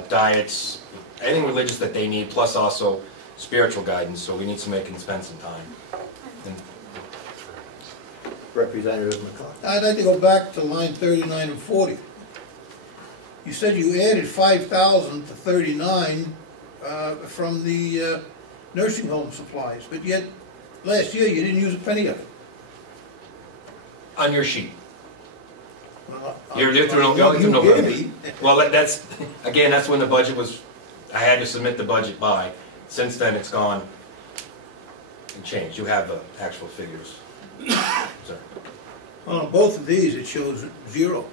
diets, anything religious that they need, plus also spiritual guidance, so we need somebody who can spend some time. And Representative McCarthy. I'd like to go back to line 39 and 40. You said you added 5,000 to 39 from the nursing home supplies, but yet last year you didn't use a penny of it. on your sheet. Well, You're through November. Well, that's, again, that's when the budget was, I had to submit the budget by. Since then, it's gone and changed. You have the actual figures. Sorry. Well, on both of these, it shows 0.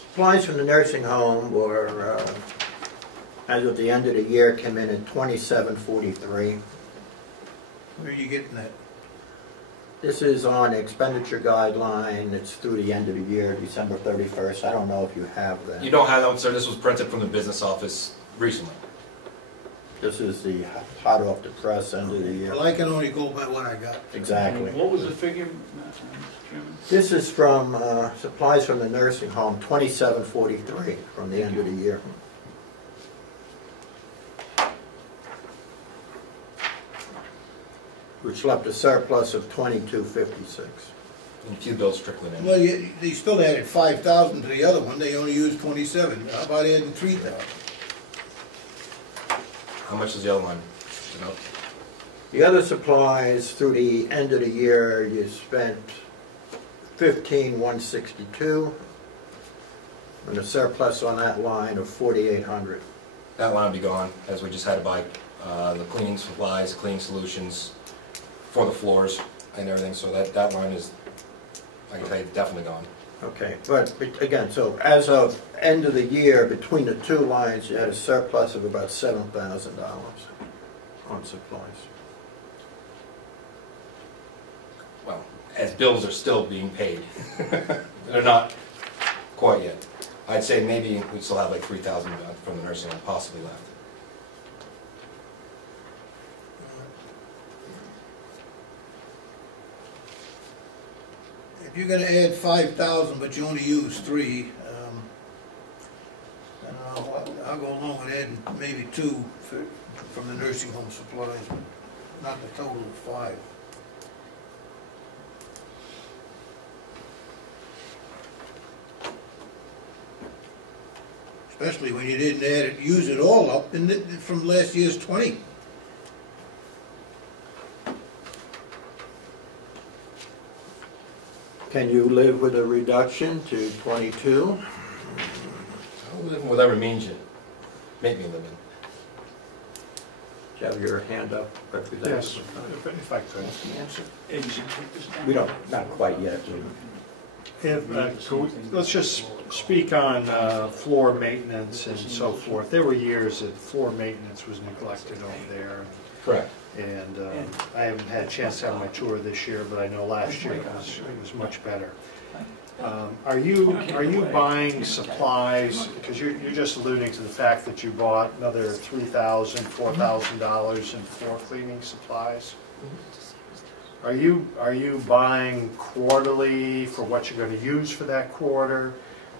Supplies from the nursing home were, as of the end of the year, came in at $27.43. Where are you getting that? This is on expenditure guideline. It's through the end of the year, December 31st. I don't know if you have that. You don't have that, sir. This was printed from the business office recently. This is the hot off the press end of the year. Well, I can only go by what I got. Exactly. What was the figure, Mr. Chairman? This is from supplies from the nursing home, $27.43 from the end of the year. Which left a surplus of $22.56. And a few bills trickling in. Well, they still added 5,000 to the other one. They only used 27. How about adding 3,000? How much is the other one? You know? The other supplies through the end of the year, you spent $15,162, and a surplus on that line of $4,800. That line will be gone, as we just had to buy the cleaning supplies, cleaning solutions for the floors and everything. So that line is, I can tell you, definitely gone. Okay, but again, so as of end of the year, between the two lines, you had a surplus of about $7,000 on supplies. Well, as bills are still being paid. They're not quite yet. I'd say maybe we still have like 3,000 from the nursing home possibly left. If you're gonna add 5,000, but you only use 3, then I'll go along with adding maybe 2 from the nursing home supplies, but not the total of 5. Especially when you didn't use it all up from last year's 20. Can you live with a reduction to 22? I'll live in whatever means you make me live in. Do you have your hand up, Representative? Yes, if I could. We don't, not quite yet. Let's just speak on floor maintenance and so forth. There were years that floor maintenance was neglected over there. Correct. And I haven't had a chance to have my tour this year, but I know last year it was much better. Are you buying supplies, because you're just alluding to the fact that you bought another $3,000, $4,000 in floor cleaning supplies? Are you buying quarterly for what you're going to use for that quarter,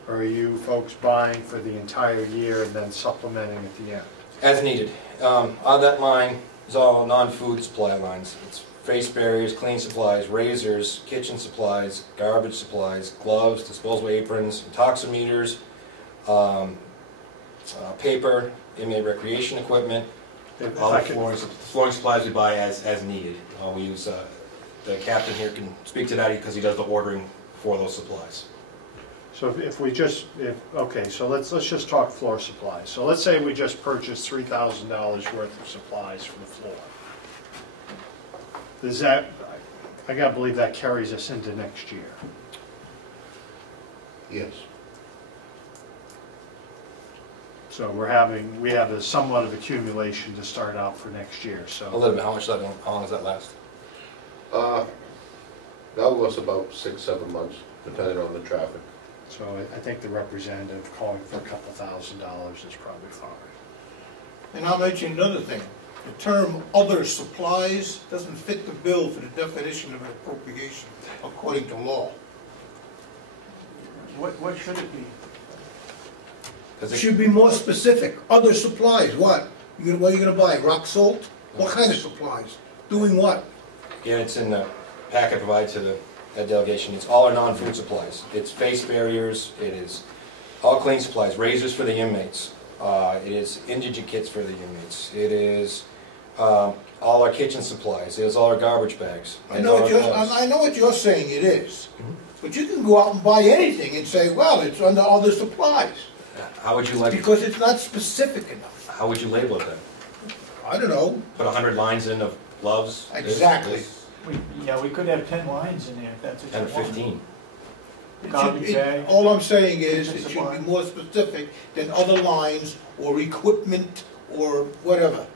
or are you folks buying for the entire year and then supplementing at the end? As needed. On that line is all non-food supply lines. It's face barriers, cleaning supplies, razors, kitchen supplies, garbage supplies, gloves, disposable aprons, intoximeters, paper, inmate recreation equipment. All the flooring supplies we buy as needed. We use the captain here can speak to that because he does the ordering for those supplies. So okay, so let's just talk floor supplies. So let's say we just purchased $3,000 worth of supplies for the floor. Does that, I gotta believe that carries us into next year? Yes. So we have a somewhat of accumulation to start out for next year, so. A little bit. How long does that last? That'll last about 6-7 months, depending on the traffic. So I think the representative calling for a couple $1,000s is probably fine. And I'll mention another thing. The term "other supplies" doesn't fit the bill for the definition of an appropriation, according to law. What should it be? It should be more specific. Other supplies, what? What are you going to buy? Rock salt? What kind of supplies? Doing what? Again, it's in the packet provided to that delegation. It's all our non-food supplies. It's face barriers. It is all clean supplies. Razors for the inmates. It is indigent kits for the inmates. It is all our kitchen supplies. It is all our garbage bags. I know what you're saying it is. But you can go out and buy anything and say, well, it's under other supplies. How would you like? Because it's not specific enough. How would you label it then? I don't know. Put 100 lines in of gloves. Exactly. We could have 10 lines in there if that's what 10 you to want. 15. Garbage bag. All I'm saying is it should be more specific than other lines or equipment or whatever.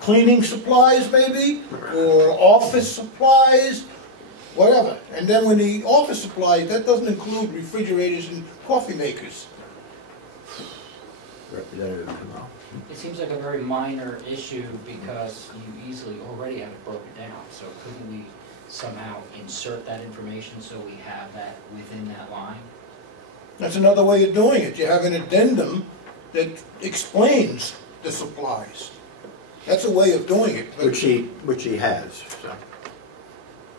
Cleaning supplies maybe, or office supplies, whatever. And then when the office supplies, that doesn't include refrigerators and coffee makers. Representative Comeau. It seems like a very minor issue because you easily already have it broken down. So couldn't we somehow insert that information so we have that within that line? That's another way of doing it. You have an addendum that explains the supplies. That's a way of doing it. Which he has. So.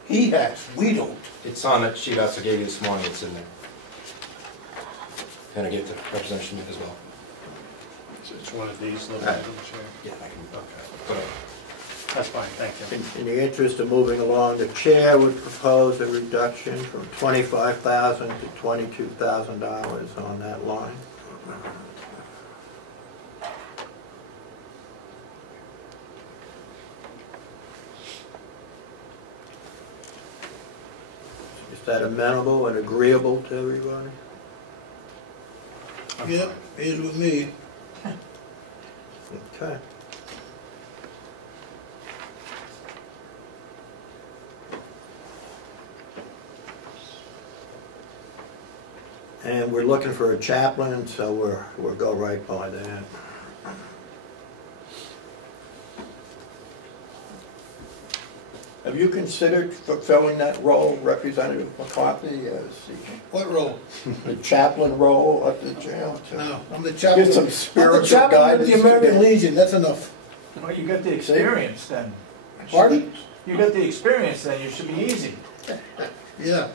He has. We don't. It's on that sheet I also gave you this morning. It's in there. And I gave it to Representative Schmidt as well. It's one of these little items here? Yeah, I can. Okay. That's fine, thank you. In the interest of moving along, the chair would propose a reduction from $25,000 to $22,000 on that line. Is that amenable and agreeable to everybody? Yep, here's with me. Okay. And we're looking for a chaplain, so we'll go right by that. Have you considered fulfilling that role, Representative McCarthy, as What role? the chaplain role at the jail? No, I'm the chaplain. Give some I'm the spiritual chaplain of guidance the to American them. Legion, that's enough. Well, you got the experience then. Pardon? You got the experience then, you should be easy. Yeah.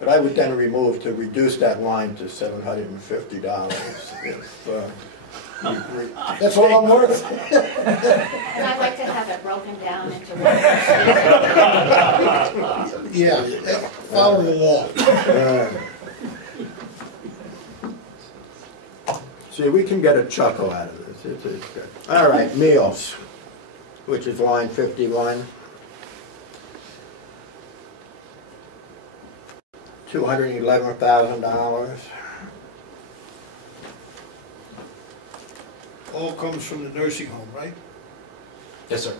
But I would then reduce that line to $750 if you agree. That's all I'm worth. And I'd like to have it broken down into one. Yeah, follow the law. See, we can get a chuckle out of this. It's good. All right, meals, which is line 51. $211,000. All comes from the nursing home, right? Yes, sir.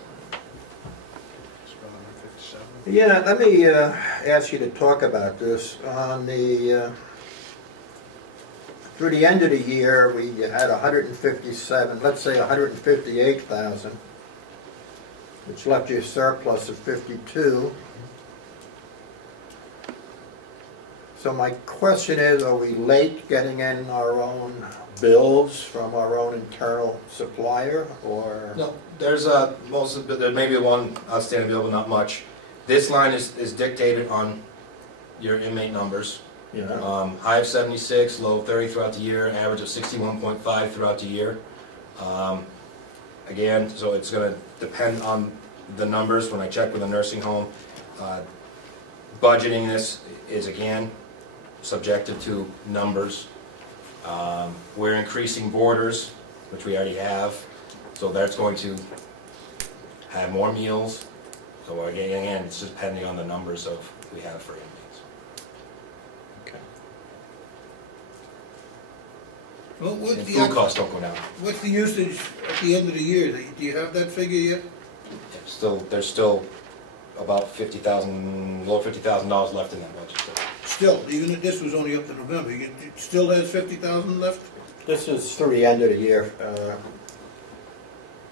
Yeah, let me ask you to talk about this. On the through the end of the year, we had 157, let's say 158,000, which left you a surplus of 52. So my question is, are we late getting in our own bills from our own internal supplier, or? No, there's there may be one outstanding bill, but not much. This line is dictated on your inmate numbers. Yeah. High of 76, low of 30 throughout the year, average of 61.5 throughout the year. Again, so it's going to depend on the numbers. When I check with a nursing home, budgeting this is again subjective to numbers. We're increasing boarders, which we already have, so that's going to have more meals. So again, it's just depending on the numbers of we have for inmates. Okay. Well, what's And the food costs don't go down. What's the usage at the end of the year? Do you have that figure yet? There's still about $50,000, low $50,000 left in that budget. Still, even if this was only up to November, it still has 50,000 left? This is through the end of the year,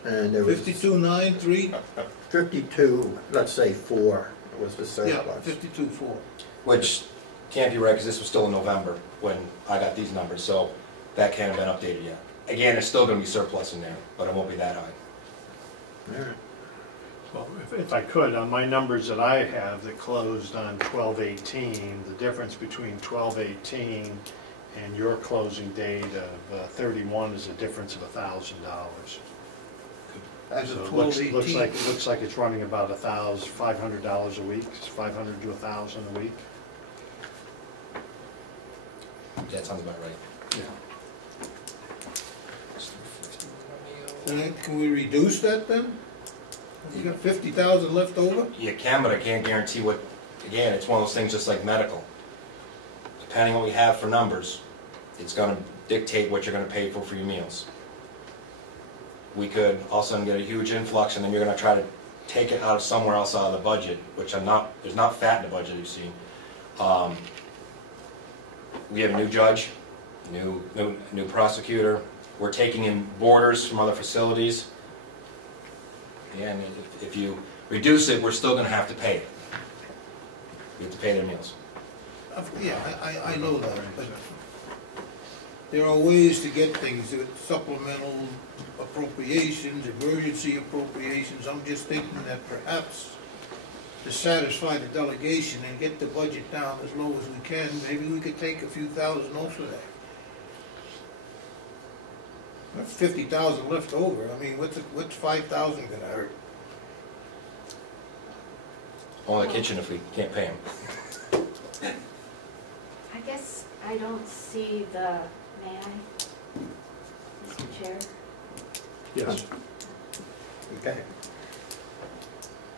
and there was 52,930? 52, let's say 4 was the surplus. Yeah, 52,4. Which can't be right because this was still in November when I got these numbers, so that can't have been updated yet. Again, there's still going to be surplus in there, but it won't be that high. All right. Well, if I could, on my numbers that I have that closed on 12/18, the difference between 12/18 and your closing date of 31 is a difference of $1,000. As So of it 12/18. looks like it's running about $500 a week. It's 500 to 1,000 a week. That sounds about right. Yeah. Can we reduce that then? You got 50,000 left over? You can, but I can't guarantee what, again, it's one of those things just like medical. Depending on what we have for numbers, it's going to dictate what you're going to pay for your meals. We could all of a sudden get a huge influx, and then you're going to try to take it out of somewhere else out of the budget, which there's not fat in the budget, you see. We have a new judge, new prosecutor. We're taking in boarders from other facilities. And if you reduce it, we're still going to have to pay it. We have to pay their meals. Yeah, I know that, but there are ways to get things, supplemental appropriations, emergency appropriations. I'm just thinking that perhaps to satisfy the delegation and get the budget down as low as we can, maybe we could take a few thousand off of that. That's 50,000 left over. I mean, what's 5,000 gonna hurt? Only the kitchen if we can't pay them. I guess I don't see may I, Mr. Chair? Yes. Okay.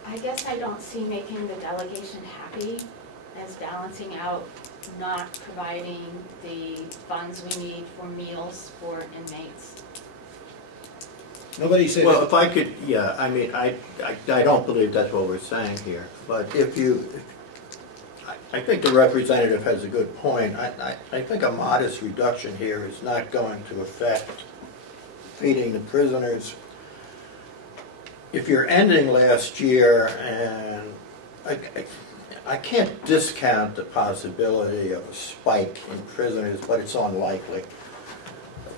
I guess I don't see making the delegation happy as balancing out not providing the funds we need for meals for inmates. Nobody said. Well, if I could, yeah, I mean, I don't believe that's what we're saying here, but if you, I think the representative has a good point. I think a modest reduction here is not going to affect feeding the prisoners. If you're ending last year, and I can't discount the possibility of a spike in prisoners, but it's unlikely.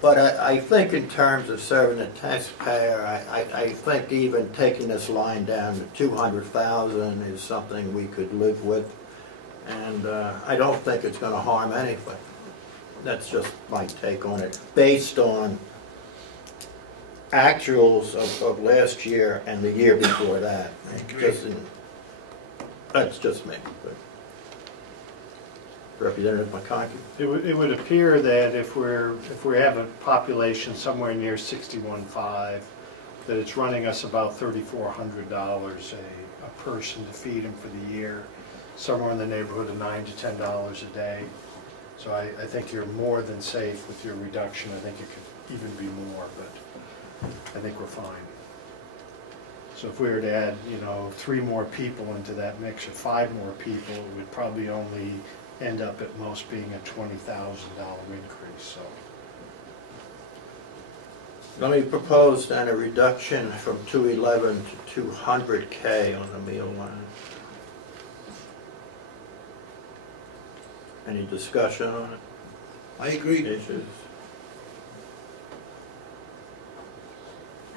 But I think in terms of serving the taxpayer, I think even taking this line down to 200,000 is something we could live with. And I don't think it's going to harm anybody. That's just my take on it, based on actuals of last year and the year before that. That's just me. But Representative McConkey. It would appear that if we have a population somewhere near 61.5, that it's running us about $3,400 a person to feed them for the year, somewhere in the neighborhood of $9 to $10 a day. So I think you're more than safe with your reduction. I think it could even be more, but I think we're fine. So if we were to add, 3 more people into that mix, or 5 more people, it would probably only end up at most being a $20,000 increase. So Let me propose then a reduction from 211 to 200K on the meal line. Any discussion on it? I agree. Issues?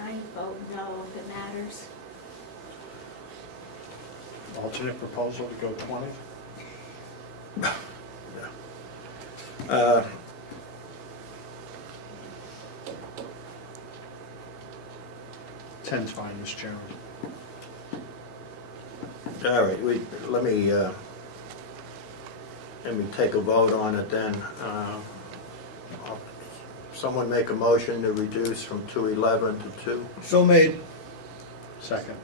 I vote no if it matters. alternate proposal to go 20? Yeah. 10's fine, Mr. Chairman. All right, let me take a vote on it then. Someone make a motion to reduce from 211 to 2. So made. Second.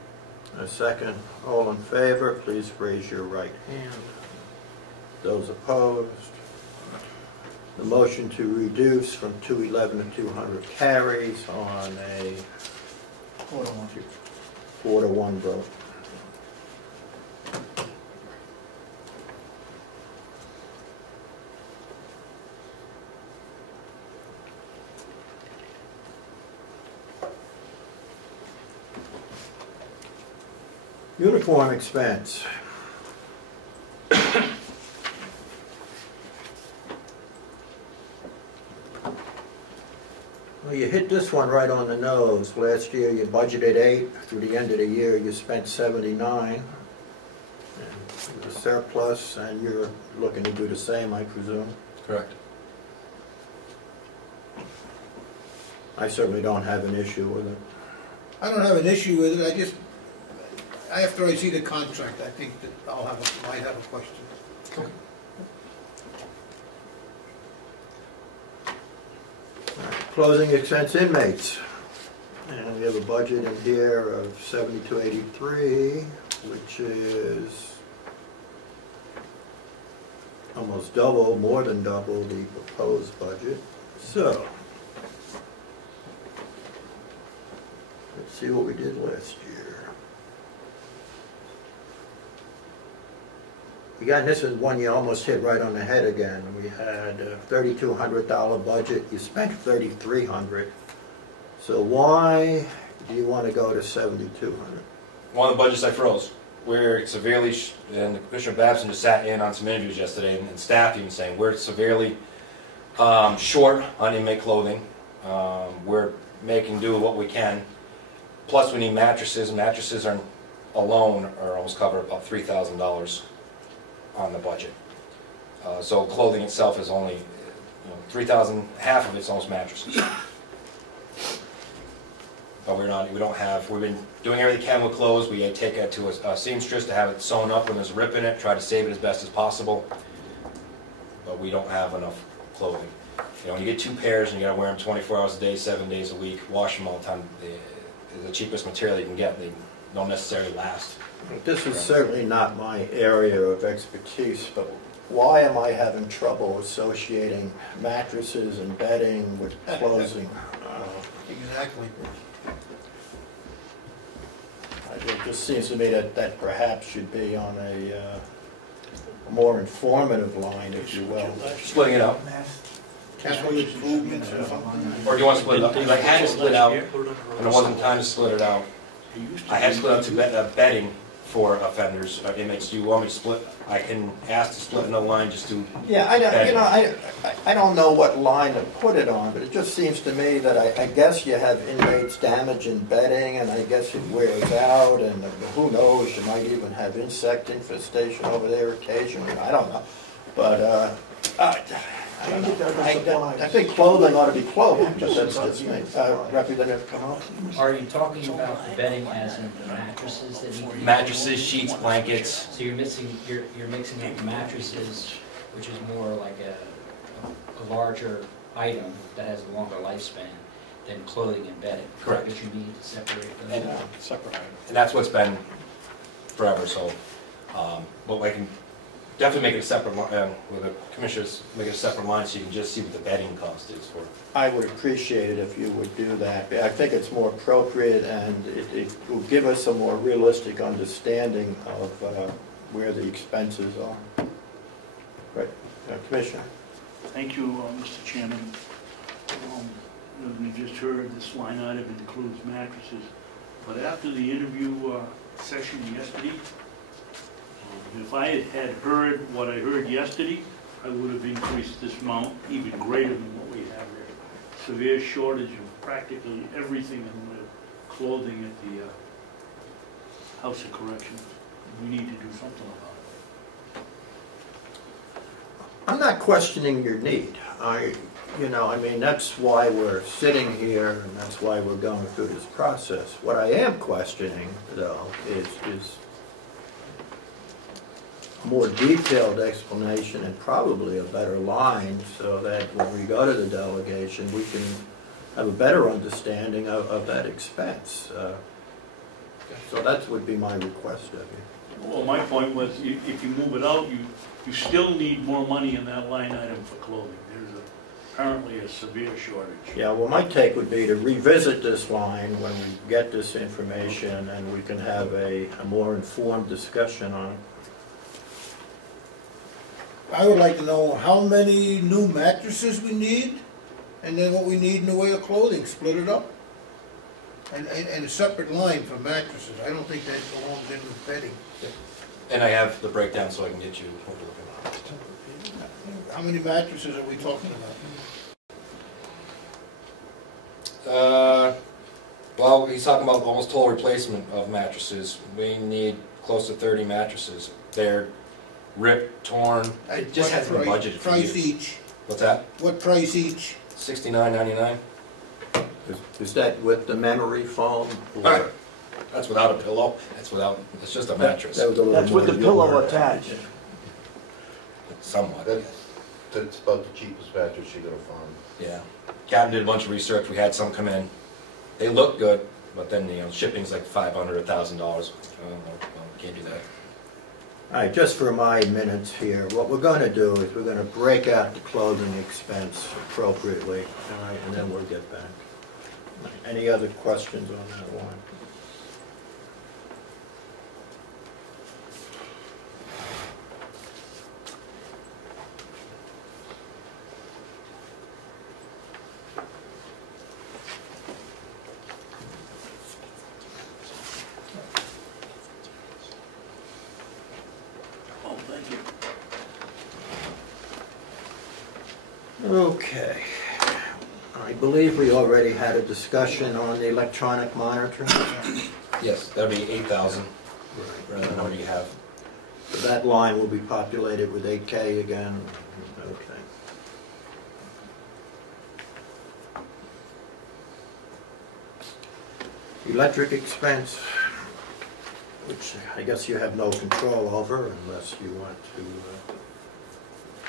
A second. All in favor, please raise your right hand. Those opposed? The motion to reduce from 211 to 200 carries on a 4-to-1 vote. Uniform expense. Well, you hit this one right on the nose. Last year you budgeted 8. Through the end of the year you spent 79. And it was a surplus, and you're looking to do the same, I presume? Correct. I certainly don't have an issue with it. I don't have an issue with it. After I see the contract, I think that might have a question. Okay. Closing expense inmates. And we have a budget in here of $72.83, which is almost double, more than double the proposed budget. So, let's see what we did last year. Again, this is one you almost hit right on the head again. We had a $3,200 budget. You spent $3,300. So why do you want to go to $7,200? One of the budgets I froze. We're severely, and Commissioner Babson just sat in on some interviews yesterday, and staff even saying we're severely short on inmate clothing. We're making do with what we can. Plus, we need mattresses. Mattresses alone are almost cover about $3,000 on the budget. So clothing itself is only, $3,000. Half of it's almost mattresses. But we've been doing everything we can with clothes. We take it to a seamstress to have it sewn up when there's a rip in it, try to save it as best as possible. But we don't have enough clothing. When you get 2 pairs and you gotta wear them 24 hours a day, 7 days a week, wash them all the time, they're the cheapest material you can get. They don't necessarily last. This is certainly not my area of expertise, but why am I having trouble associating mattresses and bedding with clothing? Exactly. It just seems to me that perhaps should be on a more informative line, if you will. Splitting it out. Capital improvements or something? Or do you want to split it up? I had to split out, and it wasn't time to split it out. I had to split out to betting for offenders, inmates. Do you want me to split? I can ask to split another line just to. Yeah, I don't know what line to put it on, but it just seems to me that I guess you have inmates damaging bedding, and I guess it wears out, and who knows, you might even have insect infestation over there occasionally. I don't know, but I think clothing ought to be clothing. Just that's me. Representative Comeau. Are you talking about the bedding as in the mattresses that need to be? Mattresses, sheets, blankets. So you're mixing up mattresses, which is more like a larger item that has a longer lifespan than clothing and bedding. Correct. But you need to separate those out. Separate. And that's what's been forever. So, but I can definitely make it a separate line, with the commissioners, make it a separate line so you can just see what the bedding cost is for. I would appreciate it if you would do that. I think it's more appropriate, and it will give us a more realistic understanding of where the expenses are. Right, Commissioner. Thank you, Mr. Chairman. We just heard this line item includes mattresses, but after the interview session yesterday, if I had heard what I heard yesterday, I would have increased this amount even greater than what we have there. Severe shortage of practically everything in the way of clothing at the House of Corrections. We need to do something about it. I'm not questioning your need. I mean, that's why we're sitting here, and that's why we're going through this process. What I am questioning, though, is more detailed explanation and probably a better line so that when we go to the delegation, we can have a better understanding of that expense. So that would be my request of you. Well, my point was, if you move it out, you still need more money in that line item for clothing. There's apparently a severe shortage. Yeah, well, my take would be to revisit this line when we get this information, and we can have a more informed discussion on it. I would like to know how many new mattresses we need, and then what we need in the way of clothing, split it up. And a separate line for mattresses. I don't think that belongs in with bedding. And I have the breakdown so I can get you what you're looking at. How many mattresses are we talking about? Well, he's talking about almost total replacement of mattresses. We need close to 30 mattresses. They're ripped, torn. It just hasn't been budgeted for price use. each? What's that? What price each? $69.99. Is that with the memory foam? That's without a pillow. It's just a mattress. That's with the pillow attached. Somewhat. That's about the cheapest mattress you're gonna find. Yeah. Captain did a bunch of research. We had some come in. They look good, but then shipping's like $500, $1,000. Can't do that. All right, just for my minutes here, what we're going to do is we're going to break out the clothing expense appropriately, all right, and then we'll get back. Any other questions on that one? Okay. I believe we already had a discussion on the electronic monitoring. Yes, that'd be 8,000 rather than what you have. So that line will be populated with 8K again. Okay. Electric expense, which I guess you have no control over unless you want to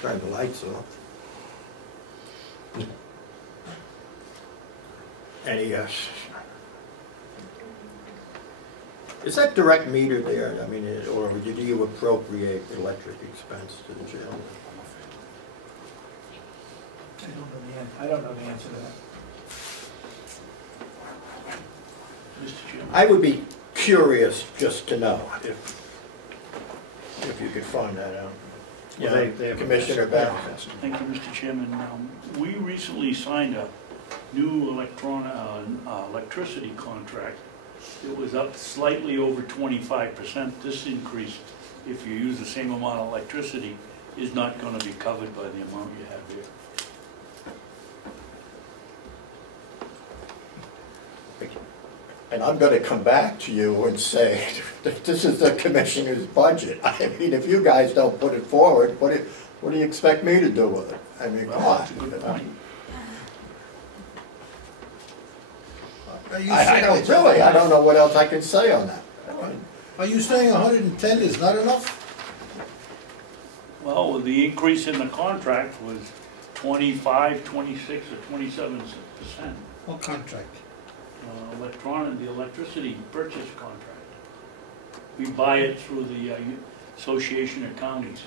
turn the lights off. Any, is that direct meter there? I mean, or do you appropriate electric expense to the jail? I don't know the answer to that. Mr. Chairman. I would be curious just to know if you could find that out. Well, they have Commissioner Barron. Thank you, Mr. Chairman. We recently signed a new electricity contract. It was up slightly over 25%. This increase, if you use the same amount of electricity, is not going to be covered by the amount you have here. And I'm going to come back to you and say that this is the commissioner's budget. I mean, if you guys don't put it forward, what do you expect me to do with it? I mean, come on. That's a good point. I don't know what else I can say on that. Are you saying 110 is not enough? Well, the increase in the contract was 25, 26, or 27%. What contract? The electricity purchase contract. We buy it through the Association of Counties.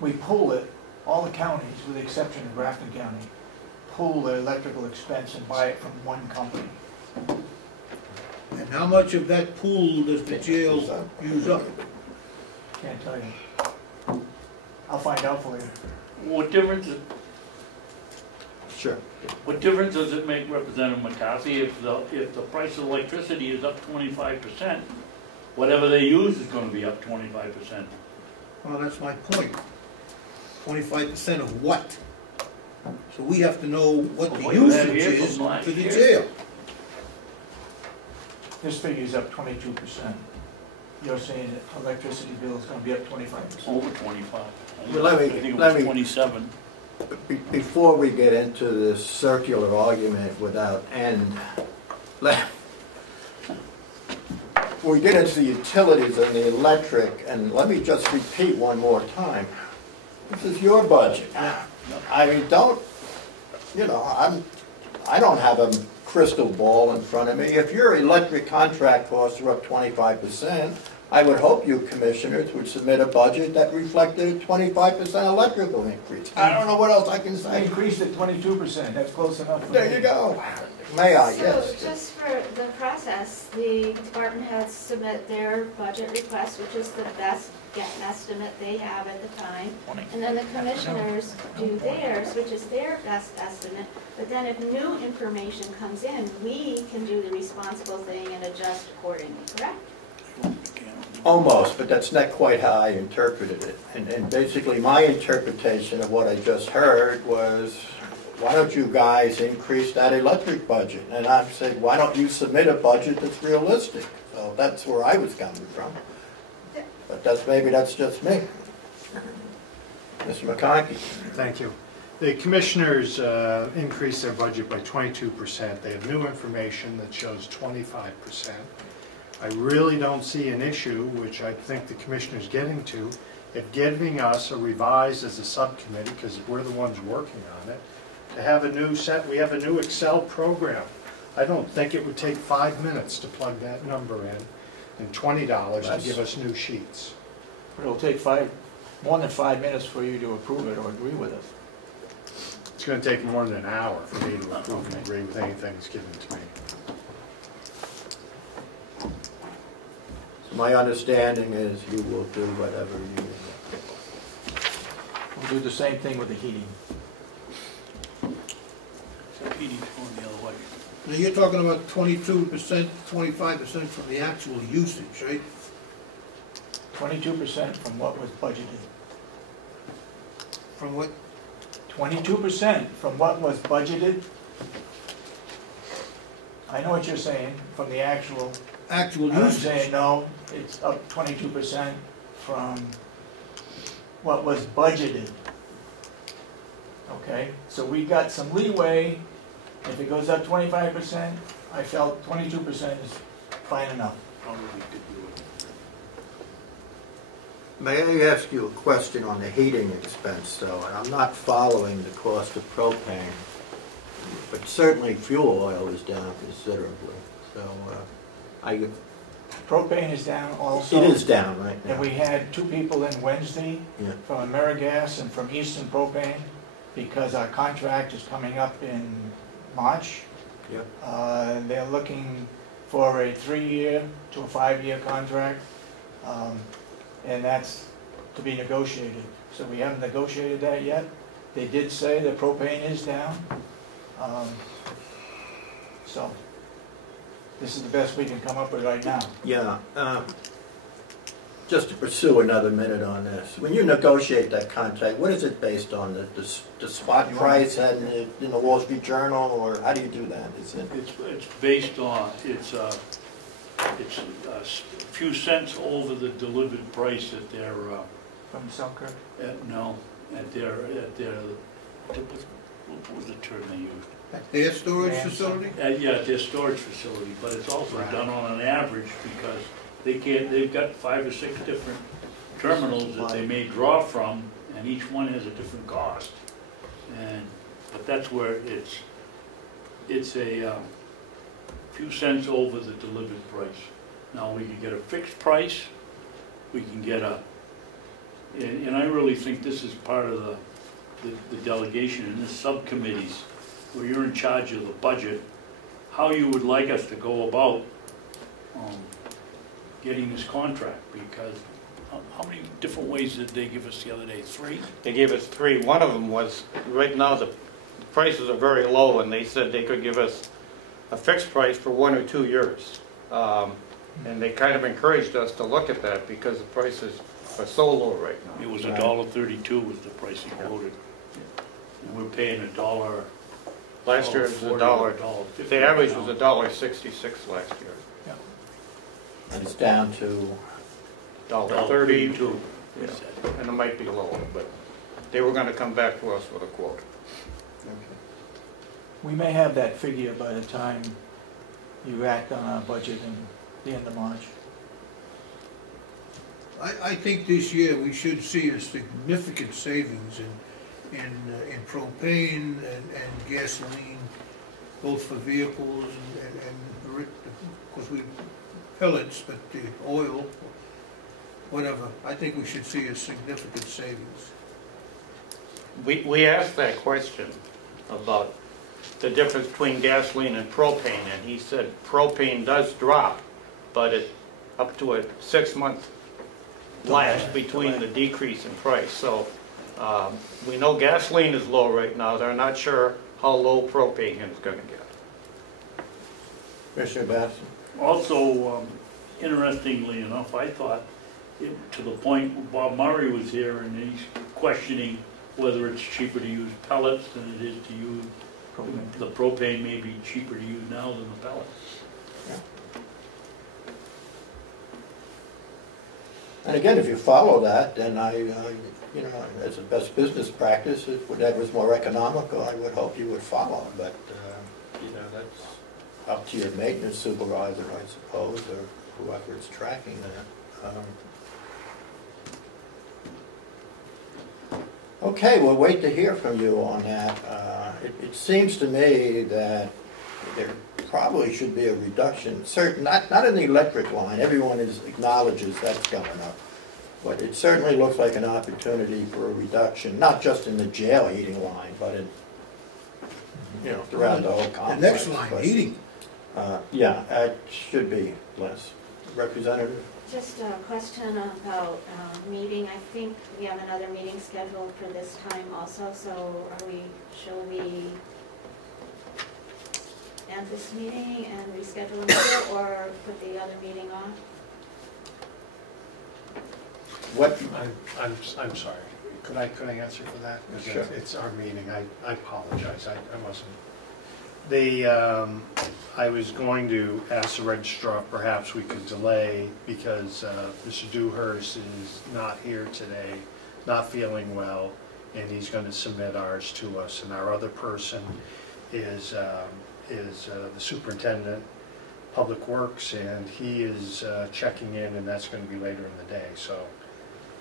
We pool it, all the counties, with the exception of Grafton County, pool their electrical expense and buy it from one company. And how much of that pool does the jail use up? Can't tell you. I'll find out for you. What difference? Sure. What difference does it make, Representative McCarthy, if the price of electricity is up 25%, whatever they use is going to be up 25%? Well, that's my point. 25% of what? So we have to know what the usage is for the jail. This figure's up 22%. You're saying that electricity bill is going to be up 25%? Over 25. Well, I think it was 27. Before we get into this circular argument without end, we get into the utilities and the electric, and let me just repeat one more time. This is your budget. I mean, I don't have a crystal ball in front of me. If your electric contract costs are up 25%, I would hope you commissioners would submit a budget that reflected a 25% electrical increase. I don't know what else I can say. Increased at 22%, that's close enough. There you go. May I? Yes. So just for the process, the department heads submit their budget request, which is the best estimate they have at the time. And then the commissioners do theirs, which is their best estimate. But then if new information comes in, we can do the responsible thing and adjust accordingly, correct? Almost, but that's not quite how I interpreted it. And basically my interpretation of what I just heard was, why don't you guys increase that electric budget? And I've said, why don't you submit a budget that's realistic? So that's where I was coming from. But maybe that's just me. Mr. McConkey. Thank you. The commissioners increased their budget by 22%. They have new information that shows 25%. I really don't see an issue, which I think the commissioner's getting to, at giving us a revised as a subcommittee, because we're the ones working on it, to have a new we have a new Excel program. I don't think it would take 5 minutes to plug that number in, and $20 to give us new sheets. But it'll take more than 5 minutes for you to approve it or agree with it. It's going to take more than an hour for me to approve and agree with anything that's given to me. My understanding is you will do whatever you We'll do the same thing with the heating. So heating's going the other way. Now you're talking about 22%, 25% from the actual usage, right? 22% from what was budgeted. From what? 22% from what was budgeted. I know what you're saying, from the actual usage. I'm saying no, it's up 22% from what was budgeted. Okay, so we got some leeway. If it goes up 25%, I felt 22% is fine enough. May I ask you a question on the heating expense, though? And I'm not following the cost of propane, but certainly fuel oil is down considerably. So propane is down also. It is down right now. And we had 2 people in Wednesday from AmeriGas and from Eastern Propane, because our contract is coming up in March. Yep. They're looking for a 3-year to a 5-year contract, and that's to be negotiated. So we haven't negotiated that yet. They did say the propane is down. So this is the best we can come up with right now. Yeah, just to pursue another minute on this. When you negotiate that contract, what is it based on? The spot price and in the Wall Street Journal, or how do you do that? Is it? It's based on, it's a few cents over the delivered price at their, From Selkirk? no, at their, what was the term they used? At their storage facility? Yeah, their storage facility, but it's also done on an average because they've got 5 or 6 different terminals that they may draw from, and each one has a different cost. But that's where it's a few cents over the delivered price. Now, we can get a fixed price, we can get and I really think this is part of the delegation and the subcommittees, where you're in charge of the budget, how you would like us to go about getting this contract, because how many different ways did they give us the other day? 3? They gave us 3. One of them was, right now the prices are very low, and they said they could give us a fixed price for 1 or 2 years. And they kind of encouraged us to look at that because the prices are so low right now. It was $1.32 was the price he quoted. And we're paying $1. Last year it was $1. The average was $1.66 last year. Yeah. And it's down to $1.32. Yeah. And it might be lower, but they were going to come back to us with a quote. We may have that figure by the time you act on our budget in the end of March. I think this year we should see a significant savings in propane and gasoline, both for vehicles and of course we pellets, but the oil, whatever. I think we should see a significant savings. We asked that question about the difference between gasoline and propane, and he said propane does drop, but it's up to a 6-month lag between the decrease in price. So we know gasoline is low right now. They're not sure how low propane is going to get. Commissioner Batson? Also, interestingly enough, I thought, to the point Bob Murray was here and he's questioning whether it's cheaper to use pellets than it is to use propane. The propane may be cheaper to use now than the pellets. Yeah. And again, if you follow that, then you know, as a best business practice, whatever's more economical, I would hope you would follow. But you know, that's up to your maintenance supervisor, I suppose, or whoever is tracking that. Okay, we'll wait to hear from you on that. It seems to me that there probably should be a reduction, not in the electric line. Everyone acknowledges that's going up. But it certainly looks like an opportunity for a reduction, not just in the jail heating line, but in, you know, throughout the whole complex. The next line, heating. Yeah, it should be less. Representative? Just a question about meeting. I think we have another meeting scheduled for this time also, so shall we end this meeting and reschedule another, or put the other meeting on? What? I'm sorry. Could I answer for that? Because sure. It's our meeting. I apologize. I wasn't. I was going to ask the registrar if perhaps we could delay because Mr. Dewhurst is not here today, not feeling well, and he's going to submit ours to us. And our other person is the superintendent, Public Works, and he is checking in, and that's going to be later in the day. So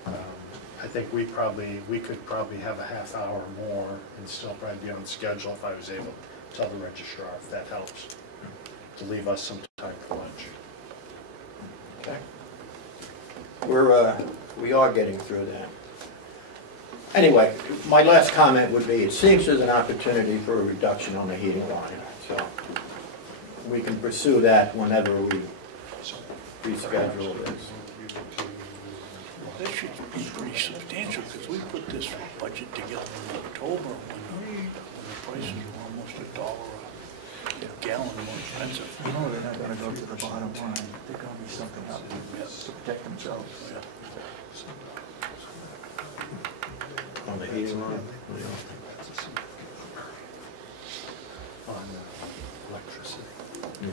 I think we could probably have a half hour more and still probably be on schedule if I was able to tell the registrar, if that helps, to leave us some time for lunch. Okay. We are getting through that. Anyway, my last comment would be, it seems there's an opportunity for a reduction on the heating line. So we can pursue that whenever we reschedule this. That should be pretty substantial, because we put this budget together in October when the prices were almost $1 a gallon more expensive. You know they're not gonna go to the bottom line, they're gonna be something up to protect themselves. On the heating line? On electricity. Yeah.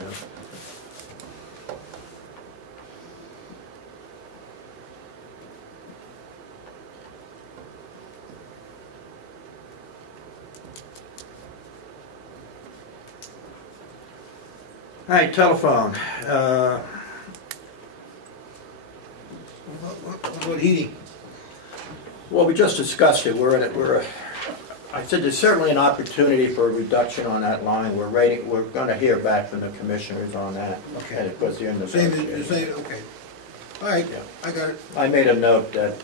All right, telephone. What about heating? Well, we just discussed it. I said there's certainly an opportunity for a reduction on that line. We're going to hear back from the commissioners on that. Okay. And it was the end of the Same, budget. okay. All right, Yeah. I got it. I made a note that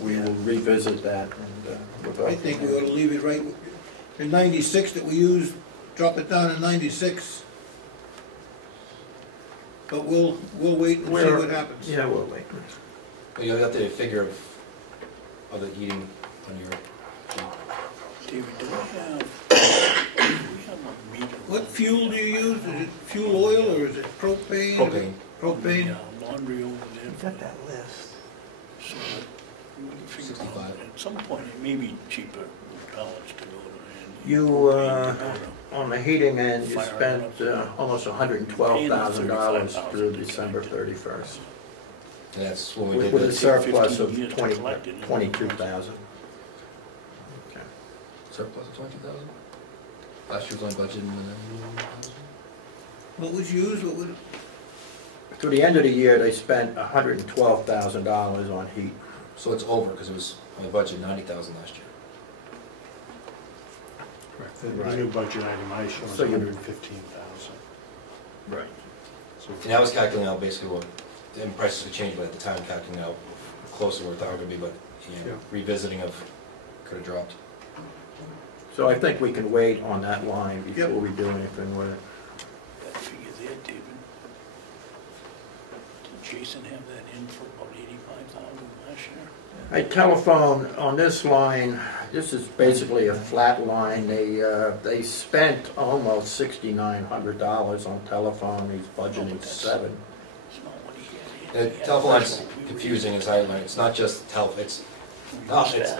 we will revisit that. And we'll go I think from we there. ought to leave it right in 96 that we used, drop it down to 96. But we'll wait and see what happens. Yeah, we'll wait. You got the figure of the heating on your sheet. David, do we have a meter? What fuel do you use? Is it fuel oil or is it propane? Propane. Propane? Laundry over there. You've got that list. So we can figure 65. out, at some point, it may be cheaper with college to go to. You, on the heating end, you spent almost $112,000 through December 31st. And that's when we did With a the surplus of 15 years to 20 collect it. 22,000. Okay. surplus of 20,000. Last year was only budgeted $1,000. What was used? What would? Through the end of the year, they spent $112,000 on heat. So it's over because it was my budget $90,000 last year. Correct. The new budget item I show is So you- $115,000. Right. So And I was calculating out basically what, and prices could change, but at the time calculating out closer where I thought it would be, but you know, Yeah. revisiting of could have dropped. So I think we can wait on that line before we do anything with it. That figure there, David. Did Jason have that in for about 85,000 last year? A telephone on this line, this is basically a flat line. They spent almost $6,900 on telephone. He's budgeting $7. It's not what he had. The telephone line's confusing as I learned. It's not just telephone, it's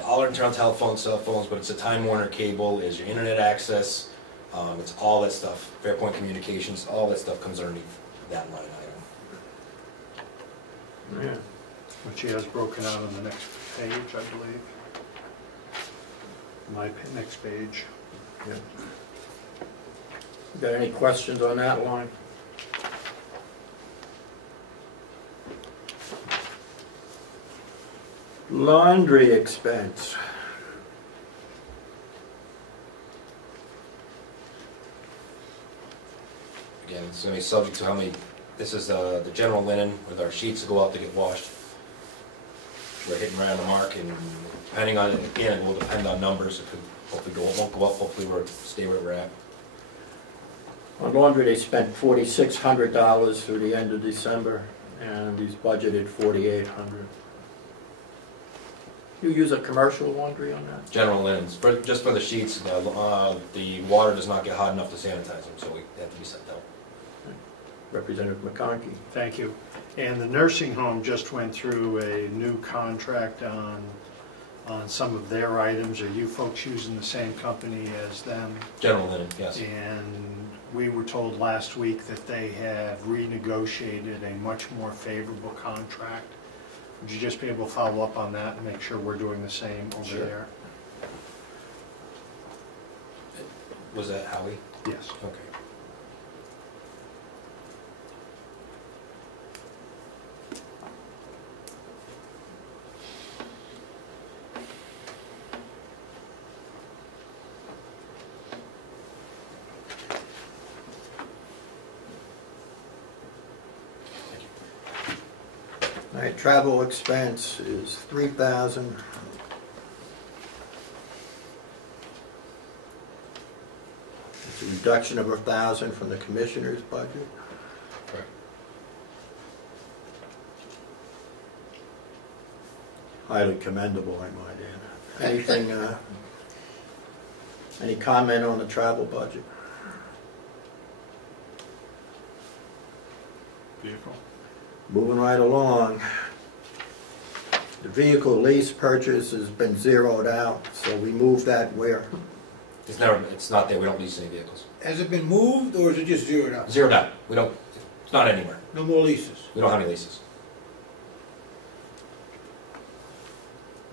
all internal telephones, cell phones, but it's a Time Warner cable, is your internet access, it's all that stuff, Fairpoint Communications, all that stuff comes underneath that line item. Yeah. Which he has broken out on the next page, I believe. Next page. Yeah. Got any questions on that line? Laundry expense. Again, it's going to be subject to how many, this is the general linen with our sheets that go out to get washed. We're hitting right on the mark, and depending on, again, it will depend on numbers. It could hopefully go, it won't go up, hopefully we'll stay where we're at. On laundry, they spent $4,600 through the end of December, and he's budgeted $4,800. You use a commercial laundry on that? General linens, just for the sheets, the water does not get hot enough to sanitize them, so we have to be sent out. Representative McConkey. Thank you. And the nursing home just went through a new contract on some of their items. Are you folks using the same company as them? General linen, yes. And we were told last week that they have renegotiated a much more favorable contract. Would you just be able to follow up on that and make sure we're doing the same over Sure. there? Was that Howie? Yes. Okay. All right, travel expense is $3,000. It's a reduction of $1,000 from the commissioner's budget. Correct. highly commendable, I might add. Anything, any comment on the travel budget? Vehicle. Moving right along. The vehicle lease purchase has been zeroed out, so we moved that where? It's not there, we don't lease any vehicles. Has it been moved, or is it just zeroed out? Zeroed out, it's not anywhere. No more leases? We don't have any leases.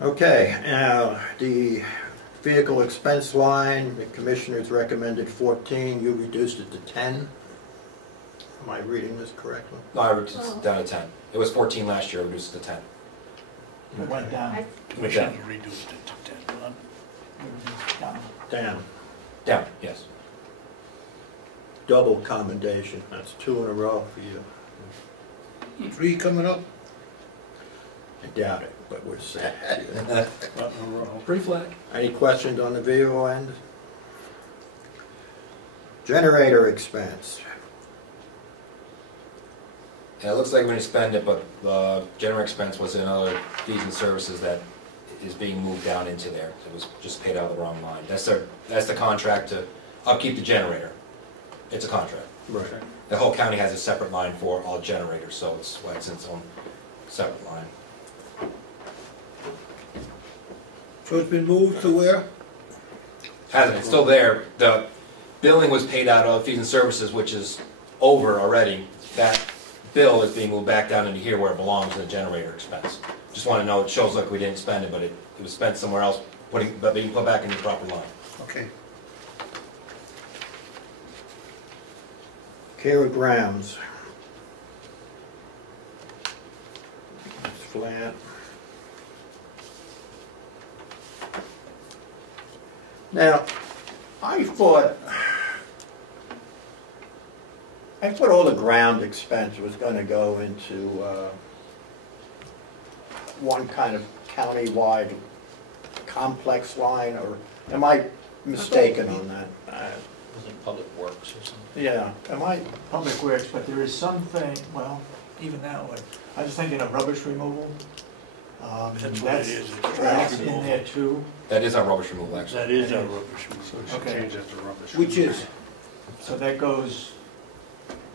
Okay, now, the vehicle expense line, the commissioners recommended 14, you reduced it to 10. Am I reading this correctly? No, I reduced it down to 10. It was 14 last year, I reduced it to 10. It went down. We should have reduced it to 10, huh? Down. Down, yes. Double commendation, that's 2 in a row for you. 3 coming up? I doubt it, but we're set. Pretty flat. Any questions on the vehicle end? Generator expense. Yeah, it looks like we're going to spend it, but the generator expense was in other fees and services that is being moved down into there. It was just paid out of the wrong line. That's the contract to upkeep the generator. It's a contract. Right. The whole county has a separate line for all generators, so it's why it's in its own separate line. So it's been moved to where? Hasn't, it's still there. The billing was paid out of fees and services, which is over already. That bill is being moved back down into here where it belongs, in the generator expense. Just want to know, it shows like we didn't spend it, but it was spent somewhere else, but being put back in the proper line. Okay. Care of grounds. It's flat. Now, I thought all the ground expense was going to go into one kind of county-wide complex line, or am I mistaken on that? Was it Public Works or something? Yeah, am I? Public Works, but there is something, well, even that way. I was thinking of rubbish removal. That's what it is, it's trash That's in removal. there too. That is our rubbish removal, actually. That is our rubbish removal. So it should Okay. change that to rubbish. Which is? So that goes,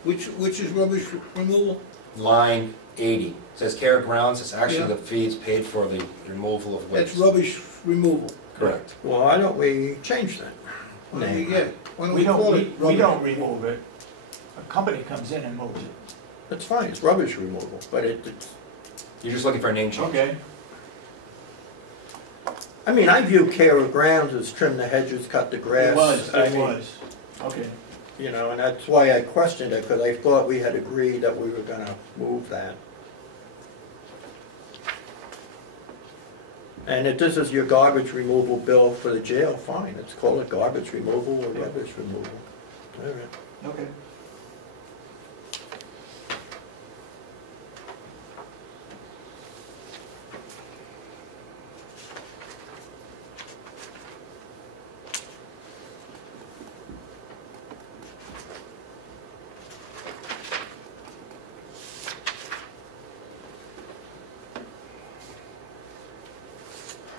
Which is rubbish removal? Line 80. It says care of grounds. It's actually Yeah. the fees paid for the removal of waste. That's rubbish removal. Correct. Well, why don't we change that? Why don't we get it? Why don't we we call don't, it we rubbish? don't remove it. A company comes in and moves it. That's fine, it's rubbish removal, but it's, You're just looking for a name change. Okay. I mean, I view care of grounds as trim the hedges, cut the grass. I It mean, was. Okay. You know, and that's why I questioned it, because I thought we had agreed that we were gonna move that. And if this is your garbage removal bill for the jail, fine, let's call it garbage removal or rubbish removal. All right. Okay.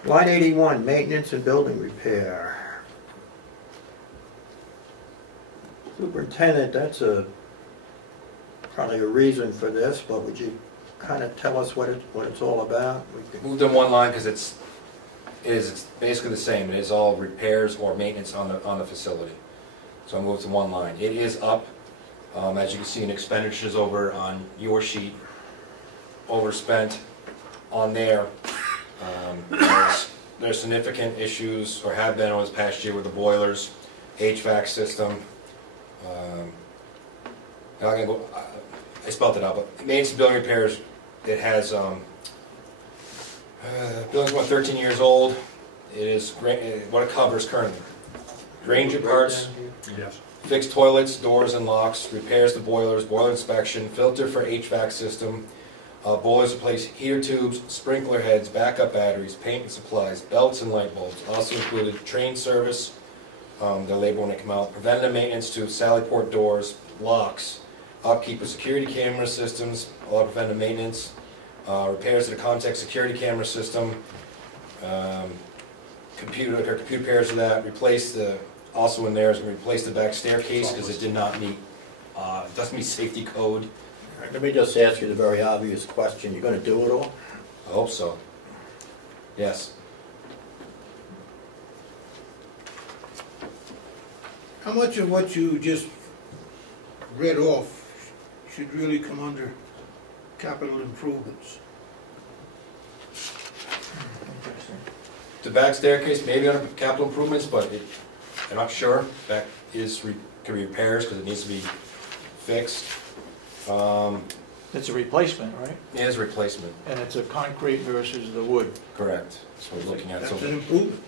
Line 81, maintenance and building repair. Superintendent, that's probably a reason for this, but would you kind of tell us what it's all about? Moved in one line because it's basically the same. It is all repairs or maintenance on the facility. So I moved to one line. It is up, as you can see in expenditures over on your sheet, overspent on there. There's significant issues, or have been over this past year, with the boilers, HVAC system. I spelled it out, but maintenance and building repairs, it has, building's about 13 years old. It is, what it covers currently: Granger parts, Yes. fixed toilets, doors and locks, repairs to boilers, boiler inspection, filter for HVAC system, boilers replace heater tubes, sprinkler heads, backup batteries, paint and supplies, belts and light bulbs. Also included train service, the labor when they come out, preventative maintenance to Sally Port doors, locks, upkeep of security camera systems, all preventative maintenance, repairs to the contact security camera system, computer repairs to that, also in there is replace the back staircase because it did not meet, it doesn't meet safety code. All right, let me just ask you the very obvious question. You're going to do it all? I hope so. Yes. How much of what you just read off should really come under capital improvements? The back staircase, maybe under capital improvements, but I'm not sure. That can be repairs because it needs to be fixed. It's a replacement, right? It is a replacement. And it's a concrete versus the wood. Correct. That's what we're looking at. That's an improvement.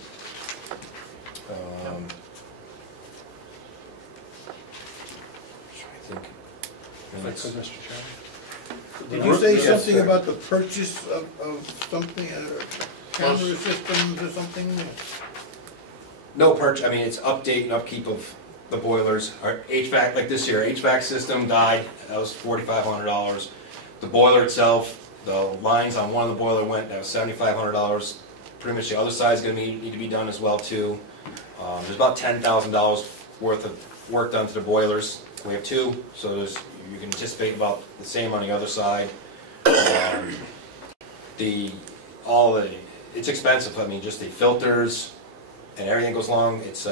If I could, Mr. Chairman. Did you say something about the purchase of something, camera systems or something? No purchase, I mean, it's update and upkeep of the boilers. Our HVAC, like this year, HVAC system died, that was $4,500. The boiler itself, the lines on one of the boiler went, that was $7,500. Pretty much the other side's gonna need to be done as well too. There's about $10,000 worth of work done to the boilers. We have two, so you can anticipate about the same on the other side. It's expensive, I mean, just the filters and everything goes along. It's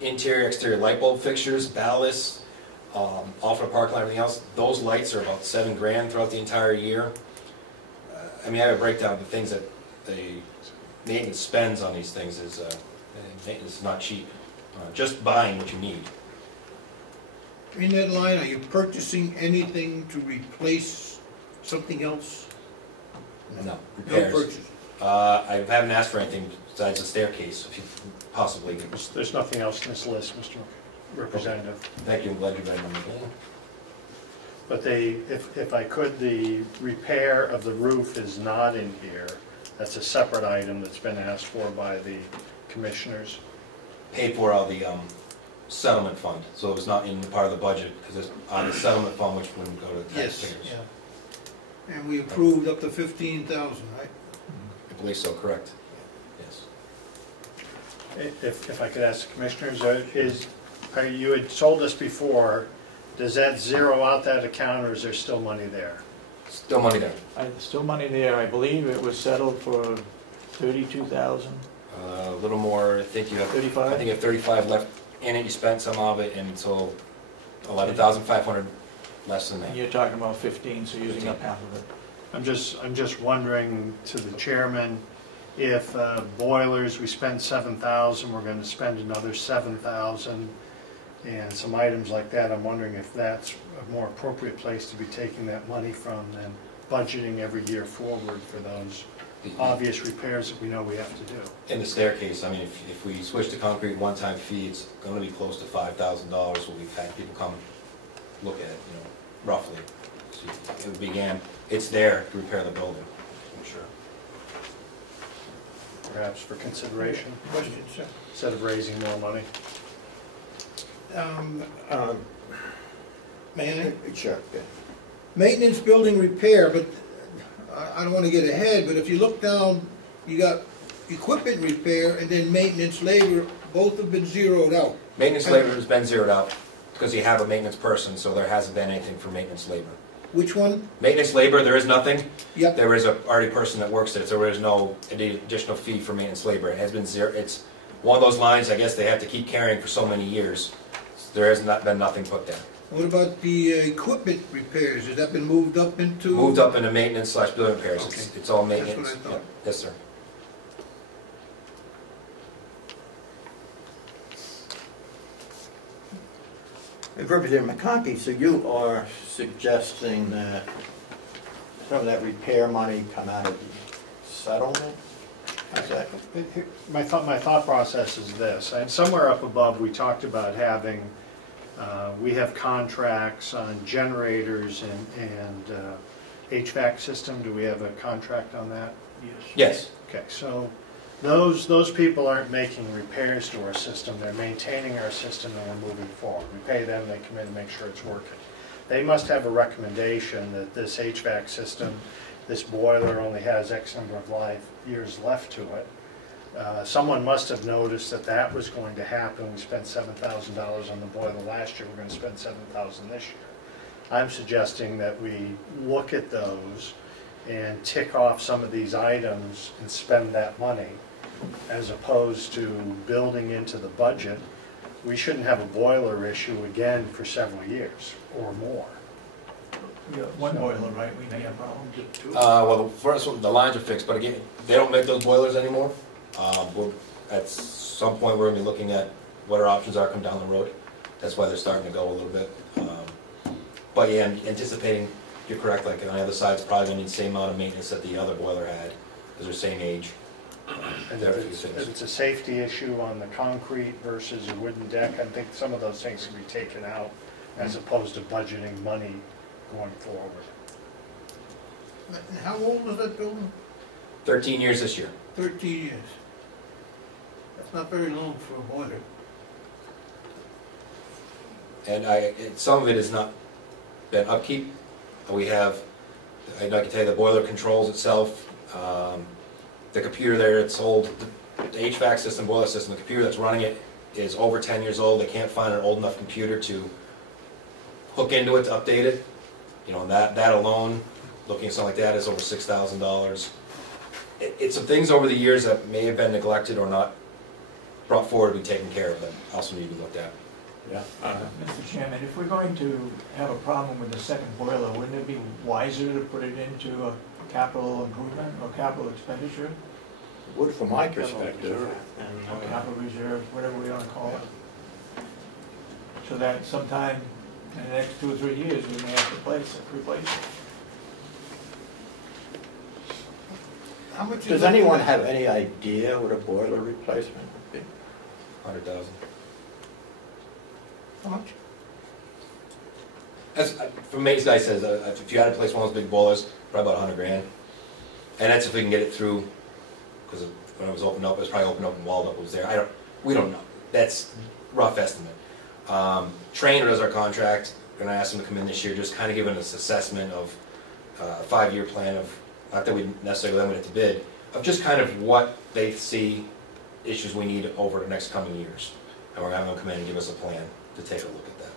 interior, exterior light bulb fixtures, ballast, off the parking lot, everything else. Those lights are about $7 grand throughout the entire year. I mean, I have a breakdown of the things that the maintenance spends on these things is maintenance is not cheap. Just buying what you need. In that line, are you purchasing anything to replace something else? No, repairs. No purchase. I haven't asked for anything besides the staircase, if you possibly could. There's nothing else in this list, Mr. Representative. Thank you, I'm glad you read them again. But if I could, the repair of the roof is not in here. That's a separate item that's been asked for by the commissioners. Paid for out of the settlement fund, so it was not in part of the budget, because it's on the settlement fund, which wouldn't go to the taxpayers. Yes. Yeah. And we approved up to 15,000, right? I believe so, correct. Yes. If I could ask the commissioners, you had told us before, does that zero out that account, or is there still money there? Still money there. Still money there. I believe it was settled for 32,000. A little more. I think you have 35. I think you have 35 left in it. You spent some of it, and so 11,500 less than that. And you're talking about 15, so using 15. up half of it. I'm just wondering to the chairman, if boilers, we spend 7,000, we're going to spend another 7,000, and some items like that. I'm wondering if that's a more appropriate place to be taking that money from than budgeting every year forward for those obvious repairs that we know we have to do. In the staircase, I mean, if we switch to concrete one-time fee, it's going to be close to $5,000. What we've had people come look at it, roughly. So it's there to repair the building, I'm sure. Perhaps for consideration, Question, sir. instead of raising more money. May I? Sure. Yeah. Maintenance, building, repair, but I don't want to get ahead, but if you look down, you got equipment repair and then maintenance, labor, both have been zeroed out. Maintenance labor has been zeroed out because you have a maintenance person, so there hasn't been anything for maintenance labor. Which one? Maintenance labor, there is nothing. Yep. There is a already person that works there, so there is no additional fee for maintenance labor. It has been zero. It's one of those lines, I guess, they have to keep carrying for so many years. There has not been nothing put there. What about the equipment repairs? Has that been moved up into? Moved up into maintenance / building repairs. Okay. It's all maintenance. That's what I thought. Yeah. Yes, sir. Representative McConkey, so you are suggesting that some of that repair money come out of the settlement? Exactly. My thought process is this, and somewhere up above we talked about having, we have contracts on generators and HVAC system. Do we have a contract on that? Yes. Okay, so those people aren't making repairs to our system, they're maintaining our system and we're moving forward. We pay them, they come in and make sure it's working. They must have a recommendation that this HVAC system this boiler only has X number of years left to it. Someone must have noticed that that was going to happen. We spent $7,000 on the boiler last year, we're going to spend $7,000 this year. I'm suggesting that we look at those and tick off some of these items and spend that money, as opposed to building into the budget. We shouldn't have a boiler issue again for several years or more. We got one boiler, right? We may have problems. Well, the first one, the lines are fixed, but again, they don't make those boilers anymore. At some point, we're going to be looking at what our options are come down the road. That's why they're starting to go a little bit. But yeah, I'm anticipating, you're correct, like on the other side, it's probably going to need the same amount of maintenance that the other boiler had, because they're same age. And if it's a safety issue on the concrete versus a wooden deck, I think some of those things can be taken out as opposed to budgeting money going forward. And how old was that building? 13 years this year. 13 years. That's not very long for a boiler. And some of it is not been upkeep. We have, I can tell you, the boiler controls itself. The computer there, it's old. The HVAC system, boiler system, the computer that's running it is over 10 years old. They can't find an old enough computer to hook into it to update it. You know, that alone, looking at something like that, is over $6,000. It's some things over the years that may have been neglected or not brought forward to be taken care of, that also need to be looked at. Yeah. Mr. Chairman, if we're going to have a problem with the second boiler, wouldn't it be wiser to put it into a capital improvement or capital expenditure? Would from my perspective. Or capital reserve, whatever we want to call it. So that sometime in the next 2 or 3 years, we may have to replace it. How much Does anyone have any idea what a boiler replacement would be? 100,000. How much? That's, from Mae's guy says, if you had to replace one of those big boilers, probably about 100 grand. And that's if we can get it through, because when it was opened up, it was probably opened up and walled up, it was there. We don't know. That's rough estimate. Trainer does our contract. We're going to ask them to come in this year, just kind of giving us assessment of a 5-year plan of, not that we necessarily limit it to bid, of just kind of what they see issues we need over the next coming years. And we're going to have them come in and give us a plan to take a look at that.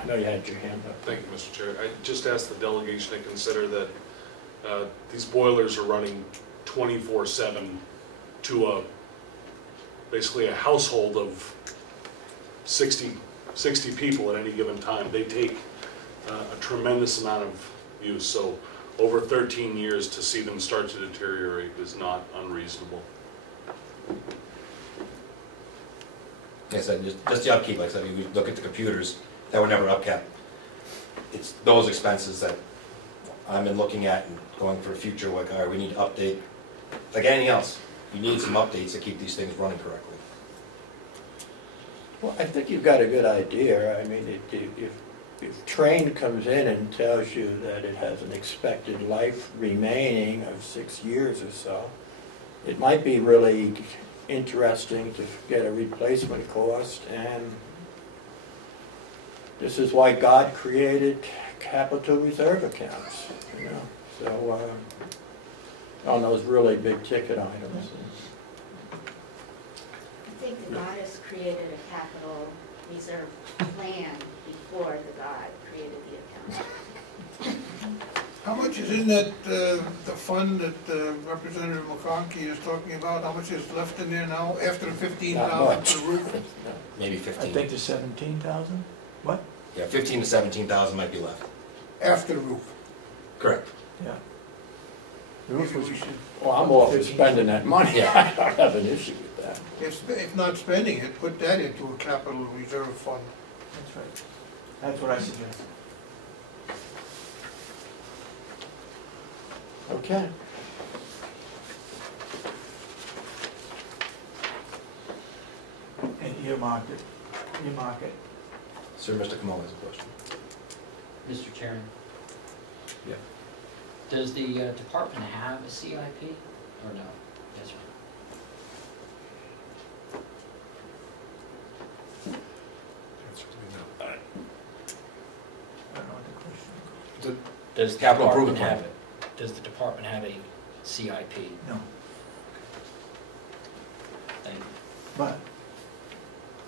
I know you had your hand up. Thank you, Mr. Chair. I just asked the delegation to consider that these boilers are running 24/7 to basically a household of 60 people at any given time. They take a tremendous amount of use. So over 13 years to see them start to deteriorate is not unreasonable. Like I said, just the upkeep. Like I said, we look at the computers that were never upkept. It's those expenses that I've been looking at and going for the future. Like, all right, we need to update. Like anything else, you need some updates to keep these things running correctly. Well, I think you've got a good idea. I mean, if Train comes in and tells you that it has an expected life remaining of 6 years or so, it might be really interesting to get a replacement cost. And this is why God created capital reserve accounts, you know. So on those really big ticket items. I think the goddess created a capital reserve plan before the God created the account. How much is in that, the fund that Representative McConkey is talking about? How much is left in there now after the 15,000 for the roof? Maybe 15. I think there's 17,000. What? Yeah, 15 to 17,000 might be left. After the roof? Correct. Yeah. Well, I'm all for spending that money. Yeah. I don't have an issue with that. If not spending it, put that into a capital reserve fund. That's right. That's what I suggest. Okay. And earmark it. Earmark it. Sir, Mr. Comeau has a question. Mr. Chairman, Yeah. does the department have a CIP or no? Yes, sir. I don't know what the question is. Does the Capital department improvement have it? Does the department have a CIP? No. Thank you. But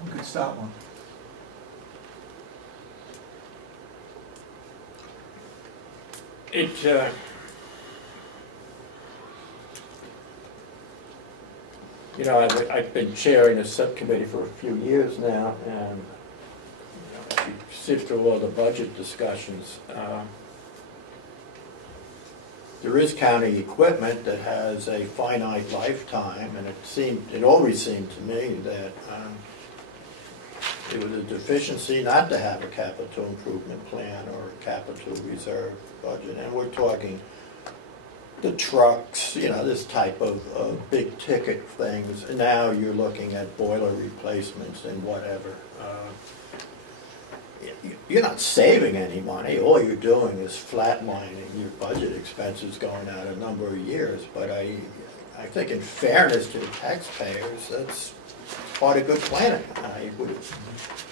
we could start one. It's, you know, I've been chairing a subcommittee for a few years now, and you know, if you sift through all the budget discussions, there is county equipment that has a finite lifetime, and it always seemed to me that it was a deficiency not to have a capital improvement plan or a capital reserve budget. And we're talking the trucks, you know, this type of big ticket things. And now you're looking at boiler replacements and whatever. You're not saving any money. All you're doing is flatlining your budget expenses going out a number of years. But I think in fairness to the taxpayers, that's part of good planning. I would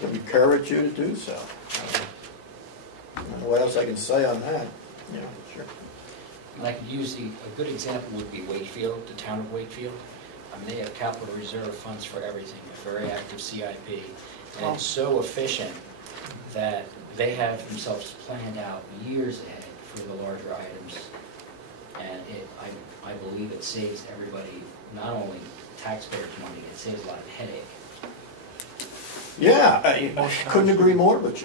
encourage you to do so. I don't know what else I can say on that. Yeah, sure. And I could use a good example would be Wakefield, the town of Wakefield. I mean, they have capital reserve funds for everything, a very active CIP, and it's so efficient that they have themselves planned out years ahead for the larger items. And I believe it saves everybody, not only taxpayers money, it saves a lot of headache. Yeah, I couldn't agree more, but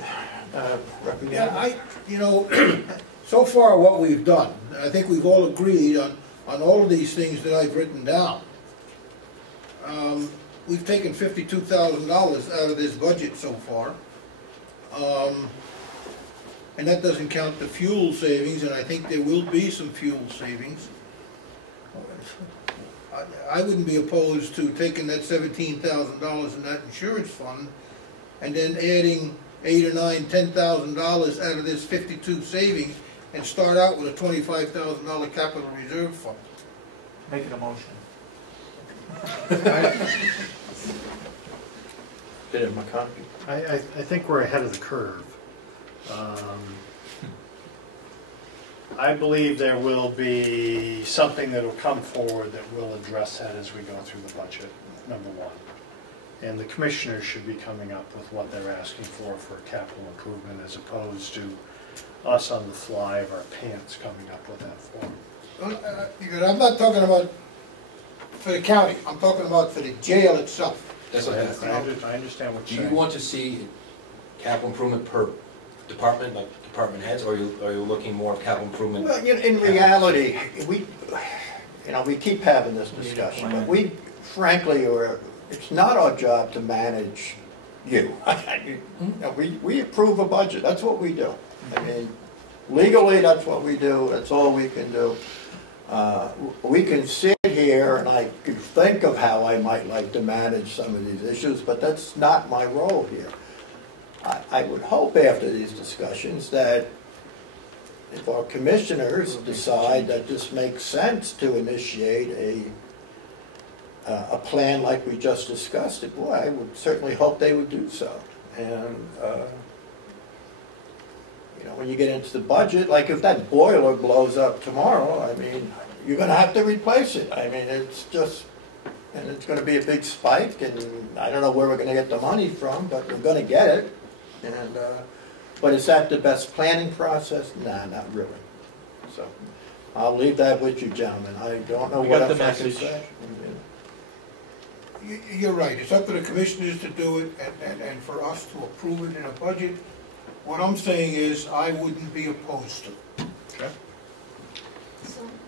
Yeah, you know, so far what we've done, I think we've all agreed on all of these things that I've written down. We've taken $52,000 out of this budget so far. And that doesn't count the fuel savings, and I think there will be some fuel savings. I wouldn't be opposed to taking that $17,000 in that insurance fund and then adding $8,000 or $9,000, $10,000 out of this 52 savings and start out with a $25,000 capital reserve fund. Make it a motion. Did it, my copy? I think we're ahead of the curve. I believe there will be something that will come forward that will address that as we go through the budget, number one. And the commissioners should be coming up with what they're asking for capital improvement, as opposed to us on the fly of our pants coming up with that form. Because I'm not talking about for the county, I'm talking about for the jail itself. That's what I understand what Do you're saying. you want to see capital improvement per department, like department heads, or are you looking more of capital improvement? Well, in reality, we keep having this discussion, but we, frankly, it's not our job to manage you. We approve a budget. That's what we do. I mean, legally, that's what we do. That's all we can do. We can sit here and I can think of how I might like to manage some of these issues, but that's not my role here. I would hope after these discussions that if our commissioners decide that this makes sense to initiate a plan like we just discussed, boy, I would certainly hope they would do so. And when you get into the budget, like if that boiler blows up tomorrow, I mean, you're going to have to replace it. I mean, it's just, and it's going to be a big spike, and I don't know where we're going to get the money from, but we're going to get it. And but is that the best planning process? Nah, not really. So I'll leave that with you, gentlemen. I don't know what else I can say. You're right. It's up to the commissioners to do it and for us to approve it in a budget. What I'm saying is I wouldn't be opposed to it. Okay.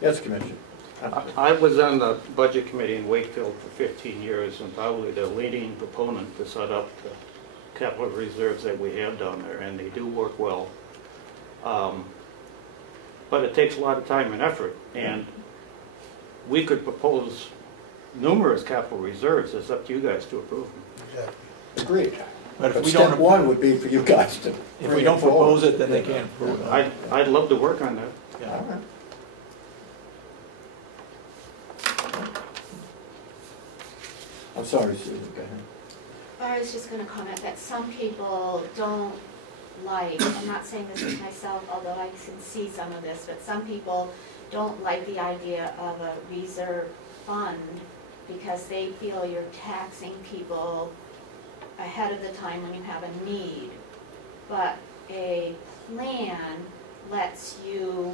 Yes, Commissioner. I was on the budget committee in Wakefield for 15 years and probably the leading proponent to set up the capital reserves that we have down there, and they do work well. But it takes a lot of time and effort, and we could propose numerous capital reserves. It's up to you guys to approve them. Exactly. Agreed. But if we step don't, one would be for you guys to. if we don't propose it, then they can't approve it. I'd love to work on that. Yeah. All right. I'm sorry, Susan, go ahead. I was just going to comment that some people don't like, I'm not saying this is myself, although I can see some of this, but some people don't like the idea of a reserve fund because they feel you're taxing people ahead of the time when you have a need. But a plan lets you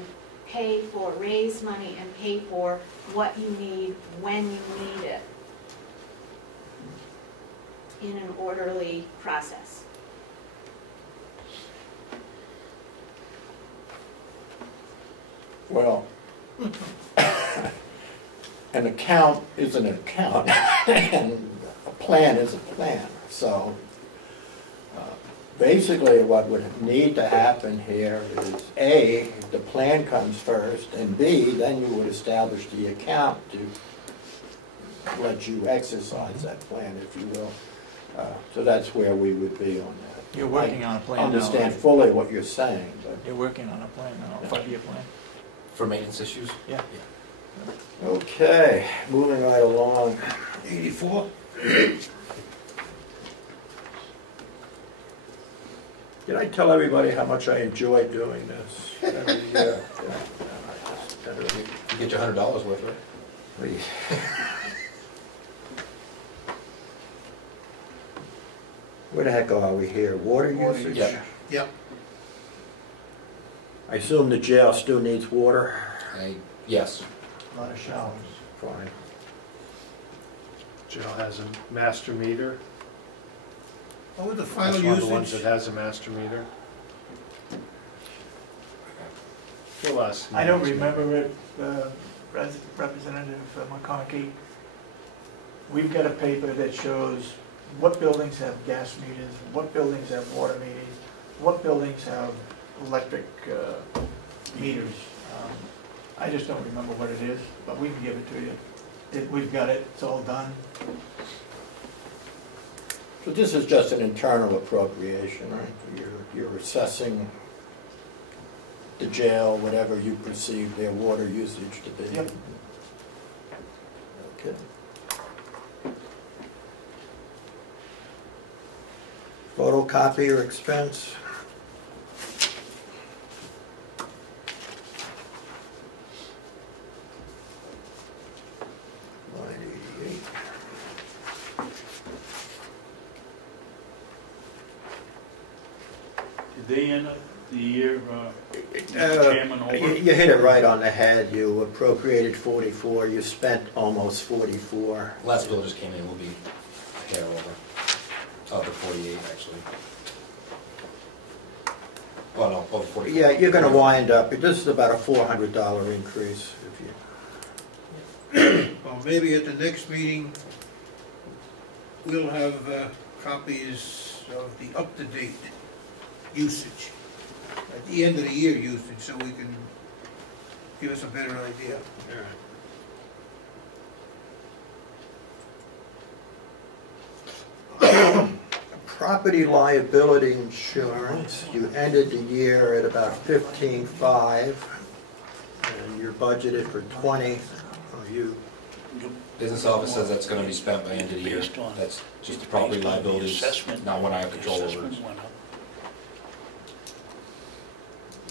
raise money and pay for what you need when you need it in an orderly process. Well, an account is an account, and a plan is a plan. So basically what would need to happen here is A, the plan comes first, and B, then you would establish the account to let you exercise that plan, if you will. So that's where we would be on that. You're working on a plan now, I understand right? fully what you're saying, but... You're working on a plan now, a 5-year plan? For maintenance issues? Yeah. Okay, moving right along. 84? Did I tell everybody how much I enjoy doing this every year? You get your $100 worth, right? Where the heck are we here? Water usage? Yep. I assume the jail still needs water? Yes. A lot of showers. Fine. Jail has a master meter. What was the final That's one of the ones usage? that has a master meter. Fill us. I don't remember it, Representative McConkey. We've got a paper that shows what buildings have gas meters, what buildings have water meters, what buildings have electric meters. I just don't remember what it is, but we can give it to you. We've got it, it's all done. So this is just an internal appropriation, right? You're assessing the jail, whatever you perceive their water usage to be. Yep. Okay. Photocopier expense. Did they end up the year, Chairman, over? You hit it right on the head. You appropriated 44, you spent almost 44. Last bill just came in, will be a hair over. The 48, actually. Oh, no, over 44. Yeah, you're going to wind up, this is about a $400 increase. If you. Well, maybe at the next meeting, we'll have copies of the up-to-date usage, at the end of the year usage, so we can give us a better idea. Property liability insurance, you ended the year at about 15.5, and you're budgeted for 20. Business office says that's gonna be spent by the end of the year. That's just the property liabilities, not one I have control over.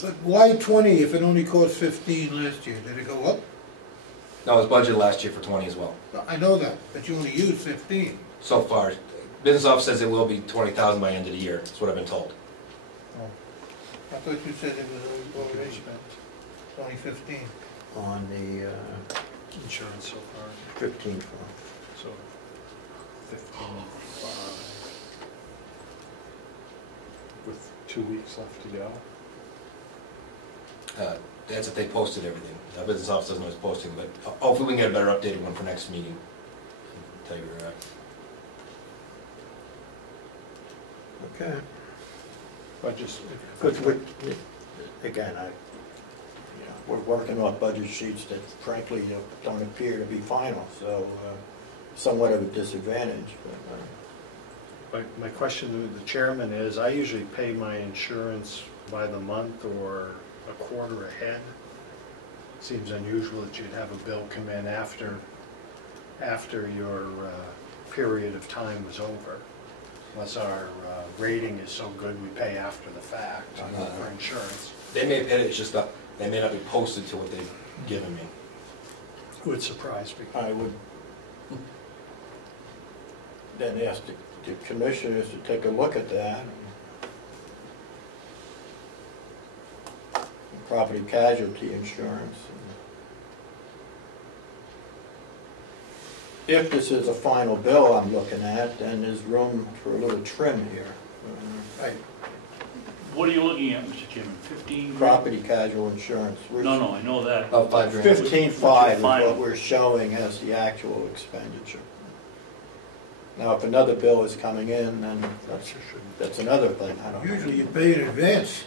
But why 20 if it only cost 15 last year? Did it go up? No, it was budgeted last year for 20 as well. I know that, but you only used 15. So far, business office says it will be 20,000 by end of the year, that's what I've been told. I thought you said it was already spent, only 15. On the insurance so far. 15 So 15.5 with 2 weeks left to go. That's if they posted everything. The business office doesn't know it's posting, but hopefully we can get a better updated one for next meeting. Tell you where we're at. Okay. But just again, we're working off budget sheets that frankly don't appear to be final, so somewhat of a disadvantage. But, my question to the chairman is, I usually pay my insurance by the month or a quarter ahead. Seems unusual that you'd have a bill come in after your period of time was over. unless our rating is so good we pay after the fact for insurance. They may have paid it, it's just not, they may not be posted to what they've given me. Would surprise me. I would then ask the commissioners to take a look at that. Property casualty insurance. If this is a final bill I'm looking at, then there's room for a little trim here. Right. What are you looking at, Mr. Chairman? 15? Property casual insurance. No, I know that. About $5 grand. 15.5 is Final. what we're showing as the actual expenditure. Now, if another bill is coming in, then that's another thing. I don't know. Usually you pay in advance.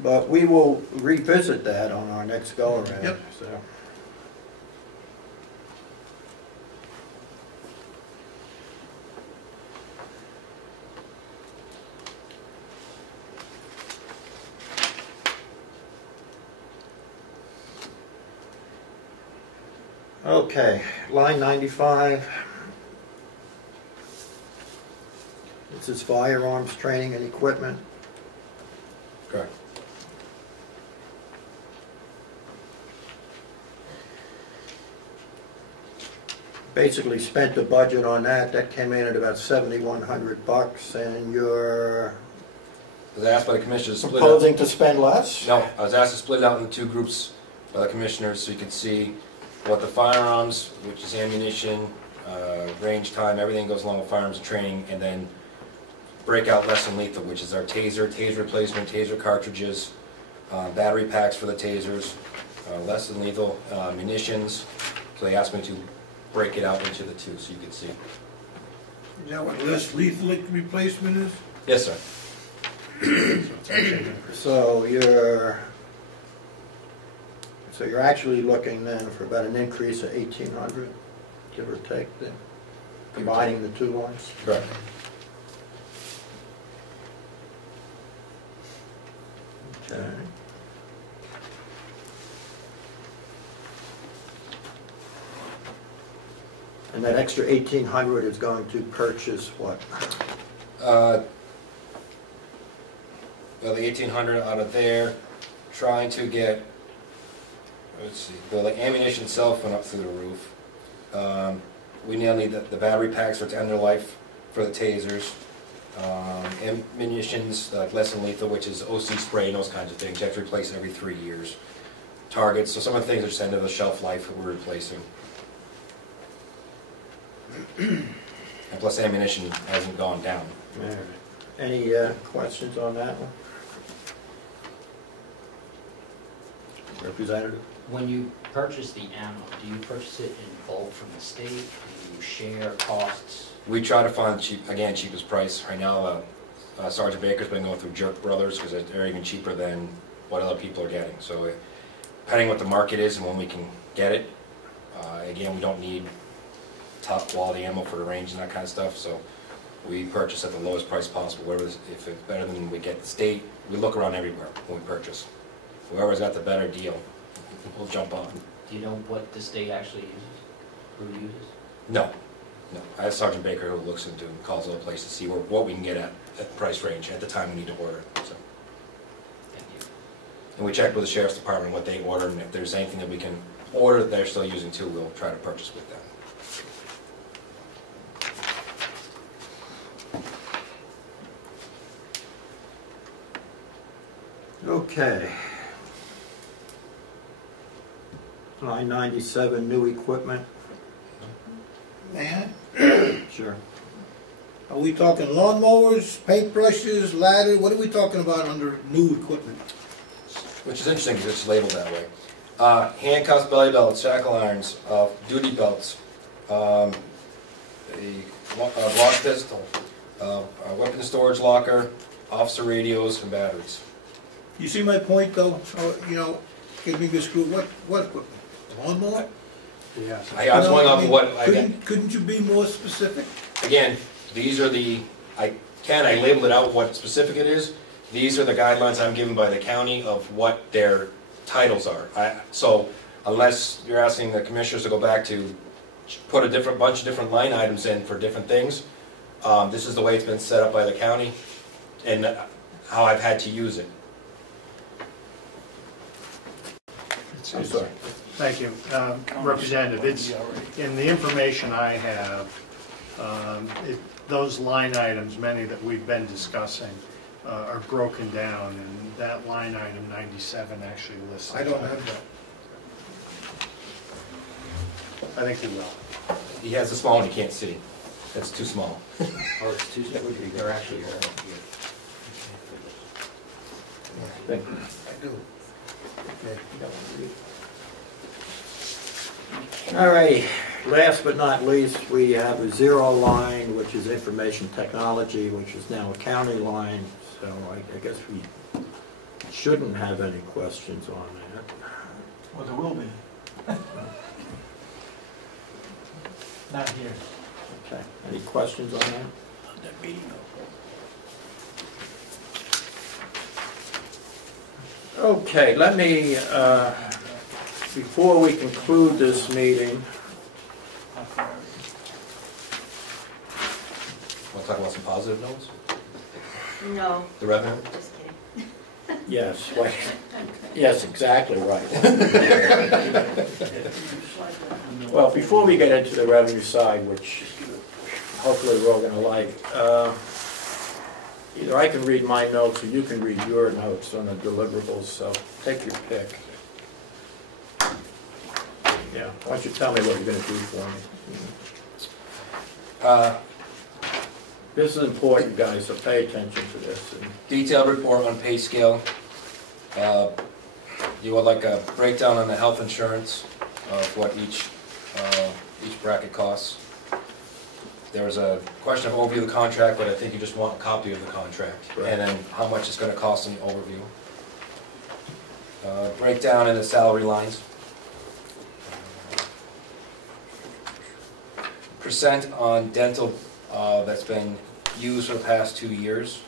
But we will revisit that on our next go-around. Yep. So. Okay, line 95. This is firearms training and equipment. Correct. Basically spent the budget on that. That came in at about $7,100, and you're I was asked by the commissioners to split proposing to spend less? No, I was asked to split it out into two groups by the commissioners so you can see what the firearms, which is ammunition, range time, everything goes along with firearms and training, and then break out less than lethal, which is our taser replacement, taser cartridges, battery packs for the tasers, less than lethal munitions. So they asked me to break it out into the two so you can see. Is that what less lethal replacement is? Yes, sir. So you're actually looking then for about an increase of 1,800, give or take, then, combining the two ones? Correct. Okay. And that extra 1,800 is going to purchase what? Well, the 1,800 out of there, trying to get, let's see, the ammunition itself went up through the roof. We now need the battery packs for its end of life for the tasers. Ammunitions, like less than lethal, which is OC spray and those kinds of things. You have to replace every 3 years. Targets, so some of the things are just end of the shelf life that we're replacing. And plus ammunition hasn't gone down. All right. Any questions on that one? Representative? When you purchase the ammo, do you purchase it in bulk from the state? Do you share costs? We try to find cheapest price. Right now, Sergeant Baker's been going through Jerk Brothers because they're even cheaper than what other people are getting. So depending what the market is and when we can get it, again, we don't need top quality ammo for the range and that kind of stuff. So we purchase at the lowest price possible. If it's better than we get the state, we look around everywhere when we purchase. Whoever's got the better deal, we'll jump on. Do you know what the state actually uses? Who uses? No. I have Sergeant Baker who looks into and calls other places to see what we can get at the price range at the time we need to order. So. Thank you. And we checked with the Sheriff's Department what they order, and if there's anything that we can order that they're still using too, we'll try to purchase with them. Okay. Line 97, new equipment. Man, Sure. are we talking lawnmowers, paintbrushes, ladders? What are we talking about under new equipment? Which is interesting because it's labeled that way. Handcuffs, belly belts, shackle irons, duty belts, a block pistol, a weapon storage locker, officer radios, and batteries. You see my point, though? Get me miscrewed. What equipment? Lawnmower? Yes. I was going off of what I get. Couldn't you be more specific? Again, these are I labeled it out what specific it is. These are the guidelines I'm given by the county of what their titles are. So unless you're asking the commissioners to go back to put a bunch of different line items in for different things. This is the way it's been set up by the county and how I've had to use it. I'm sorry. Thank you. Representative, it's, in the information I have, those line items, many that we've been discussing, are broken down, and that line item 97 actually lists. I don't have that. I think you will. He has a small one you can't see. That's too small. Oh, it's too, they're actually here. Thank you. I do. All righty, last but not least, we have a zero line, which is information technology, which is now a county line, so I guess we shouldn't have any questions on that. Well, there will be. Not here. Okay, any questions on that? Okay, let me, before we conclude this meeting, Want to talk about some positive notes? No. The revenue? Just kidding. yes, wait, yes, exactly right. Well, before we get into the revenue side, which hopefully we're all going to like, either I can read my notes or you can read your notes on the deliverables, so take your pick. Yeah, why don't you tell me what you're going to do for me? This is important, guys, so pay attention to this. Detailed report on pay scale. You would like a breakdown on the health insurance of what each bracket costs. There's a question of overview of the contract, but I think you just want a copy of the contract. Right. And then how much it's going to cost in the overview. Breakdown in the salary lines. Percent on dental that's been used for the past 2 years.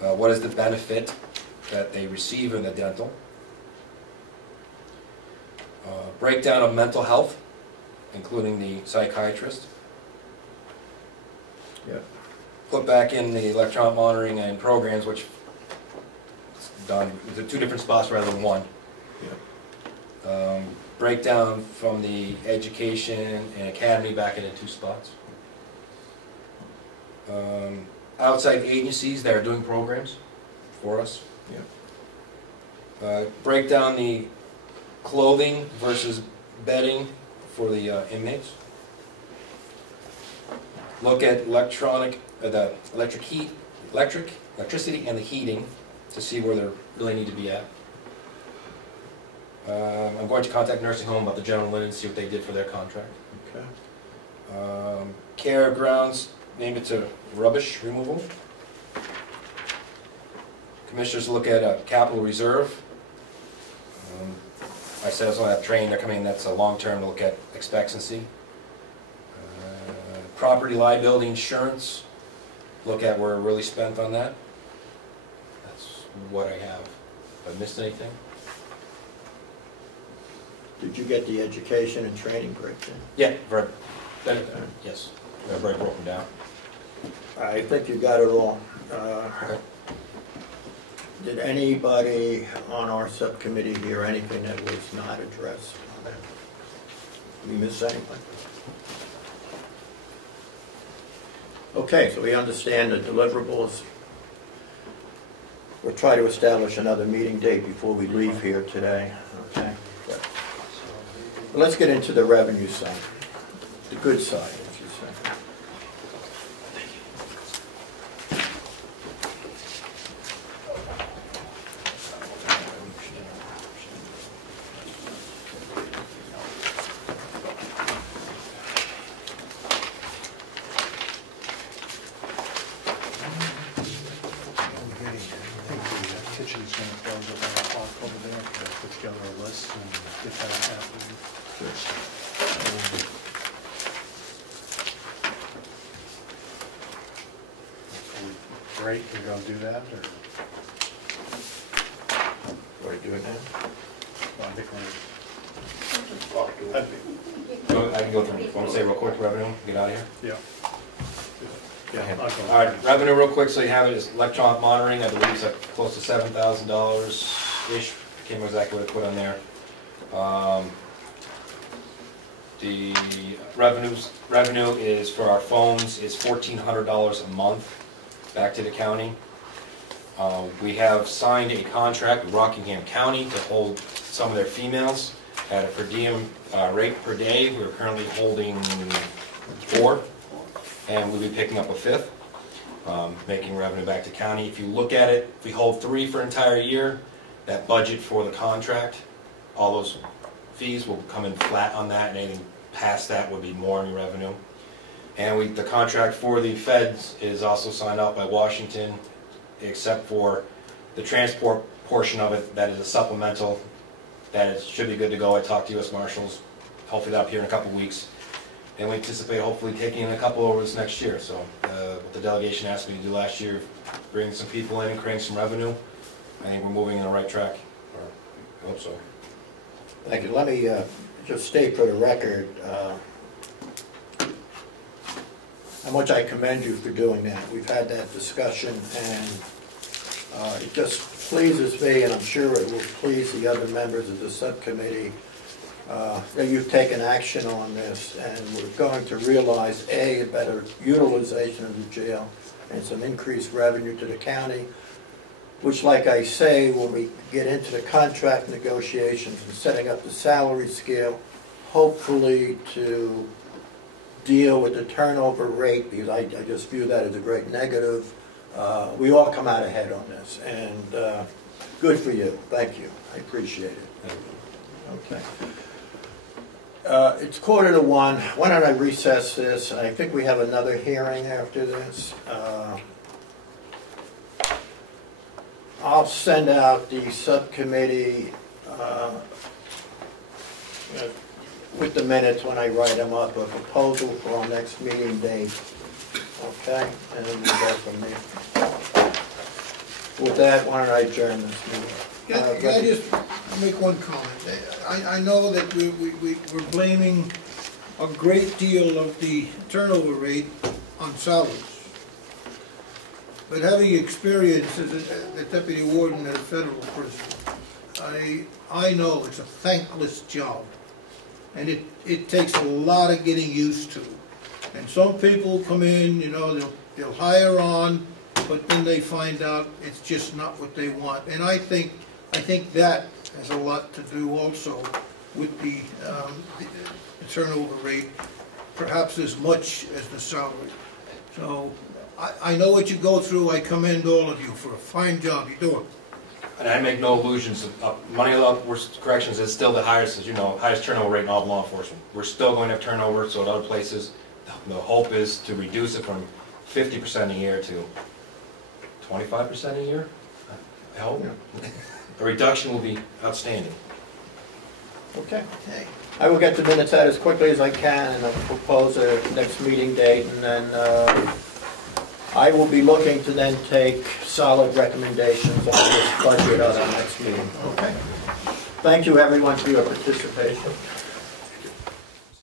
What is the benefit that they receive in the dental? Breakdown of mental health, including the psychiatrist. Yep. Put back in the electronic monitoring and programs, which is done with 2 different spots rather than 1. Yep. Breakdown from the education and academy back into 2 spots. Outside agencies that are doing programs for us. Yep. Break down the clothing versus bedding for the inmates. Look at electricity and the heating to see where they really need to be at. I'm going to contact nursing home about the general linen, see what they did for their contract. Okay. Care grounds, name it to rubbish removal. Commissioners look at capital reserve. I said I was going to have training, they're coming in, that's a long-term look at expectancy. Property liability insurance, look at where we're really spent on that. That's what I have. Have I missed anything? Did you get the education and training breakdown? Yeah, yes, they're very broken down. I think you got it all. Okay. Did anybody on our subcommittee hear anything that was not addressed on that? Did we miss anything? Okay, so we understand the deliverables. We'll try to establish another meeting date before we leave here today. Okay. Well, let's get into the revenue side, the good side, as you say. Kitchen's going to close at 1 o'clock over there. Put together a list and get that happening. Break and go do that, or? Are you doing that? on the claim. I can go through, want to say real quick, revenue, get out of here? Yeah. All right, revenue real quick, so you have it is electronic monitoring, I believe it's like close to $7,000-ish, I can't remember exactly what I put on there. The revenue is for our phones is $1,400 a month back to the county. We have signed a contract with Rockingham County to hold some of their females at a per diem rate per day. We're currently holding 4, and we'll be picking up a 5th, making revenue back to county. If you look at it, if we hold 3 for an entire year, that budget for the contract, all those fees will come in flat on that, and anything past that would be more in revenue. And the contract for the feds is also signed out by Washington, except for the transport portion of it, that is a supplemental, that should be good to go. I talked to U.S. Marshals, hopefully that'll be here in a couple weeks. And we anticipate hopefully taking in a couple over this next year. So what the delegation asked me to do last year, bring some people in and create some revenue, I think we're moving in the right track, or I hope so. Thank you. Let me just state for the record how much I commend you for doing that. We've had that discussion, and it just pleases me, and I'm sure it will please the other members of the subcommittee, that you've taken action on this, and we're going to realize, A, a better utilization of the jail and some increased revenue to the county, which, like I say, when we get into the contract negotiations and setting up the salary scale, hopefully to deal with the turnover rate, because I just view that as a great negative. We all come out ahead on this, and good for you. Thank you. I appreciate it. Okay. It's 1:45. Why don't I recess this? I think we have another hearing after this. I'll send out the subcommittee with the minutes when I write them up, a proposal for our next meeting date. Okay? And then we'll go from there. With that, why don't I adjourn this meeting? Can I just make one comment? I know that we're blaming a great deal of the turnover rate on salaries. But having experience as the deputy warden at a federal prison, I know it's a thankless job. And it takes a lot of getting used to. And some people come in, you know, they'll hire on, but then they find out it's just not what they want. And I think that has a lot to do also with the turnover rate, perhaps as much as the salary. So I know what you go through. I commend all of you for a fine job you do it. And I make no illusions. Money Law Corrections is still the highest, as you know, highest turnover rate in all of law enforcement. We're still going to have turnover, so at other places, the hope is to reduce it from 50% a year to 25% a year. I hope. A reduction will be outstanding. Okay. I will get the minutes out as quickly as I can, and I'll propose a next meeting date, and then I will be looking to then take solid recommendations on this budget at our next meeting. Okay. Thank you, everyone, for your participation.